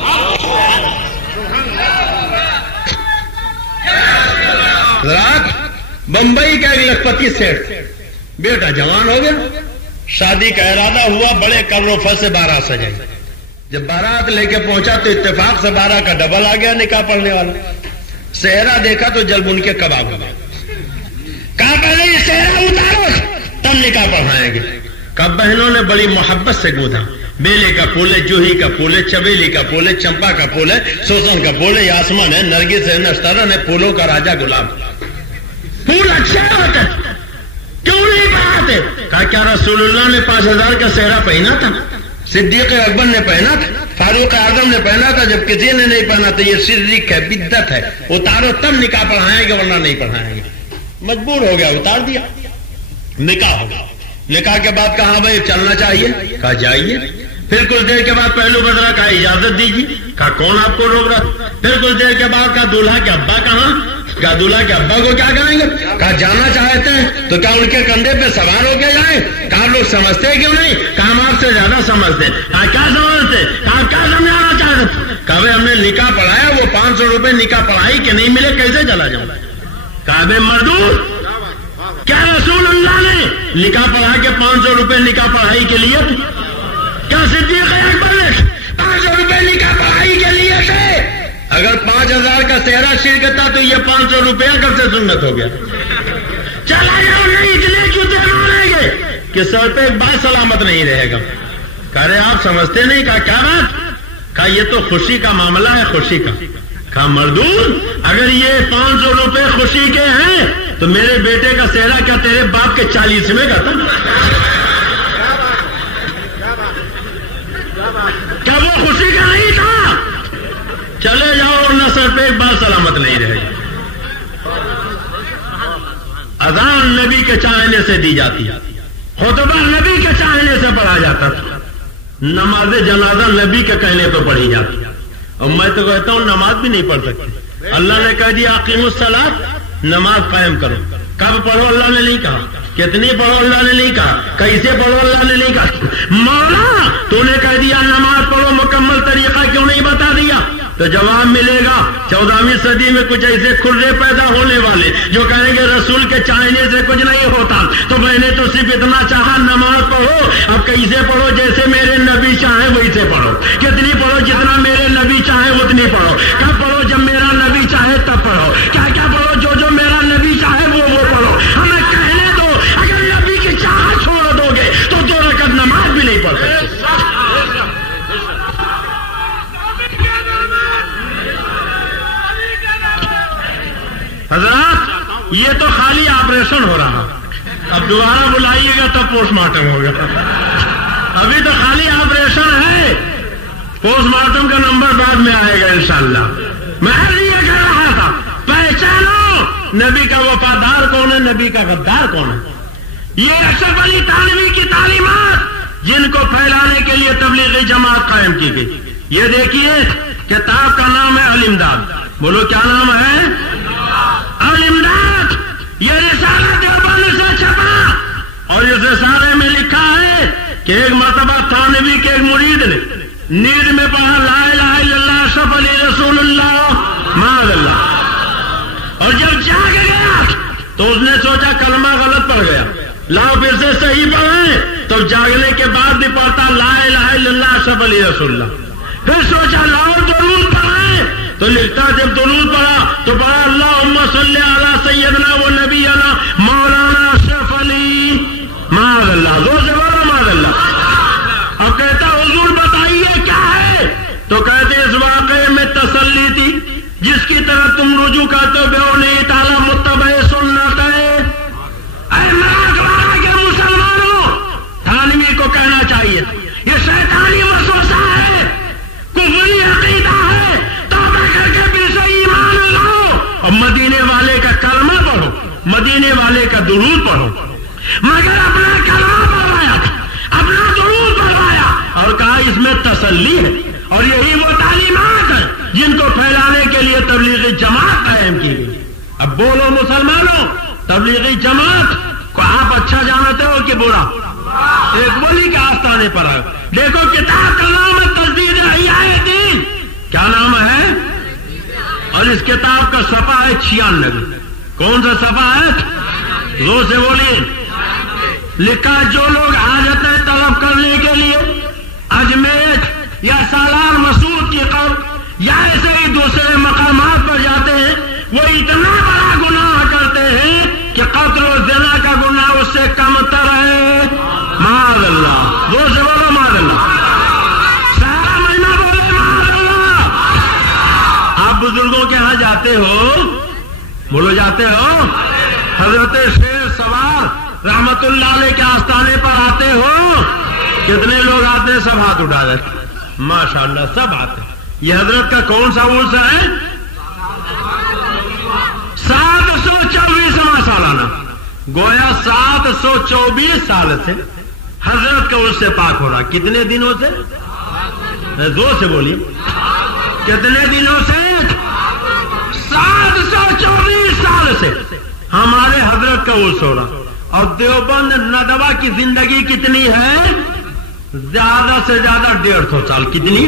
بمبئی کا ایک لکھپتی سیٹ بیٹا جوان ہو گیا، شادی کا ارادہ ہوا، بڑے کروفہ سے بارات سجائی۔ جب بارات لے کے پہنچا تو اتفاق سے 12 کا ڈبل آ گیا نکاح پڑھنے والا۔ صحرا دیکھا تو جلب ان کے کباب ہو گئے۔ کہا پہلے یہ صحرا اتارو تب نکاح پڑھائیں گے۔ کہا بہنوں نے بڑی محبت سے گودا، بیلے کا پھول ہے، جوہی کا پھول ہے، چبیلی کا پھول ہے، چمپا کا پھول ہے، سوسن کا پھول ہے، یاسمن ہے، نرگس ہے، نشترن ہے، پھولوں کا راجا گلاب۔ پھول اچھا ہوتا ہے، کیوں نہیں پڑھاتے؟ کہا کیا رسول اللہ نے 5000 کا صحرا پہنا تھا؟ صدیق اکبر نے پہنا تھا، فاروق اعظم نے پہنا تھا، جب کسی نے نہیں پہنا تو یہ شرک ہے، بدعت ہے، اتارو تب نکاح پڑھائیں گے ورنہ نہیں پڑھائیں گے۔ مجبور ہو گیا، اتار دیا، نکاح ہو گیا۔ نکاح کے بعد کہا بھائی چلنا چاہیے؟ کہا جائیے۔ پھر کچھ دیر کے بعد پہلو بدلا، کہا اجازت دیجیے۔ کہا کون آپ کو روک رہا؟ پھر کچھ دیر کے بعد کہا دولہا کے ابا کہاں؟ کہا دولہا کے ابا کو کیا کہیں گے؟ کہا جانا چاہتے ہیں تو کیا ان کے کندھے پہ سوار ہو کے جائیں؟ کہا لوگ سمجھتے کیوں نہیں؟ کہا ہم آپ سے زیادہ سمجھتے۔ کہا کیا سمجھتے؟ کہا کیا سمجھانا چاہتے؟ کہا بھائی ہم نے نکاح پڑھایا، وہ 500 روپے نکاح پڑھائی کے نہیں ملے، کیسے چلا جاؤں؟ کہا بے مردود، کیا رسول اللہ نے نکاح پڑھا کے 500 روپے نکاح پڑھائی کے لیے؟ کیا صدیق اکبر نے 500 روپے نکاح پڑھائی کے لیے تھے؟ اگر 5000 کا صحرا شرک تھا تو یہ 500 روپیہ کب سے سنت ہو گیا؟ چلا جاؤ، نہیں اتنے جوتے ماریں گے کہ سر پہ ایک بات سلامت نہیں رہے گا۔ کہہ رہے آپ سمجھتے نہیں؟ کہا کیا بات؟ کہا یہ تو خوشی کا معاملہ ہے، خوشی کا۔ کہا مردود، اگر یہ 500 روپے خوشی کے ہیں تو میرے بیٹے کا صحرا کیا تیرے باپ کے 40ویں کا تھا؟ کیا وہ خوشی کا نہیں تھا؟ چلے جاؤ ورنہ سر پہ ایک بات سلامت نہیں رہے گی۔ اذان نبی کے چاہنے سے دی جاتی ہے، خطبہ نبی کے چاہنے سے پڑھا جاتا تھا، نماز جنازہ نبی کے کہنے تو پڑھی جاتی ہے۔ اور میں تو کہتا ہوں نماز بھی نہیں پڑھ سکتے، اللہ نے کہہ دیا اقیموا الصلاۃ، نماز قائم کرو، کب پڑھو اللہ نے نہیں کہا, کتنی پڑھو اللہ نے نہیں کہا, کیسے پڑھو اللہ نے نہیں کہا. مولا تو نے کہہ دیا نماز پڑھو, مکمل طریقہ کیوں نہیں بتا دیا؟ تو جواب ملے گا 14ویں صدی میں کچھ ایسے کھرے پیدا ہونے والے جو کہیں گے رسول کے چاہنے سے کچھ نہیں ہوتا, تو میں نے تو صرف اتنا چاہا نماز پڑھو. اب کیسے پڑھو؟ جیسے میرے نبی چاہے ویسے پڑھو. کتنی پڑھو؟ جتنا میرے نبی چاہے اتنی پڑھو. کب پڑھو؟ جب میرا نبی چاہے تب پڑھو. کیا کیا پڑھو؟ جو میرا نبی چاہے وہ پڑھو. ہمیں کہنے دو, اگر نبی کی چاہت چھوڑ دو گے تو 2 رکعت نماز بھی نہیں پڑھ سکتے. حضرات یہ تو خالی آپریشن ہو رہا, اب دوبارہ بلائیے گا تب پوسٹ مارٹم ہوگا. ابھی تو خالی آپریشن ہے, پوسٹ مارٹم کا نمبر بعد میں آئے گا انشاءاللہ. میں یہ کہہ رہا تھا پہچانو نبی کا وفادار کون ہے, نبی کا غدار کون ہے. یہ اشرف علی تھانوی کی تعلیمات جن کو پھیلانے کے لیے تبلیغی جماعت قائم کی گئی. یہ دیکھیے کتاب کا نام ہے الامداد. بولو کیا نام ہے؟ الامداد. یہ رسالہ دیوبند سے چھپا اور اس رسالے میں لکھا ہے کہ ایک مرتبہ تھانوی کے ایک مرید نے نیند میں پڑھا لا الہ الا اللہ اشرف علی رسول اللہ معاذ اللہ, اور جب جاگ گیا تو اس نے سوچا کلمہ غلط پڑھ گیا, لاؤ پھر سے صحیح پڑھیں. تو جاگنے کے بعد بھی پڑھتا لا الہ الا اللہ اشرف علی رسول اللہ. پھر سوچا لاؤ درود پڑھیں, تو لکھتا جب درود پڑھا تو پڑھا اللہم صلی علی سیدنا و نبینا مولانا اشرف علی معاذ اللہ. زور سے بولو معاذ اللہ. اب کہتا حضور بتائیے کیا ہے, تو کہتے اس واقعے میں تسلی تھی جس کی طرف تم رجوع کرتے ہو نہیں تعالیٰ متبع سنت ہے. اے مراقبہ کے مسلمانوں, تھانوی کو کہنا چاہیے یہ شیطانی وسوسہ ہے, کفری عقیدہ ہے. توبہ کر کے بھی سے ایمان لاؤ اور مدینے والے کا کلمہ پڑھو, مدینے والے کا درود پڑھو. مگر اپنا کلمہ پڑھوایا, اپنا درود پڑھوایا اور کہا اس میں تسلی ہے. اور یہی وہ تعلیمات ہیں جن کو پھیلانے کے لیے تبلیغی جماعت قائم کی گئی. اب بولو مسلمانوں, تبلیغی جماعت کو آپ اچھا جانتے ہو کہ برا؟ ایک ولی کے آستانے پر آئے. دیکھو کتاب کا نام ہے تجدید احیاء الدین. کیا نام ہے؟ اور اس کتاب کا صفحہ ہے 96. کون سا صفحہ ہے؟ زور سے بولیے. لکھا جو لوگ حاجتیں طلب کرنے کے لیے اجمیر یا سالار مسعود کی قبر یا ایسے ہی دوسرے مقامات پر جاتے ہیں, وہ اتنا بڑا گناہ کرتے ہیں کہ قتل و زنا کا گناہ اس سے کم تر ہے. معاذ اللہ. زور سے بولو معاذ اللہ. سارا مہینہ بولے معاذ اللہ. آپ بزرگوں کے ہاں جاتے ہو, بولو جاتے ہو, حضرت شیر سوار رحمت اللہ علیہ کے آستانے پر آتے ہو, کتنے لوگ آتے ہیں؟ سب ہاتھ اٹھا دیتے. ماشاءاللہ سب آتے. یہ حضرت کا کون سا عرس ہے؟ 724واں سالانہ. گویا 724 سال سے حضرت کا عرس سے پاک ہو رہا. کتنے دنوں سے؟ زور سے بولیے. کتنے دنوں سے؟ 724 سال سے ہمارے حضرت کا عرس ہو رہا. اور دیوبند ندوہ کی زندگی کتنی ہے؟ زیادہ سے زیادہ 150 سال. کتنی؟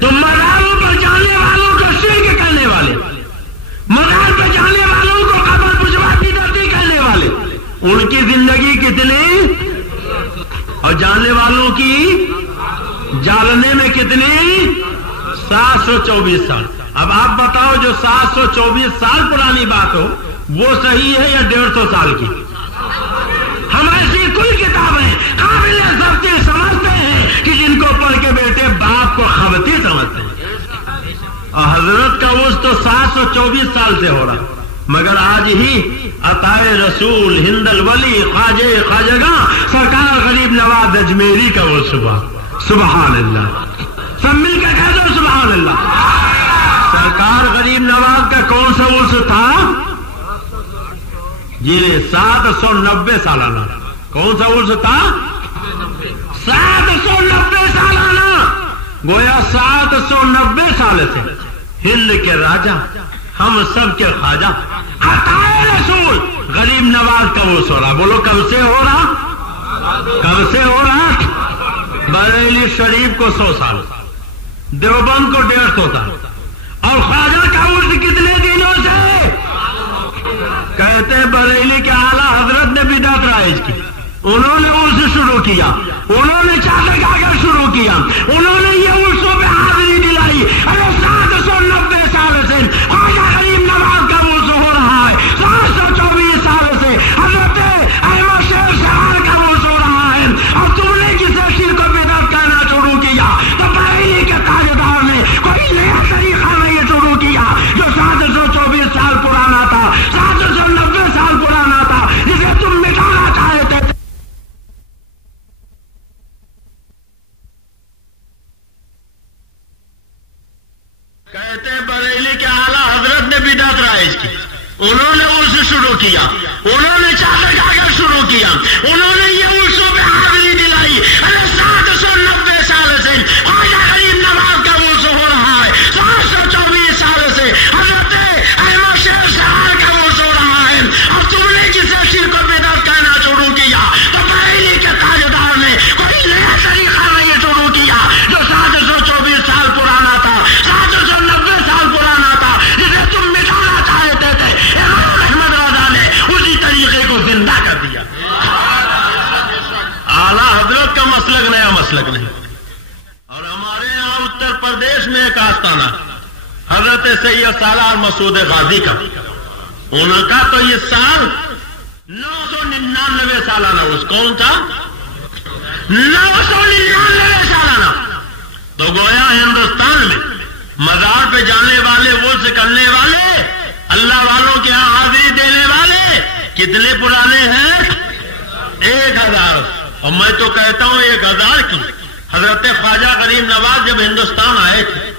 تو مزاروں پر جانے والوں کو شرک کرنے والے, مزار پر جانے والوں کو قبر پجواتی درتی کرنے والے, ان کی زندگی کتنی؟ اور جاننے والوں کی جاننے میں کتنی؟ 724 سال. اب آپ بتاؤ جو 724 سال پرانی بات ہو وہ صحیح ہے یا 150 سال کی؟ ہم ایسی کوئی کتابیں قابل ضبط سمجھتے ہیں کہ جن کو پڑھ کے بیٹے باپ کو خبتی سمجھتے ہیں. اور حضرت کا عرس تو 724 سال سے ہو رہا. مگر آج ہی عطائے رسول ہند الولی خواجہ خواجگاں سرکار غریب نواز اجمیری کا عرس ہوا. سبحان اللہ. سب مل کے کہہ دو سبحان اللہ. سرکار غریب نواز کا کون سا عرس تھا؟ جی 790 سالانہ. کون سا عرس تھا؟ 790 سالانہ. گویا 790 سال سے ہند کے راجا, ہم سب کے خواجہ عطائے رسول غریب نواز کا وہ سو رہا. بولو کب سے ہو رہا؟ کب سے ہو رہا؟ بریلی شریف کو 100 سال, دیوبند کو 150 سال, اور خواجہ کا مرد کتنے دنوں سے کہتے ہیں بریلی کے اعلیٰ حضرت نے بدعت رائج کی. انہوں نے اسے شروع کیا, انہوں نے چادر کاغذ شروع کیا, انہوں نے یہ عرصوں پہ حاضری دلائی. ارے 790 سال سے خواجہ غریب نواز کا عرص ہو رہا ہے, 724 سال سے حضرت احمد شیر سوار کا عرص ہو رہا ہے, اور تم نے جسے شرک و بدعت کہنا شروع کیا تو بریلی کے تاجدار نے کوئی نیا طریقہ نہیں شروع کیا جو 724 سال پرانا تھا, 790 سال پرانا تھا, جسے تم مٹانا چاہتے تھے. کہتے ہیں بریلی کے اعلیٰ حضرت نے بدعت رائج کی, انہوں نے عرص شروع کیا, انہوں نے چادر کاغذ شروع کیا, انہوں نے یہ عرصوں پہ حاضری دلائی. ارے 790 سال سے خواجہ غریب نواز کا عرص ہو رہا ہے, 724 سال سے حضرت احمد شیر سوار کا عرص ہو رہا ہے, اور تم نے جسے شرک و بدعت کہنا شروع کیا تو بریلی کے تاجدار نے کوئی نیا طریقہ نہیں شروع کیا جو 724 سال پرانا تھا, 790 سال پرانا تھا, جسے تم مٹانا چاہتے تھے. امام احمد رضا نے اسی طریقے کو زندہ کر دیا. اعلیٰ حضرت کا مسلک نیا مسلک نہیں. اور ہمارے یہاں اتر پردیش میں ایک آستانہ حضرت سید سالار مسعود غازی کا, ان کا تو یہ سال 999 سالانہ اس کون تھا, 999 سالانہ. تو گویا ہندوستان میں مزار پہ جانے والے, وہ نکلنے والے, اللہ والوں کے یہاں حاضری دینے والے کتنے پرانے ہیں؟ 1000. اور میں تو کہتا ہوں 1000 کی. حضرت خواجہ غریب نواز جب ہندوستان آئے تھے,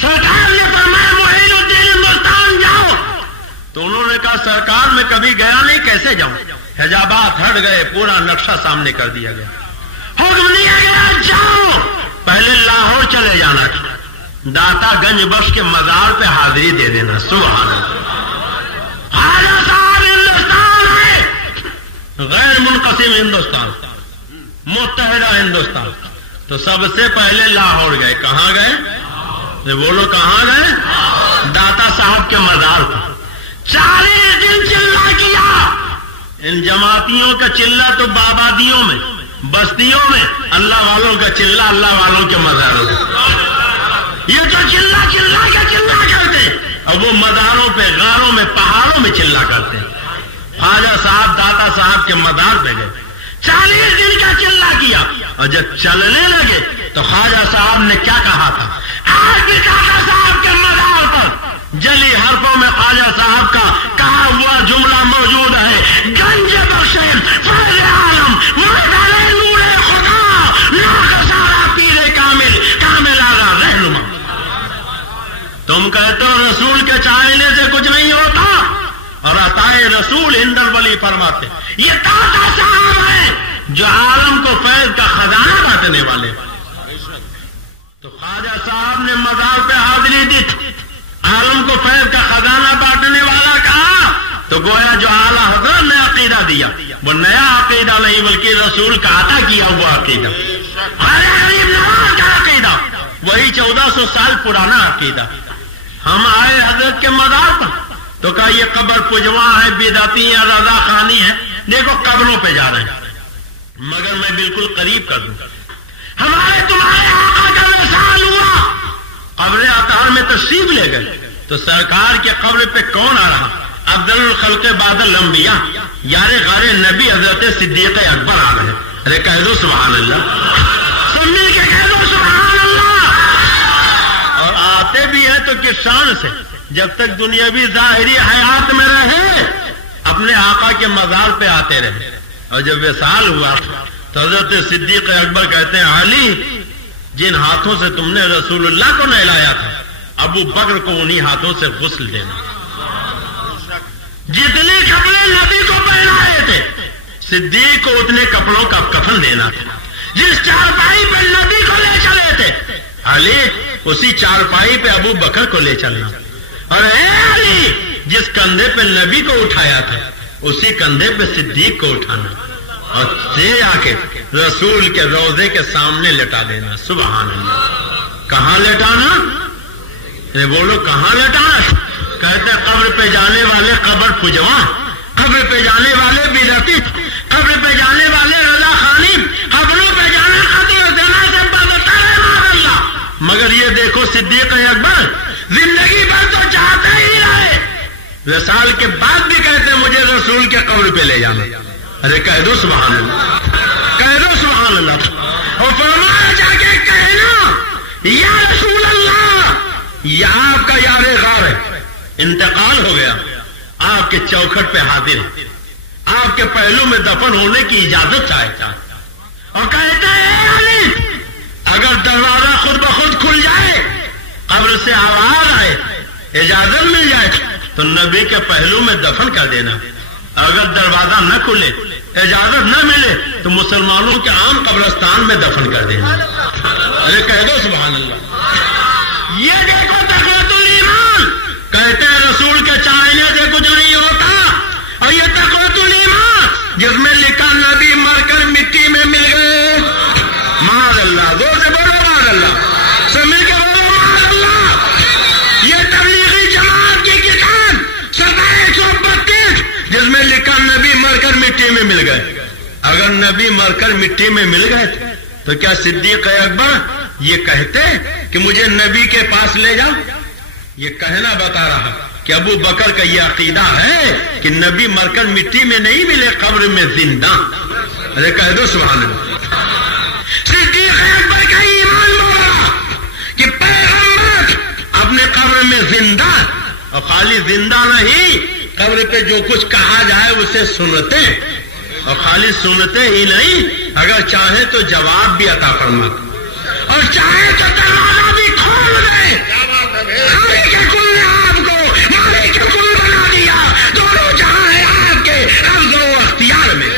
سرکار نے فرمایا معین الدین ہندوستان جاؤ, تو انہوں نے کہا سرکار میں کبھی گیا نہیں, کیسے جاؤں؟ حجابات ہٹ گئے, پورا نقشہ سامنے کر دیا گیا, حکم دیا گیا جاؤ. پہلے لاہور چلے جانا تھا, داتا گنج بخش کے مزار پہ حاضری دے دینا. سبحان اللہ. خواجہ صاحب ہندوستان ہے, غیر منقسم ہندوستان, متحدہ ہندوستان. تو سب سے پہلے لاہور گئے. کہاں گئے؟ بولو کہاں گئے؟ داتا صاحب کے مزار پر 40 دن چلہ کیا. ان جماعتیوں کا چلہ تو آبادیوں میں, بستیوں میں, اللہ والوں کا چلہ اللہ والوں کے مزاروں میں. یہ تو چلہ چلہ کے چلہ کرتے, اور وہ مزاروں پہ, غاروں میں, پہاڑوں میں چلہ کرتے. خواجہ صاحب داتا صاحب کے مزار پہ گئے, 40 دن کا چلہ کیا, اور جب چلنے لگے تو خواجہ صاحب نے کیا کہا تھا؟ آج بھی داتا صاحب کے مزار پر جلی حرفوں میں خواجہ صاحب کا کہا ہوا جملہ موجود ہے, گنج بخشے فیض عالم مردل نور خدا ناخسارا پیر کامل کامل آگا رہنما. تم کہتے ہو رسول کے چاہنے سے کچھ نہیں ہوتا, اور عطائے رسول ہند الولی فرماتے یہ داتا صاحب ہیں جو عالم کو فیض کا خزانہ بانٹنے والے. تو خواجہ صاحب نے مزار پہ حاضری دی, عالم کو فیض کا خزانہ بانٹنے والا کہا, تو گویا جو اعلیٰ حضرت نے عقیدہ دیا وہ نیا عقیدہ نہیں بلکہ رسول کا عطا کیا ہوا عقیدہ. غریب نواز کا عقیدہ وہی 1400 سال پرانا عقیدہ. ہم آئے حضرت کے مزار پر تو کہا یہ قبر پجواں ہے, بدعتی ہے, رضا خانی ہے. دیکھو قبروں پہ جا رہے ہیں, مگر میں بالکل قریب کر دوں. ہمارے تمہارے آقا کا وصال ہوا, قبر اطہر میں تشریف لے گئے, تو سرکار کے قبر پہ کون آ رہا؟ افضل الخلق بعد الانبیاء, یار غار نبی حضرت صدیق اکبر آ رہے. ارے کہہ دو سبحان اللہ, سب مل کے کہہ دو سبحان اللہ. اور آتے بھی ہیں تو کس شان سے, جب تک دنیاوی ظاہری حیات میں رہے اپنے آقا کے مزار پہ آتے رہے. اور جب وصال ہوا تو حضرت صدیق اکبر کہتے ہیں علی, جن ہاتھوں سے تم نے رسول اللہ کو نہلایا تھا ابو بکر کو انہی ہاتھوں سے غسل دینا. جتنے کپڑے نبی کو پہنائے تھے صدیق کو اتنے کپڑوں کا کفن دینا تھا. جس چارپائی پہ نبی کو لے چلے تھے علی, اسی چارپائی پہ ابو بکر کو لے چلنا. اور اے علی, جس کندھے پہ نبی کو اٹھایا تھا اسی کندھے پہ صدیق کو اٹھانا اور لے آ کے رسول کے روضے کے سامنے لٹا دینا. سبحان اللہ. کہاں لٹانا؟ بولو کہاں لٹانا؟ کہتے ہیں قبر پہ جانے والے قبر پجوا، قبر پہ جانے والے بدعتی، قبر پہ جانے والے رضا خانی، قبروں پہ جانا خطیب دینا سے بدتر ہے اللہ. مگر یہ دیکھو صدیق اکبر زندگی بھر تو چاہتے ہی رہے، وصال کے بعد بھی کہتے ہیں مجھے رسول کے قبر پہ لے جانا. ارے کہہ دو سبحان اللہ، کہہ دو سبحان اللہ. اور فرمایا جا کے کہنا یا رسول اللہ، یہ آپ کا یار غار ہے، انتقال ہو گیا، آپ کے چوکھٹ پہ حاضر ہے، آپ کے پہلو میں دفن ہونے کی اجازت چاہتا. اور کہتے ہیں علی اگر دروازہ خود بخود کھل جائے، قبر سے آواز آئے، اجازت مل جائے تو نبی کے پہلو میں دفن کر دینا. اگر دروازہ نہ کھلے، اجازت نہ ملے تو مسلمانوں کے عام قبرستان میں دفن کر دینا. ارے کہہ دو سبحان اللہ. یہ دیکھو تقویت الایمان، کہتے ہیں رسول کے چاہنے سے کچھ نہیں ہوتا. اور یہ تقویت الایمان جس میں لکھا نبی مر کر مٹی میں مل گئے. معاذ اللہ. زور سے بولو معاذ اللہ، سب مل کے بولو معاذ اللہ. یہ تبلیغی جماعت کی کتاب صفحہ 132 جس میں لکھا نبی مر کر مٹی میں مل گئے. اگر نبی مر کر مٹی میں مل گئے تو کیا صدیق اکبر یہ کہتے کہ مجھے نبی کے پاس لے جاؤ؟ یہ کہنا بتا رہا کہ ابو بکر کا یہ عقیدہ ہے کہ نبی مر کر مٹی میں نہیں ملے، قبر میں زندہ. ارے کہہ دو سبحان اللہ. صدیق اکبر کا ایمان بولا کہ پیغمبر اپنے قبر میں زندہ، اور خالی زندہ نہیں، قبر پہ جو کچھ کہا جائے اسے سنتے، اور خالی سنتے ہی نہیں، اگر چاہے تو جواب بھی عطا فرماتے، اور چاہے تو دروازہ بھی کھول دے. خالی کے کل نے آپ کو مالک کے کل بنا دیا، دونوں جہاں ہے آپ کے قبض و اختیار میں.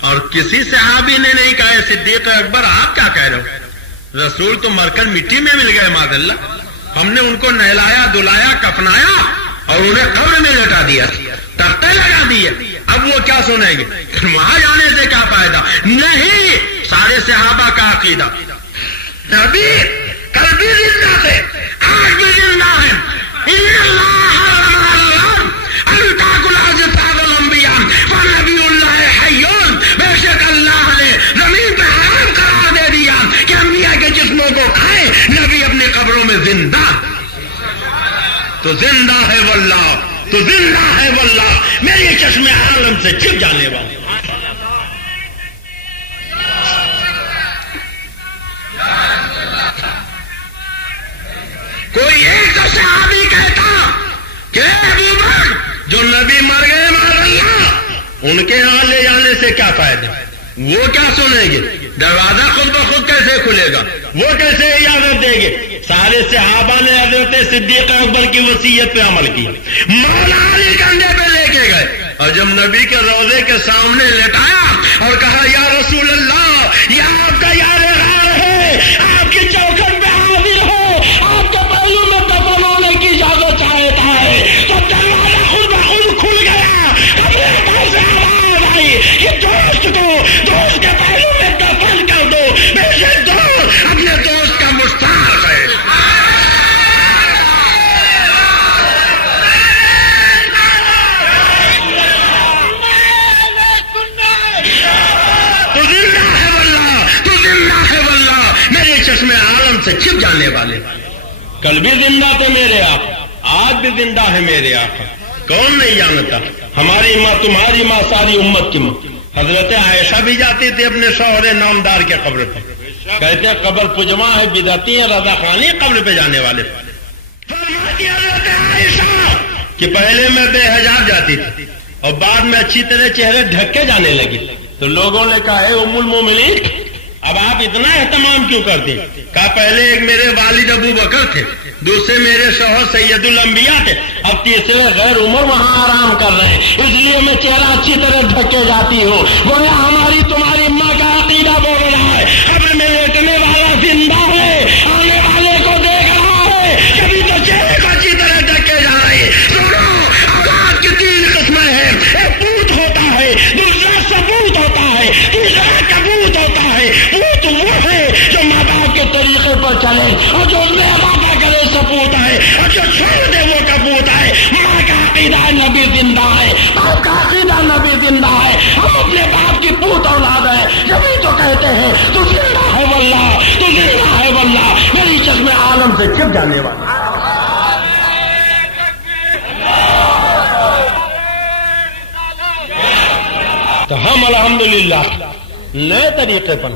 اور کسی صحابی نے نہیں کہا صدیق اکبر آپ کیا کہہ رہے ہو، رسول تو مر کر مٹی میں مل گئے معاذ اللہ، ہم نے ان کو نہلایا دلایا کفنایا اور انہیں قبر میں لٹا دیا، تختے لگا دیے. اب وہ کیا سنیں گے؟ وہاں جانے سے کیا فائدہ؟ نہیں. سارے صحابہ کا عقیدہ نبی کل بھی زندہ تھے، آج بھی زندہ ہے. بے شک اللہ نے زمین پہ حرام قرار دے دیا کہ انبیاء کے جسموں کو کھائے، نبی اپنی قبروں میں زندہ. تو زندہ ہے واللہ، تو زندہ ہے واللہ، میرے چشم عالم سے چھپ جانے والے. کوئی ایک تو صحابی کہتا کہ ابو بکر جو نبی مر گئے معاذ اللہ، ان کے یہاں لے جانے سے کیا فائدہ؟ وہ کیا سنیں گے؟ دروازہ خود بخود کیسے کھلے گا؟ وہ کیسے اجازت دیں گے؟ سارے صحابہ نے حضرت صدیق اکبر کی وصیت پہ عمل کیا. مولا علی کندھے پہ لے کے گئے اور جب نبی کے روضے کے سامنے لٹایا اور کہا یا رسول اللہ، یہ آپ کا یار غار ہے، آپ کی چوکھٹ پہ حاضر ہو، آپ کے پہلو میں دفن ہونے کی اجازت چاہتا ہے. تو دروازہ خود بخود کھل گیا. اپنے گھر سے آواز آئی کہ دوست کو دوست کے پہلو میں دفن کر دو. بے شک دوست اپنے دوست کا مشتاق ہے. چشم عالم سے چھپ جانے والے. کل بھی زندہ تھے میرے آقا، آج بھی زندہ ہے میرے آقا. کون نہیں جانتا؟ ہماری ماں، تمہاری ماں، ساری امت کی ماں حضرت عائشہ بھی جاتی تھی اپنے شوہر نامدار کے قبر پہ. کہتے ہیں قبر پجما ہے، بدعتی ہے، رضا خانی قبر پہ جانے والے. فرماتی حضرت عائشہ کہ پہلے میں بے حجاب جاتی تھی اور بعد میں اچھی طرح چہرے ڈھک کے جانے لگی. تو لوگوں نے کہا ہے ام المومنین اب آپ اتنا اہتمام کیوں کرتے؟ کہا پہلے ایک میرے والد ابو بکر تھے، دوسرے میرے شوہر سید الانبیاء تھے، اب تیسرے غیر عمر وہاں آرام کر رہے ہیں، اس لیے میں چہرہ اچھی طرح ڈھکے جاتی ہوں. وہ ہماری تمہاری ماں کا عقیدہ بول رہا ہے. قبر میں لیٹنے والا زندہ ہے، آنے والے کو دیکھ رہا ہے، کبھی تو چہرے کو اچھی طرح ڈھکے جا رہے جانے والا. تو ہم الحمدللہ نئے طریقے پر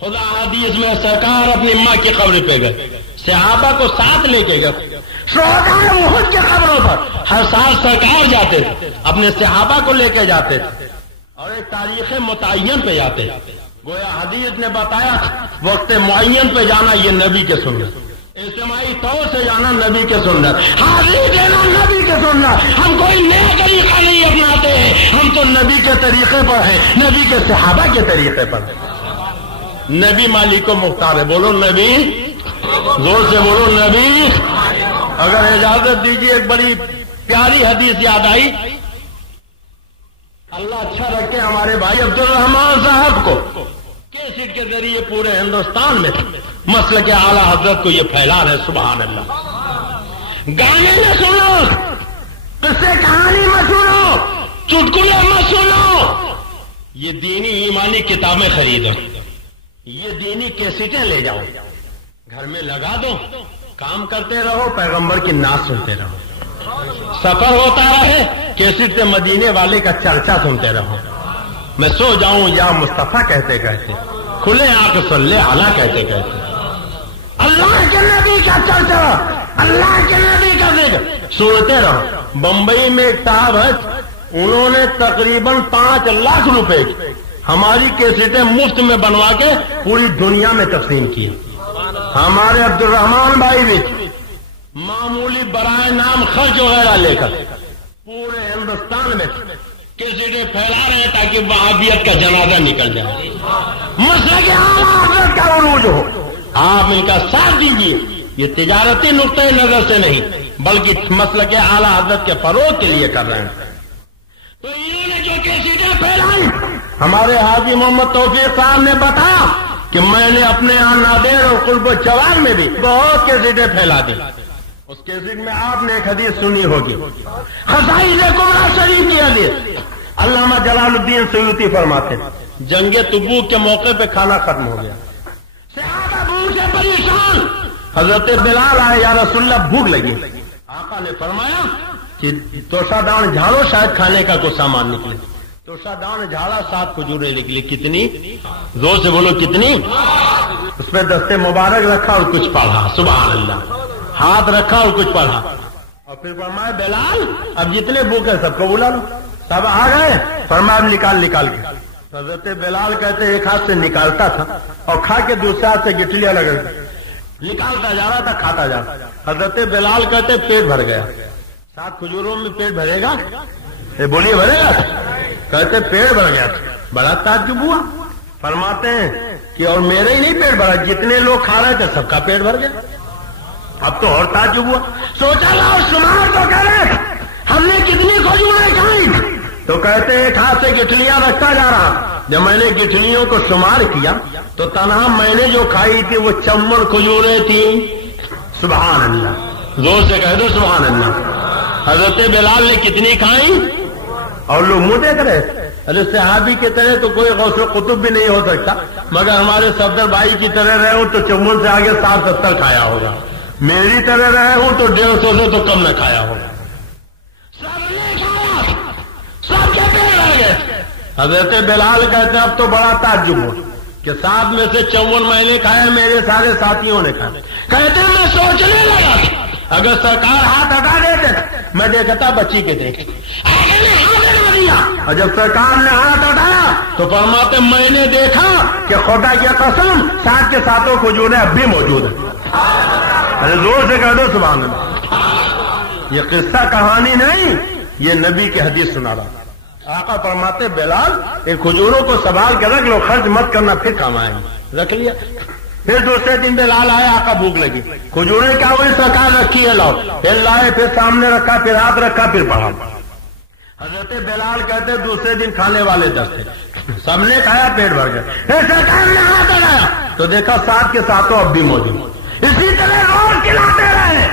خدا حدیث میں سرکار اپنی ماں کی قبر پہ گئے, صحابہ کو ساتھ لے کے گئے. شہدائے احد کی قبروں پر ہر سال سرکار جاتے تھے, اپنے صحابہ کو لے کے جاتے تھے اور ایک تاریخ متعین پہ جاتے. گویا حدیث نے بتایا وقت معین پہ جانا یہ نبی کے سنت, اجتماعی طور سے جانا نبی کے سنت, حاضری دینا نبی کے سنت. ہم کوئی نیا طریقہ نہیں اپناتے ہیں, ہم تو نبی کے طریقے پر ہیں, نبی کے صحابہ کے طریقے پر ہیں. نبی مالک کو مختار ہے. بولو نبی, زور سے بولو نبی. اگر اجازت دیجیے ایک بڑی پیاری حدیث یاد آئی. اللہ اچھا رکھے ہمارے بھائی عبد الرحمان صاحب کو کیسٹ کے ذریعے پورے ہندوستان میں مسلک اعلیٰ حضرت کو یہ پھیلا رہے. سبحان اللہ. گانے نہ سنو, قصے کہانی مت سنو, چٹکلے مت سنو, یہ دینی ایمانی کتابیں خریدو, یہ دینی کیسٹیں لے جاؤ, گھر میں لگا دو, کام کرتے رہو, پیغمبر کی نعت سنتے رہو, سفر ہوتا رہے, کیسٹ سے مدینے والے کا چرچا سنتے رہو. میں سو جاؤں یا مصطفیٰ کہتے کہتے, کھلے آنکھ صلی اعلیٰ کہتے کہتے, اللہ کے نبی کا چرچا, اللہ کے نبی کا ذکر سنتے رہو. بمبئی میں ایک صاحب ہے, انہوں نے تقریباً 5 لاکھ روپے ہماری کیسٹیں مفت میں بنوا کے پوری دنیا میں تقسیم کی. ہمارے عبد الرحمان بھائی بھی معمولی برائے نام خرچ وغیرہ لے کر پورے ہندوستان میں کیسٹیں پھیلا رہے ہیں تاکہ وہابیت کا جنازہ نکل جائے, مسلک اعلیٰ حضرت کا عروج ہو. آپ ان کا ساتھ دیجیے. یہ تجارتی نقطۂ نظر سے نہیں بلکہ مسلک اعلیٰ حضرت کے فروغ کے لیے کر رہے ہیں. تو انہوں نے جو کیسٹیں پھیلائی, ہمارے حاجی محمد توفیق صاحب نے بتایا کہ میں نے اپنے یہاں نادر اور قرب و چوار میں بھی بہت کیسٹیں پھیلا دی. اس کیسٹ میں آپ نے ایک حدیث سنی ہوگی, خصائص کبریٰ شریف کی حدیث. علامہ جلال الدین سیوطی فرماتے ہیں جنگ تبوک کے موقع پہ کھانا ختم ہو گیا, صحابہ بھوک سے پریشان, حضرت بلال آئے, یا رسول اللہ بھوک لگی. آقا نے فرمایا کہ توشا دان جھاڑو, شاید کھانے کا کوئی سامان نکلے. توشا دان جھاڑا, 7 کھجوریں نکلی. کتنی؟ زور سے بولو کتنی. اس پہ دستے مبارک رکھا اور کچھ پڑھا. سبحان اللہ. ہاتھ رکھا اور کچھ پڑھا اور پھر فرمایا بلال اب جتنے بھوک ہے سب کو بلا لو. سب آ گئے, فرمایا نکال کے. حضرت بلال کہتے ایک ہاتھ سے نکالتا تھا اور کھا کے دوسرے ہاتھ سے گٹلیاں لگا نکالتا جا رہا تھا, کھاتا جا رہا. حضرت بلال کہتے پیٹ بھر گیا. 7 کھجوروں میں پیٹ بھرے گا؟ بولیے بھرے گا؟ کہتے پیٹ بھر گیا. بڑا تعجب ہوا. فرماتے ہیں کہ اور میرے ہی نہیں پیٹ بھرا, جتنے لوگ کھا رہے تھے سب کا پیٹ بھر گیا. اب تو اور تعجب ہوا. سوچا لاؤ شمار تو کرے, ہم نے کتنی کھجوریں کھائی. تو کہتے ایک ہاتھ سے گٹھلیاں رکھتا جا رہا. جب میں نے گٹھلیوں کو شمار کیا تو تنہا میں نے جو کھائی تھی وہ 54 کھجوریں تھیں. سبحان اللہ. زور سے کہہ دو سبحان اللہ. حضرت بلال نے کتنی کھائی اور لوگ منہ دیکھ رہے. ارے صحابی کی طرح تو کوئی غوث و قطب بھی نہیں ہو سکتا, مگر ہمارے صفدر بھائی کی طرح رہے ہوں تو 54 سے آگے 60-70 کھایا ہوگا. میری طرح رہے ہوں تو 150 سے تو کم نہ کھایا ہوگا. سب نے کھایا, سب کے پیٹ بھر گئے. حضرت بلال کہتے اب تو بڑا تعجب ہو کہ 7 میں سے 54 میں نے کھایا, میرے سارے ساتھیوں نے کھایا. کہتے میں سوچنے لگا اگر سرکار ہاتھ ہٹا دیتے میں دیکھتا بچی کے دیکھے. اور جب سرکار نے ہاتھ ہٹایا تو فرماتے میں نے دیکھا کہ خدا کی قسم 7 کے 7 کھجوریں اب بھی موجود ہیں. ارے زور سے کہہ دو سبحان اللہ. یہ قصہ کہانی نہیں, یہ نبی کی حدیث سنا رہا. آقا فرماتے بلال ان کھجوروں کو سنبھال کے رکھ لو, خرچ مت کرنا, پھر کام آئیں گے. رکھ لیا. پھر دوسرے دن بلال آیا, آقا بھوک لگی. کھجوریں کیا ہوئی سرکار رکھی ہے, لاؤ. پھر لائے, پھر سامنے رکھا, پھر ہاتھ رکھا, پھر پڑھا. حضرت بلال کہتے دوسرے دن کھانے والے 10 تھے, سب نے کھایا, پیٹ بھر گیا. پھر سرکار نے ہاتھ اٹھایا تو دیکھا 7 کے 7 اب بھی موجود. اسی طرح روز کھلاتے رہے.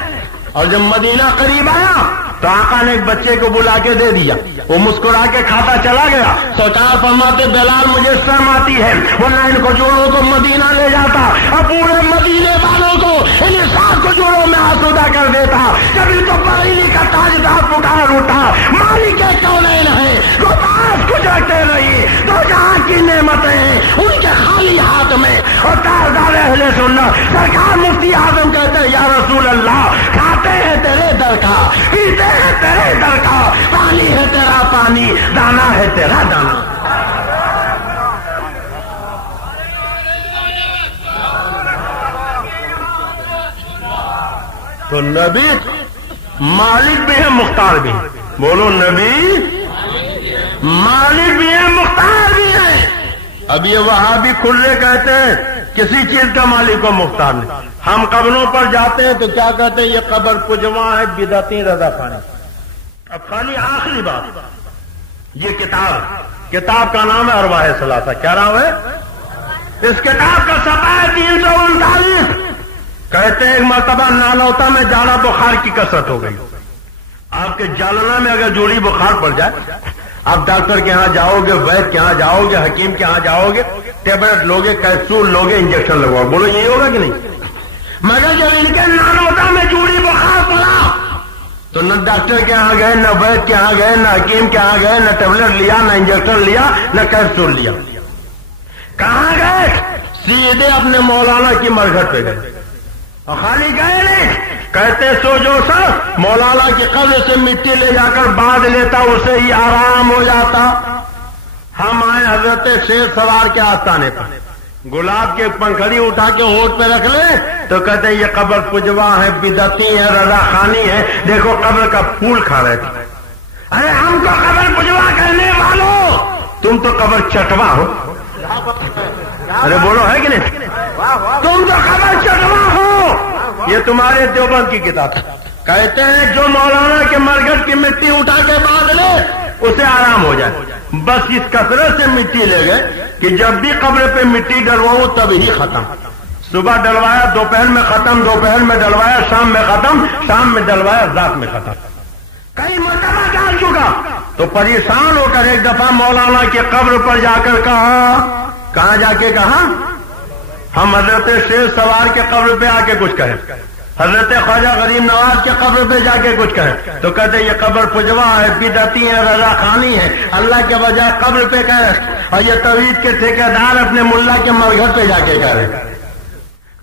اور جب مدینہ قریب آیا تو آقا نے ایک بچے کو بلا کے دے دیا، وہ مسکرا کے کھاتا چلا گیا۔ سرکار فرماتے بلال مجھے شرم آتی ہے، ورنہ ان کھجوروں کو مدینہ لے جاتا اور پورے مدینے والوں کو ان 7 کھجوروں میں آسودہ کر دیتا۔ جب ان کو بریلی کا تاجدار پکار اٹھا، مالک کونین ہے، وہ پاس کچھ رکھتے نہیں، دو جہاں کی نعمتیں ہیں ان کے خالی ہاتھ میں، اور تاجدار اہل سنت سرکار مفتی اعظم کہتے ہیں یا رسول اللہ کھاتے ہیں تیرے در کا، پیتے ہے تیرے در کا، پانی ہے تیرا پانی، دانا ہے تیرا دانا۔ تو نبی مالک بھی ہے مختار بھی ہے، بولو نبی مالک بھی ہے مختار بھی ہے۔ اب یہ وہابی کھلے کہتے ہیں کسی چیز کا مالک و مختار نہیں۔ ہم قبروں پر جاتے ہیں تو کیا کہتے ہیں یہ قبر پجواں ہے بدعتی رضا خانی۔ اب خالی آخری بات، یہ کتاب کا نام ہے ارواح ثلاثہ۔ کیا نام ہے اس کتاب کا؟ صفحہ 339۔ کہتے ہیں ایک مرتبہ نانوتا میں جانا بخار کی کثرت ہو گئی۔ آپ کے جالنا میں اگر جوڑی بخار پڑ جائے، آپ ڈاکٹر کے ہاں جاؤ گے، وید کے ہاں جاؤ گے، حکیم کے ہاں جاؤ گے، ٹیبلٹ لوگے، کیپسول لوگے، انجیکشن لگواؤ، بولو یہی ہوگا کہ نہیں؟ مگر جب ان کے نانوتا میں جوڑی بخار پڑا تو نہ ڈاکٹر کے ہاں گئے، نہ وید کے ہاں گئے، نہ حکیم کے ہاں گئے، نہ ٹیبلٹ لیا، نہ انجیکشن لیا، نہ کیپسول لیا۔ کہاں گئے؟ سیدھے اپنے مولانا کی مرگھٹ پہ گئے، اور خالی گئے نہیں، کہتے سو جو سر مولانا کی قبر سے مٹی لے جا کر باندھ لیتا، اسے ہی آرام ہو جاتا۔ ہم آئے حضرت شیر سوار کے آستانے پر، گلاب کے پنکھڑی اٹھا کے ہونٹ پہ رکھ لیں تو کہتے ہیں یہ قبر پجواں ہے، بدعتی ہے، رضا خانی ہے، دیکھو قبر کا پھول کھا رہے تھے۔ ارے ہم تو قبر پجواں کرنے والوں، تم تو قبر چٹوا ہو۔ ارے بولو ہے کہ نہیں؟ تم تو قبر چٹوا ہو۔ یہ تمہارے دیوبند کی کتاب ہے۔ کہتے ہیں جو مولانا کے مرگٹ کی مٹی اٹھا کے باندھ لے اسے آرام ہو جائے۔ بس اس کثرت سے مٹی لے گئے کہ جب بھی قبر پہ مٹی ڈلواؤں تب ہی ختم۔ صبح ڈلوایا دوپہر میں ختم، دوپہر میں ڈلوایا شام میں ختم، شام میں ڈلوایا رات میں ختم۔ کئی مرتبہ ڈال چکا تو پریشان ہو کر ایک دفعہ مولانا کی قبر پر جا کر کہا، کہاں جا کے کہا؟ ہم حضرت شیر سوار کے قبر پہ آ کے کچھ کہیں، حضرت خواجہ غریب نواز کے قبر پہ جا کے کچھ کہیں تو کہتے یہ قبر پجوا ہے، بدعتی ہے، رضا خانی ہے، اللہ کے بجائے قبر پہ کہے، اور یہ توحید کے ٹھیکیدار اپنے ملا کے مرگھر پہ جا کے کہے۔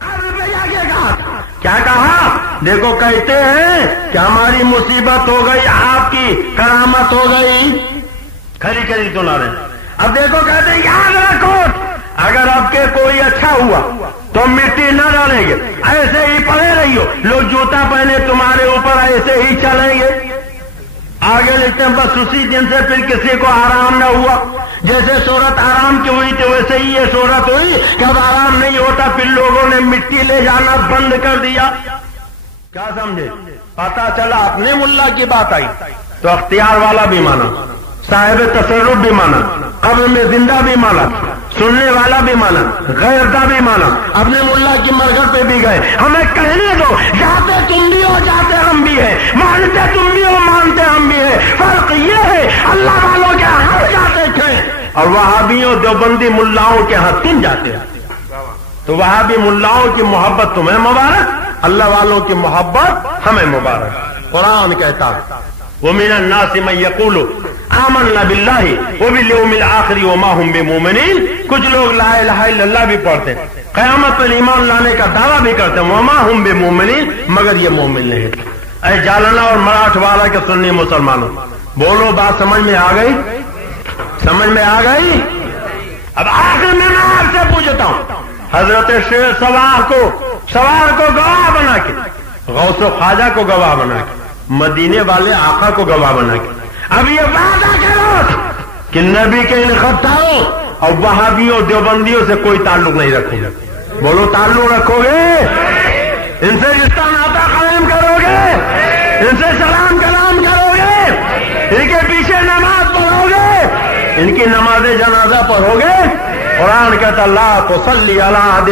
قبر پہ جا کے کہا، کیا کہا؟ دیکھو کہتے ہیں کہ ہماری مصیبت ہو گئی، آپ کی کرامت ہو گئی، کھری کھری سنا رہے۔ اب دیکھو کہتے ہیں یاد رکھو اگر آپ کے کوئی اچھا ہوا تو مٹی نہ ڈالیں گے، ایسے ہی پڑے رہیو، لوگ جوتا پہنے تمہارے اوپر ایسے ہی چلیں گے۔ آگے لکھتے ہیں بس اسی دن سے پھر کسی کو آرام نہ ہوا، جیسے صورت آرام کی ہوئی تھی ویسے ہی یہ صورت ہوئی کہ اب آرام نہیں ہوتا، پھر لوگوں نے مٹی لے جانا بند کر دیا۔ کیا سمجھے؟ پتا چلا اپنے ملا کی بات آئی تو اختیار والا بھی مانا، صاحب تصرف بھی مانا، قبر میں زندہ بھی مانا، سننے والا بھی مانا، غیرتا بھی مانا، اپنے ملا کی مرگھٹ پہ بھی گئے۔ ہمیں کہنے دو جاتے تم بھی ہو جاتے ہم بھی ہیں، مانتے تم بھی ہو مانتے ہم بھی ہیں، فرق یہ ہے اللہ والوں کے ہاں جاتے تھے اور وہابیوں دیوبندی ملاؤں کے ہاں تم جاتے ہیں۔ تو وہابی ملاؤں کی محبت تمہیں مبارک، اللہ والوں کی محبت ہمیں مبارک۔ قرآن کہتا ہے وَمِنَ النَّاسِ مَن يَقُولُ آمَنَّا بِاللَّهِ وَبِالْيَوْمِ الْآخِرِ وَمَا هُمْ بِمُؤْمِنِينَ۔ کچھ لوگ لا الہ الا اللہ بھی پڑھتے ہیں، قیامت پر ایمان لانے کا دعویٰ بھی کرتے ہیں، وَمَا هُمْ بِمُؤْمِنِينَ، مگر یہ مومن نہیں۔ اے جالنا اور مراٹھ والا کے سنی مسلمانوں، بولو بات سمجھ میں آ گئی؟ سمجھ میں آ گئی؟ اب آخر میں آپ سے پوچھتا ہوں، حضرت شیر سوار کو گواہ بنا کے، غوث و خواجہ کو گواہ بنا کے، مدینے والے آقا کو گواہ بنا کے اب یہ وعدہ کرو کہ نبی کے ان خطاؤں اور وہابیوں دیوبندیوں سے کوئی تعلق نہیں رکھو گے۔ بولو تعلق رکھو گے؟ ان سے رشتہ ناتا قائم کرو گے؟ ان سے سلام کلام کرو گے؟ ان کے پیچھے نماز پڑھو گے؟ ان کی نماز جنازہ پڑھو گے؟ قرآن کہتا لا تصلی علی احد